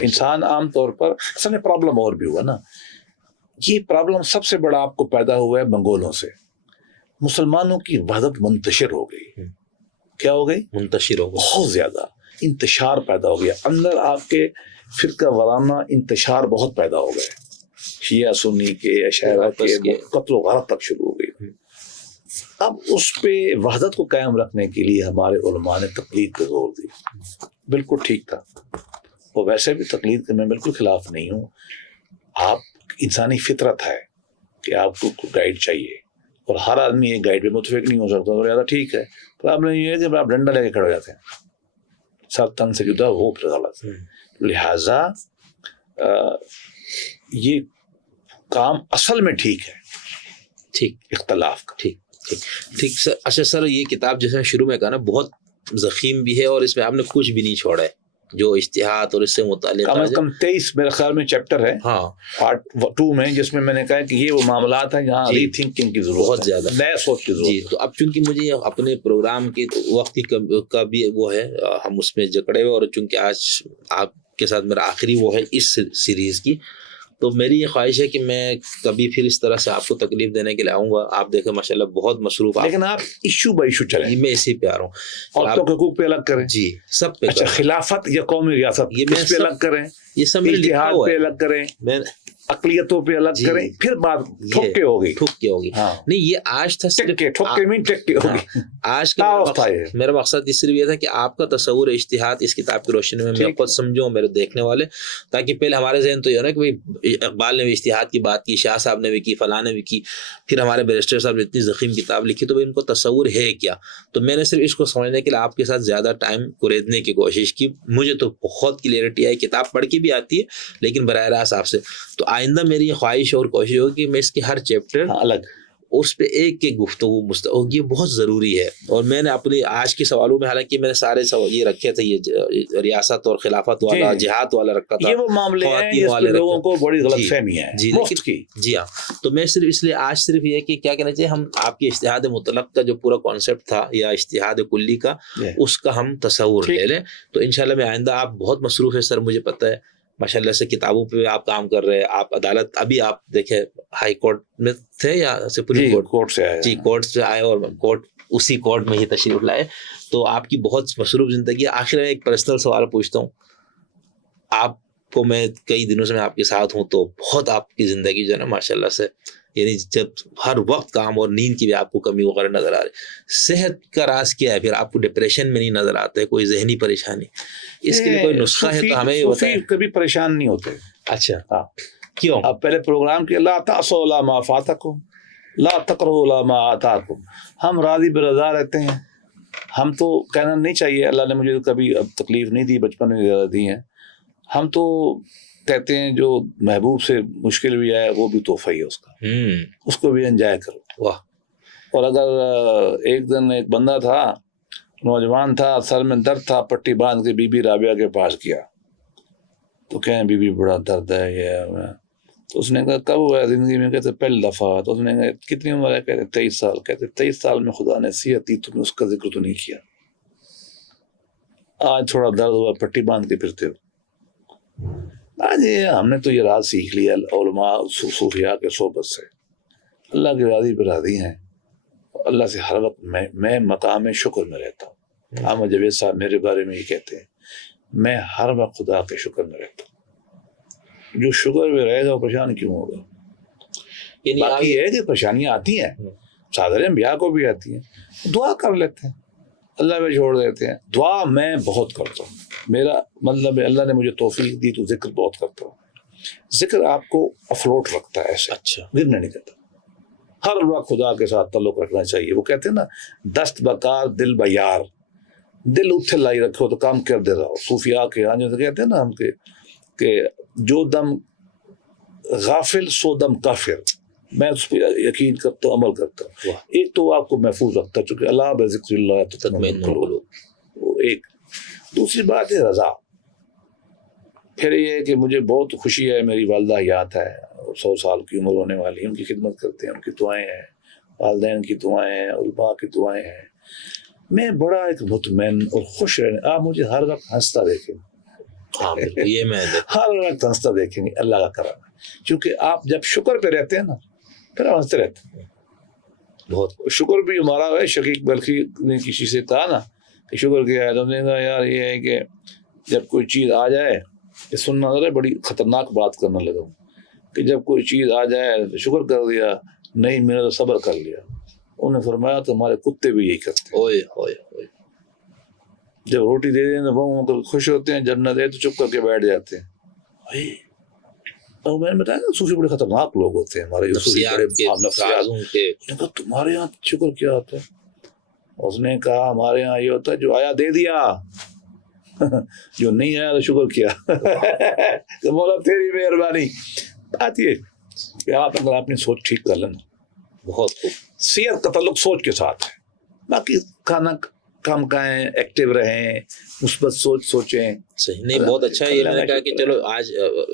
انسان عام طور پر اصل میں پرابلم اور بھی ہوا نا، یہ پرابلم سب سے بڑا آپ کو پیدا ہوا ہے منگولوں سے. مسلمانوں کی وحدت منتشر ہو گئی. کیا ہو گئی؟ منتشر ہو گئی. بہت زیادہ انتشار پیدا ہو گیا اندر. آپ کے فرقہ وارانہ انتشار بہت پیدا ہو گئے. شیعہ سنی کے اشاعرہ کے قتل و غارت تک شروع ہو گئی. اب اس پہ وحدت کو قائم رکھنے کے لیے ہمارے علماء نے تقلید پہ زور دی. بالکل ٹھیک تھا. اور ویسے بھی تقلید کے میں بالکل خلاف نہیں ہوں. آپ انسانی فطرت ہے کہ آپ کو گائیڈ چاہیے، اور ہر آدمی ایک گائیڈ پہ متفق نہیں ہو سکتا. اور زیادہ ٹھیک ہے، پرابلم یہ ہے کہ آپ ڈنڈا لے کے کھڑے ہو جاتے ہیں، سب تن سے جدا وہ پھر غلط. لہٰذا یہ کام اصل میں ٹھیک ہے، ٹھیک اختلاف کا. ٹھیک سر. اچھا سر، یہ کتاب جیسے شروع میں کہا نا بہت ضخیم بھی ہے، اور اس میں آپ نے کچھ بھی نہیں چھوڑا ہے جو اشتہاد اور اس سے متعلق کم از کم 23 میرے خیال میں چیپٹر ہے پارٹ 2 میں، جس میں نے کہا کہ یہ وہ معاملات ہیں جہاں ری تھنکنگ کی ضرورت بہت زیادہ، نئے سوچ کی ضرورت. جی تو اب چونکہ مجھے اپنے پروگرام کے وقت کا بھی وہ ہے، ہم اس میں جکڑے ہوئے، اور چونکہ آج آپ کے ساتھ میرا آخری وہ ہے اس سیریز کی، تو میری یہ خواہش ہے کہ میں کبھی پھر اس طرح سے آپ کو تکلیف دینے کے لیے آؤں گا. آپ دیکھیں ماشاءاللہ بہت مصروف، لیکن آپ ایشو بائی ایشو چلیں. میں اسی پہ آ رہا ہوں. عورتوں کے حقوق پہ الگ کریں، جی سب پہ. اچھا خلافت یا قومی ریاست یہ اس پہ الگ کریں، یہ سب اتحاد پہ الگ کریں، اقلیتوں پہ الگ کریں. پھر بات ٹھوک کے ہوگی. نہیں یہ آج تھا آج کا میرا مقصد صرف یہ تھا کہ آپ کا تصور اشتہاد اس کتاب کی روشنی میں میں خود سمجھوں، میرے دیکھنے والے، تاکہ پہلے ہمارے ذہن تو یہ نا کہ بھائی اقبال نے بھی اشتہاد کی بات کی، شاہ صاحب نے بھی کی، فلاں نے بھی کی، پھر ہمارے بیرسٹر صاحب نے اتنی ضخیم کتاب لکھی، تو ان کو تصور ہے کیا. تو میں نے صرف اس کو سمجھنے کے لیے آپ کے ساتھ زیادہ ٹائم کوریدنے کی کوشش کی. مجھے تو بہت کلیئرٹی آئی، کتاب پڑھ کے بھی آتی ہے لیکن براہ راست آپ سے. تو آئندہ میری یہ خواہش اور کوشش ہوگی کہ میں اس کے ہر چیپٹر الگ اس پہ ایک گفتگو یہ بہت ضروری ہے. اور میں نے اپنی آج کے سوالوں میں، حالانکہ میں نے سارے یہ رکھے تھے، یہ ریاست اور خلافت والا، جہاد والا رکھا تھا، یہ وہ معاملے ہیں جس پہ لوگوں کو بڑی غلط فہمی ہے. جی ہاں. تو میں صرف اس لیے آج صرف یہ کہ کیا کہنا چاہیے، ہم آپ کے اشتہاد مطلق کا جو پورا کانسیپٹ تھا یا اشتہاد کلی کا، اس کا ہم تصور لے لیں. تو انشاءاللہ میں آئندہ، آپ بہت مصروف ہے سر، مجھے پتہ ہے، ماشاءاللہ سے کتابوں پہ آپ کام کر رہے ہیں. آپ عدالت، ابھی آپ دیکھیں ہائی کورٹ میں تھے یا سپریم کورٹ سے آئے؟ جی کورٹ سے آئے، اور کورٹ اسی کورٹ میں ہی تشریف لائے. تو آپ کی بہت مصروف زندگی ہے. آخر میں ایک پرسنل سوال پوچھتا ہوں. آپ کو میں کئی دنوں سے میں آپ کے ساتھ ہوں، تو بہت آپ کی زندگی جو ہے نا ماشاءاللہ سے، یعنی جب ہر وقت کام اور نیند کی بھی آپ کو کمی وغیرہ نظر آ رہی. صحت کا راز کیا ہے؟ پھر آپ کو ڈپریشن میں نہیں نظر آتا ہے، کوئی ذہنی پریشانی؟ اس کے لیے کوئی نسخہ ہے تو ہمیں یہ بتائیں. کبھی پریشان نہیں ہوتے. اچھا کیوں؟ آپ پہلے پروگرام کی لا تعصوا علی ما فاتکم لا تقروا علی ما آتاکم. ہم راضی برضا رہتے ہیں. ہم تو کہنا نہیں چاہیے اللہ نے مجھے کبھی تکلیف نہیں دی، بچپن میں زیادہ دی ہیں. ہم تو کہتے ہیں جو محبوب سے مشکل بھی آئے وہ بھی تحفہ ہی ہے اس کا، اس کو بھی انجوائے کرو. واہ. اور اگر ایک دن ایک بندہ تھا، نوجوان تھا، سر میں درد تھا، پٹی باندھ کے بی بی رابعہ کے پاس گیا. تو کہیں بی بی بڑا درد ہے یہ. تو اس نے کہا کب ہوا ہے زندگی میں؟ کہتے پہلی دفعہ. تو اس نے کہا کتنی عمر ہے؟ کہتے 23 سال. کہتے 23 سال میں خدا نے صحت دی، تمہیں اس کا ذکر تو نہیں کیا. آج تھوڑا درد ہوا، پٹی باندھ کے پھرتے ہو. آج ہم نے تو یہ راز سیکھ لیا علماء صوفیاء کے صحبت سے. اللہ کی راضی پہ راضی ہیں. اللہ سے ہر وقت میں مقام شکر میں رہتا ہوں. احمد جاوید صاحب میرے بارے میں یہ کہتے ہیں، میں ہر وقت خدا کے شکر میں رہتا ہوں. جو شکر میں رہے گا وہ پریشان کیوں ہوگا؟ باقی ہے کہ پریشانیاں آتی ہیں، صادر انبیاء کو بھی آتی ہیں، دعا کر لیتے ہیں، اللہ میں چھوڑ دیتے ہیں. دعا میں بہت کرتا ہوں، میرا مطلب ہے اللہ نے مجھے توفیق دی تو ذکر بہت کرتا ہوں. ذکر آپ کو افلوٹ رکھتا ہے، ایسے اچھا گرنا نہیں کرتا. ہر وقت خدا کے ساتھ تعلق رکھنا چاہیے. وہ کہتے ہیں نا دست بکار دل بیار، دل اتھے لائی رکھو تو کام کر دے رہا ہو. صوفیاء کے یہاں جو کہتے ہیں نا ہم کہ جو دم غافل سو دم کافر، میں اس پہ یقین کرتا ہوں، عمل کرتا ہوں. ایک تو آپ کو محفوظ رکھتا ہے چونکہ اللہ بذکر اللہ تطمئن القلوب، وہ ایک. دوسری بات ہے رضا. پھر یہ ہے کہ مجھے بہت خوشی ہے، میری والدہ حیات ہے، 100 سال کی عمر ہونے والی ہے، ان کی خدمت کرتے ہیں، ان کی دعائیں ہیں، والدین کی دعائیں ہیں، علماء کی دعائیں ہیں. میں بڑا ایک مطمئن اور خوش رہنے. آپ مجھے ہر وقت ہنستا دیکھیں، ہاں بالکل یہ میں ہر وقت ہنستا دیکھیں گے، اللہ کا کرم ہے. کیونکہ آپ جب شکر پہ رہتے ہیں نا پھر آپ ہنستے رہتے ہیں. بہت شکر بھی ہمارا ہے. شقیق بلخی نے کسی سے کہا نا کہ شکر کیا ہے، تو ہم نے کہا یار یہ ہے کہ جب کوئی چیز آ جائے، یہ سننا ذرا بڑی خطرناک بات کرنے لگا ہوں کہ جب کوئی چیز آ جائے تو شکر کر دیا، نہیں میں نے تو صبر کر لیا. انہوں نے فرمایا تو ہمارے کتے بھی یہی کرتے ہیں. اوئے ہوئے ہوئے. جب روٹی دے دیں تو وہ خوش ہوتے ہیں، جب نہ دے تو چپ کر کے بیٹھ جاتے ہیں. اور میں نے بتایا نا صوفی بڑے خطرناک لوگ ہوتے ہیں ہمارے نفسیات. تمہارے یہاں شکر کیا ہوتا ہے؟ اس نے کہا ہمارے یہاں یہ ہوتا ہے جو آیا دے دیا، جو نہیں آیا تو شکر کیا. تو مولا تیری مہربانی. بات یہ کہ آپ اگر اپنی سوچ ٹھیک کر لینا، بہت خوب. صحت کا تعلق سوچ کے ساتھ ہے. باقی کھانا کم کھائیں، ایکٹیو رہیں، مثبت سوچیں. صحیح. نہیں بہت اچھا ہے. یہ میں نے کہا کہ چلو آج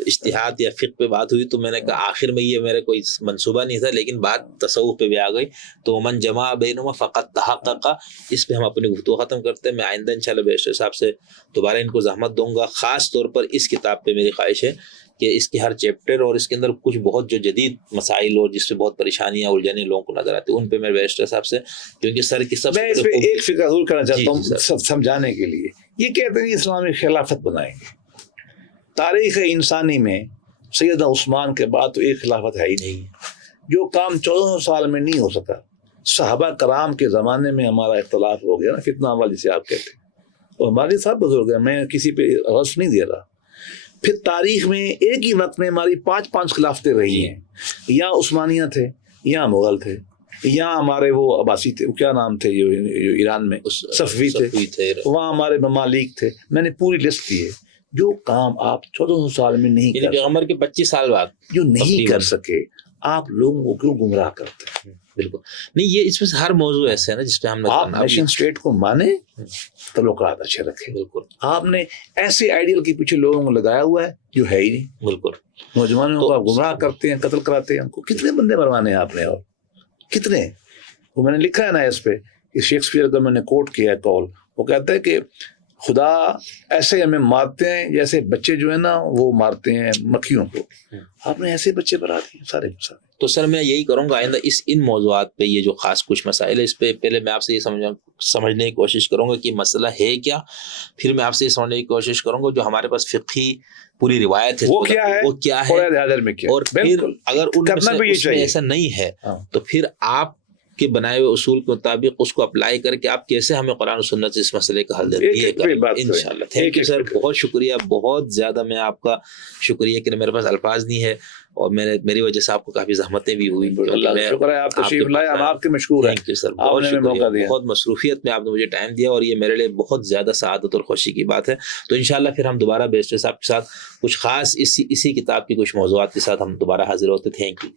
اجتہاد یا فقہ پہ بات ہوئی تو میں نے کہا آخر میں یہ میرے کوئی منصوبہ نہیں تھا، لیکن بات تصوف پہ بھی آ گئی. تو من جمع بینہما فقط تحقق، اس پہ ہم اپنی گفتگو ختم کرتے ہیں. میں آئندہ انشاءاللہ بیشتر صاحب سے دوبارہ ان کو زحمت دوں گا. خاص طور پر اس کتاب پہ میری خواہش ہے کہ اس کے ہر چیپٹر اور اس کے اندر کچھ بہت جو جدید مسائل اور جس سے بہت پریشانیاں الجھنیں لوگوں کو نظر آتی ہیں ان پہ میں بیشتر صاحب سے، کیونکہ سر کی سب میں اس پہ ایک فکر ضرور کرنا چاہتا ہوں سمجھانے کے لیے. یہ کہتے ہیں اسلامی خلافت بنائیں گے. تاریخ انسانی میں سیدنا عثمان کے بعد تو ایک خلافت ہے ہی نہیں. جو کام 1400 سال میں نہیں ہو سکا، صحابہ کرام کے زمانے میں ہمارا اختلاف ہو گیا نا، فتنہ والی سے آپ کہتے ہیں. اور ہمارے ساتھ بزرگ ہیں، میں کسی پہ رس نہیں دے رہا. پھر تاریخ میں ایک ہی وقت میں ہماری 5 خلافتیں رہی ہیں. یا عثمانیہ تھے، یا مغل تھے، یا ہمارے وہ عباسی تھے، کیا نام تھے جو ایران میں صفوی تھے، وہاں ہمارے ممالک تھے. میں نے پوری لسٹ کی ہے. جو کام آپ 1400 سال میں نہیں کر پیغمبر کے 25 سال بعد جو نہیں کر سکے، آپ لوگوں کو کیوں گمراہ کرتے ہیں؟ بالکل نہیں. یہ اس میں سے ہر موضوع ایسے ہے نا جس پہ ہم آپ نیشن اسٹیٹ کو مانے، تعلقات اچھے رکھیں. بالکل. آپ نے ایسے آئیڈیل کے پیچھے لوگوں کو لگایا ہوا ہے جو ہے ہی نہیں. بالکل. نوجوانوں کو آپ گمراہ کرتے ہیں، قتل کراتے ہیں. ان کو کتنے بندے مروانے ہیں آپ نے؟ اور کتنے؟ وہ میں نے لکھا ہے نا اس پہ کہ شیکسپیئر کا میں نے کوٹ کیا ہے قول. وہ کہتا ہے کہ خدا ایسے ہمیں مارتے ہیں جیسے بچے جو ہیں نا وہ مارتے ہیں مکھیوں کو. آپ نے ایسے بچے بنا دیے سارے کے سارے. تو سر میں یہی کروں گا آئندہ ان موضوعات پہ، یہ جو خاص کچھ مسائل ہے اس پہ پہلے میں آپ سے یہ سمجھنے کی کوشش کروں گا کہ مسئلہ ہے کیا. پھر میں آپ سے یہ سمجھنے کی کوشش کروں گا جو ہمارے پاس فقہی پوری روایت ہے وہ کیا ہے، اور پھر اگر ان میں ایسا نہیں ہے تو پھر آپ کے بنائے ہوئے اصول کے مطابق اس کو اپلائی کر کے آپ کیسے ہمیں قرآن و سنت سے اس مسئلے کا حل دیتے ہیں انشاءاللہ. تھینک یو سر، بہت شکریہ. بہت زیادہ میں آپ کا شکریہ کہ میرے پاس الفاظ نہیں ہے اور میری وجہ سے آپ کو کافی زحمتیں بھی ہوئی. شکر ہے آپ تشریف لائے، ہم آپ کے مشکور ہیں. تھینک یو سر، بہت شکریہ. بہت مصروفیت میں آپ نے مجھے ٹائم دیا اور یہ میرے لیے بہت زیادہ سعادت اور خوشی کی بات ہے. تو انشاءاللہ پھر ہم دوبارہ بیسٹر صاحب کے ساتھ کچھ خاص اسی کتاب کی کچھ موضوعات کے ساتھ ہم دوبارہ حاضر ہوتے. Thank you.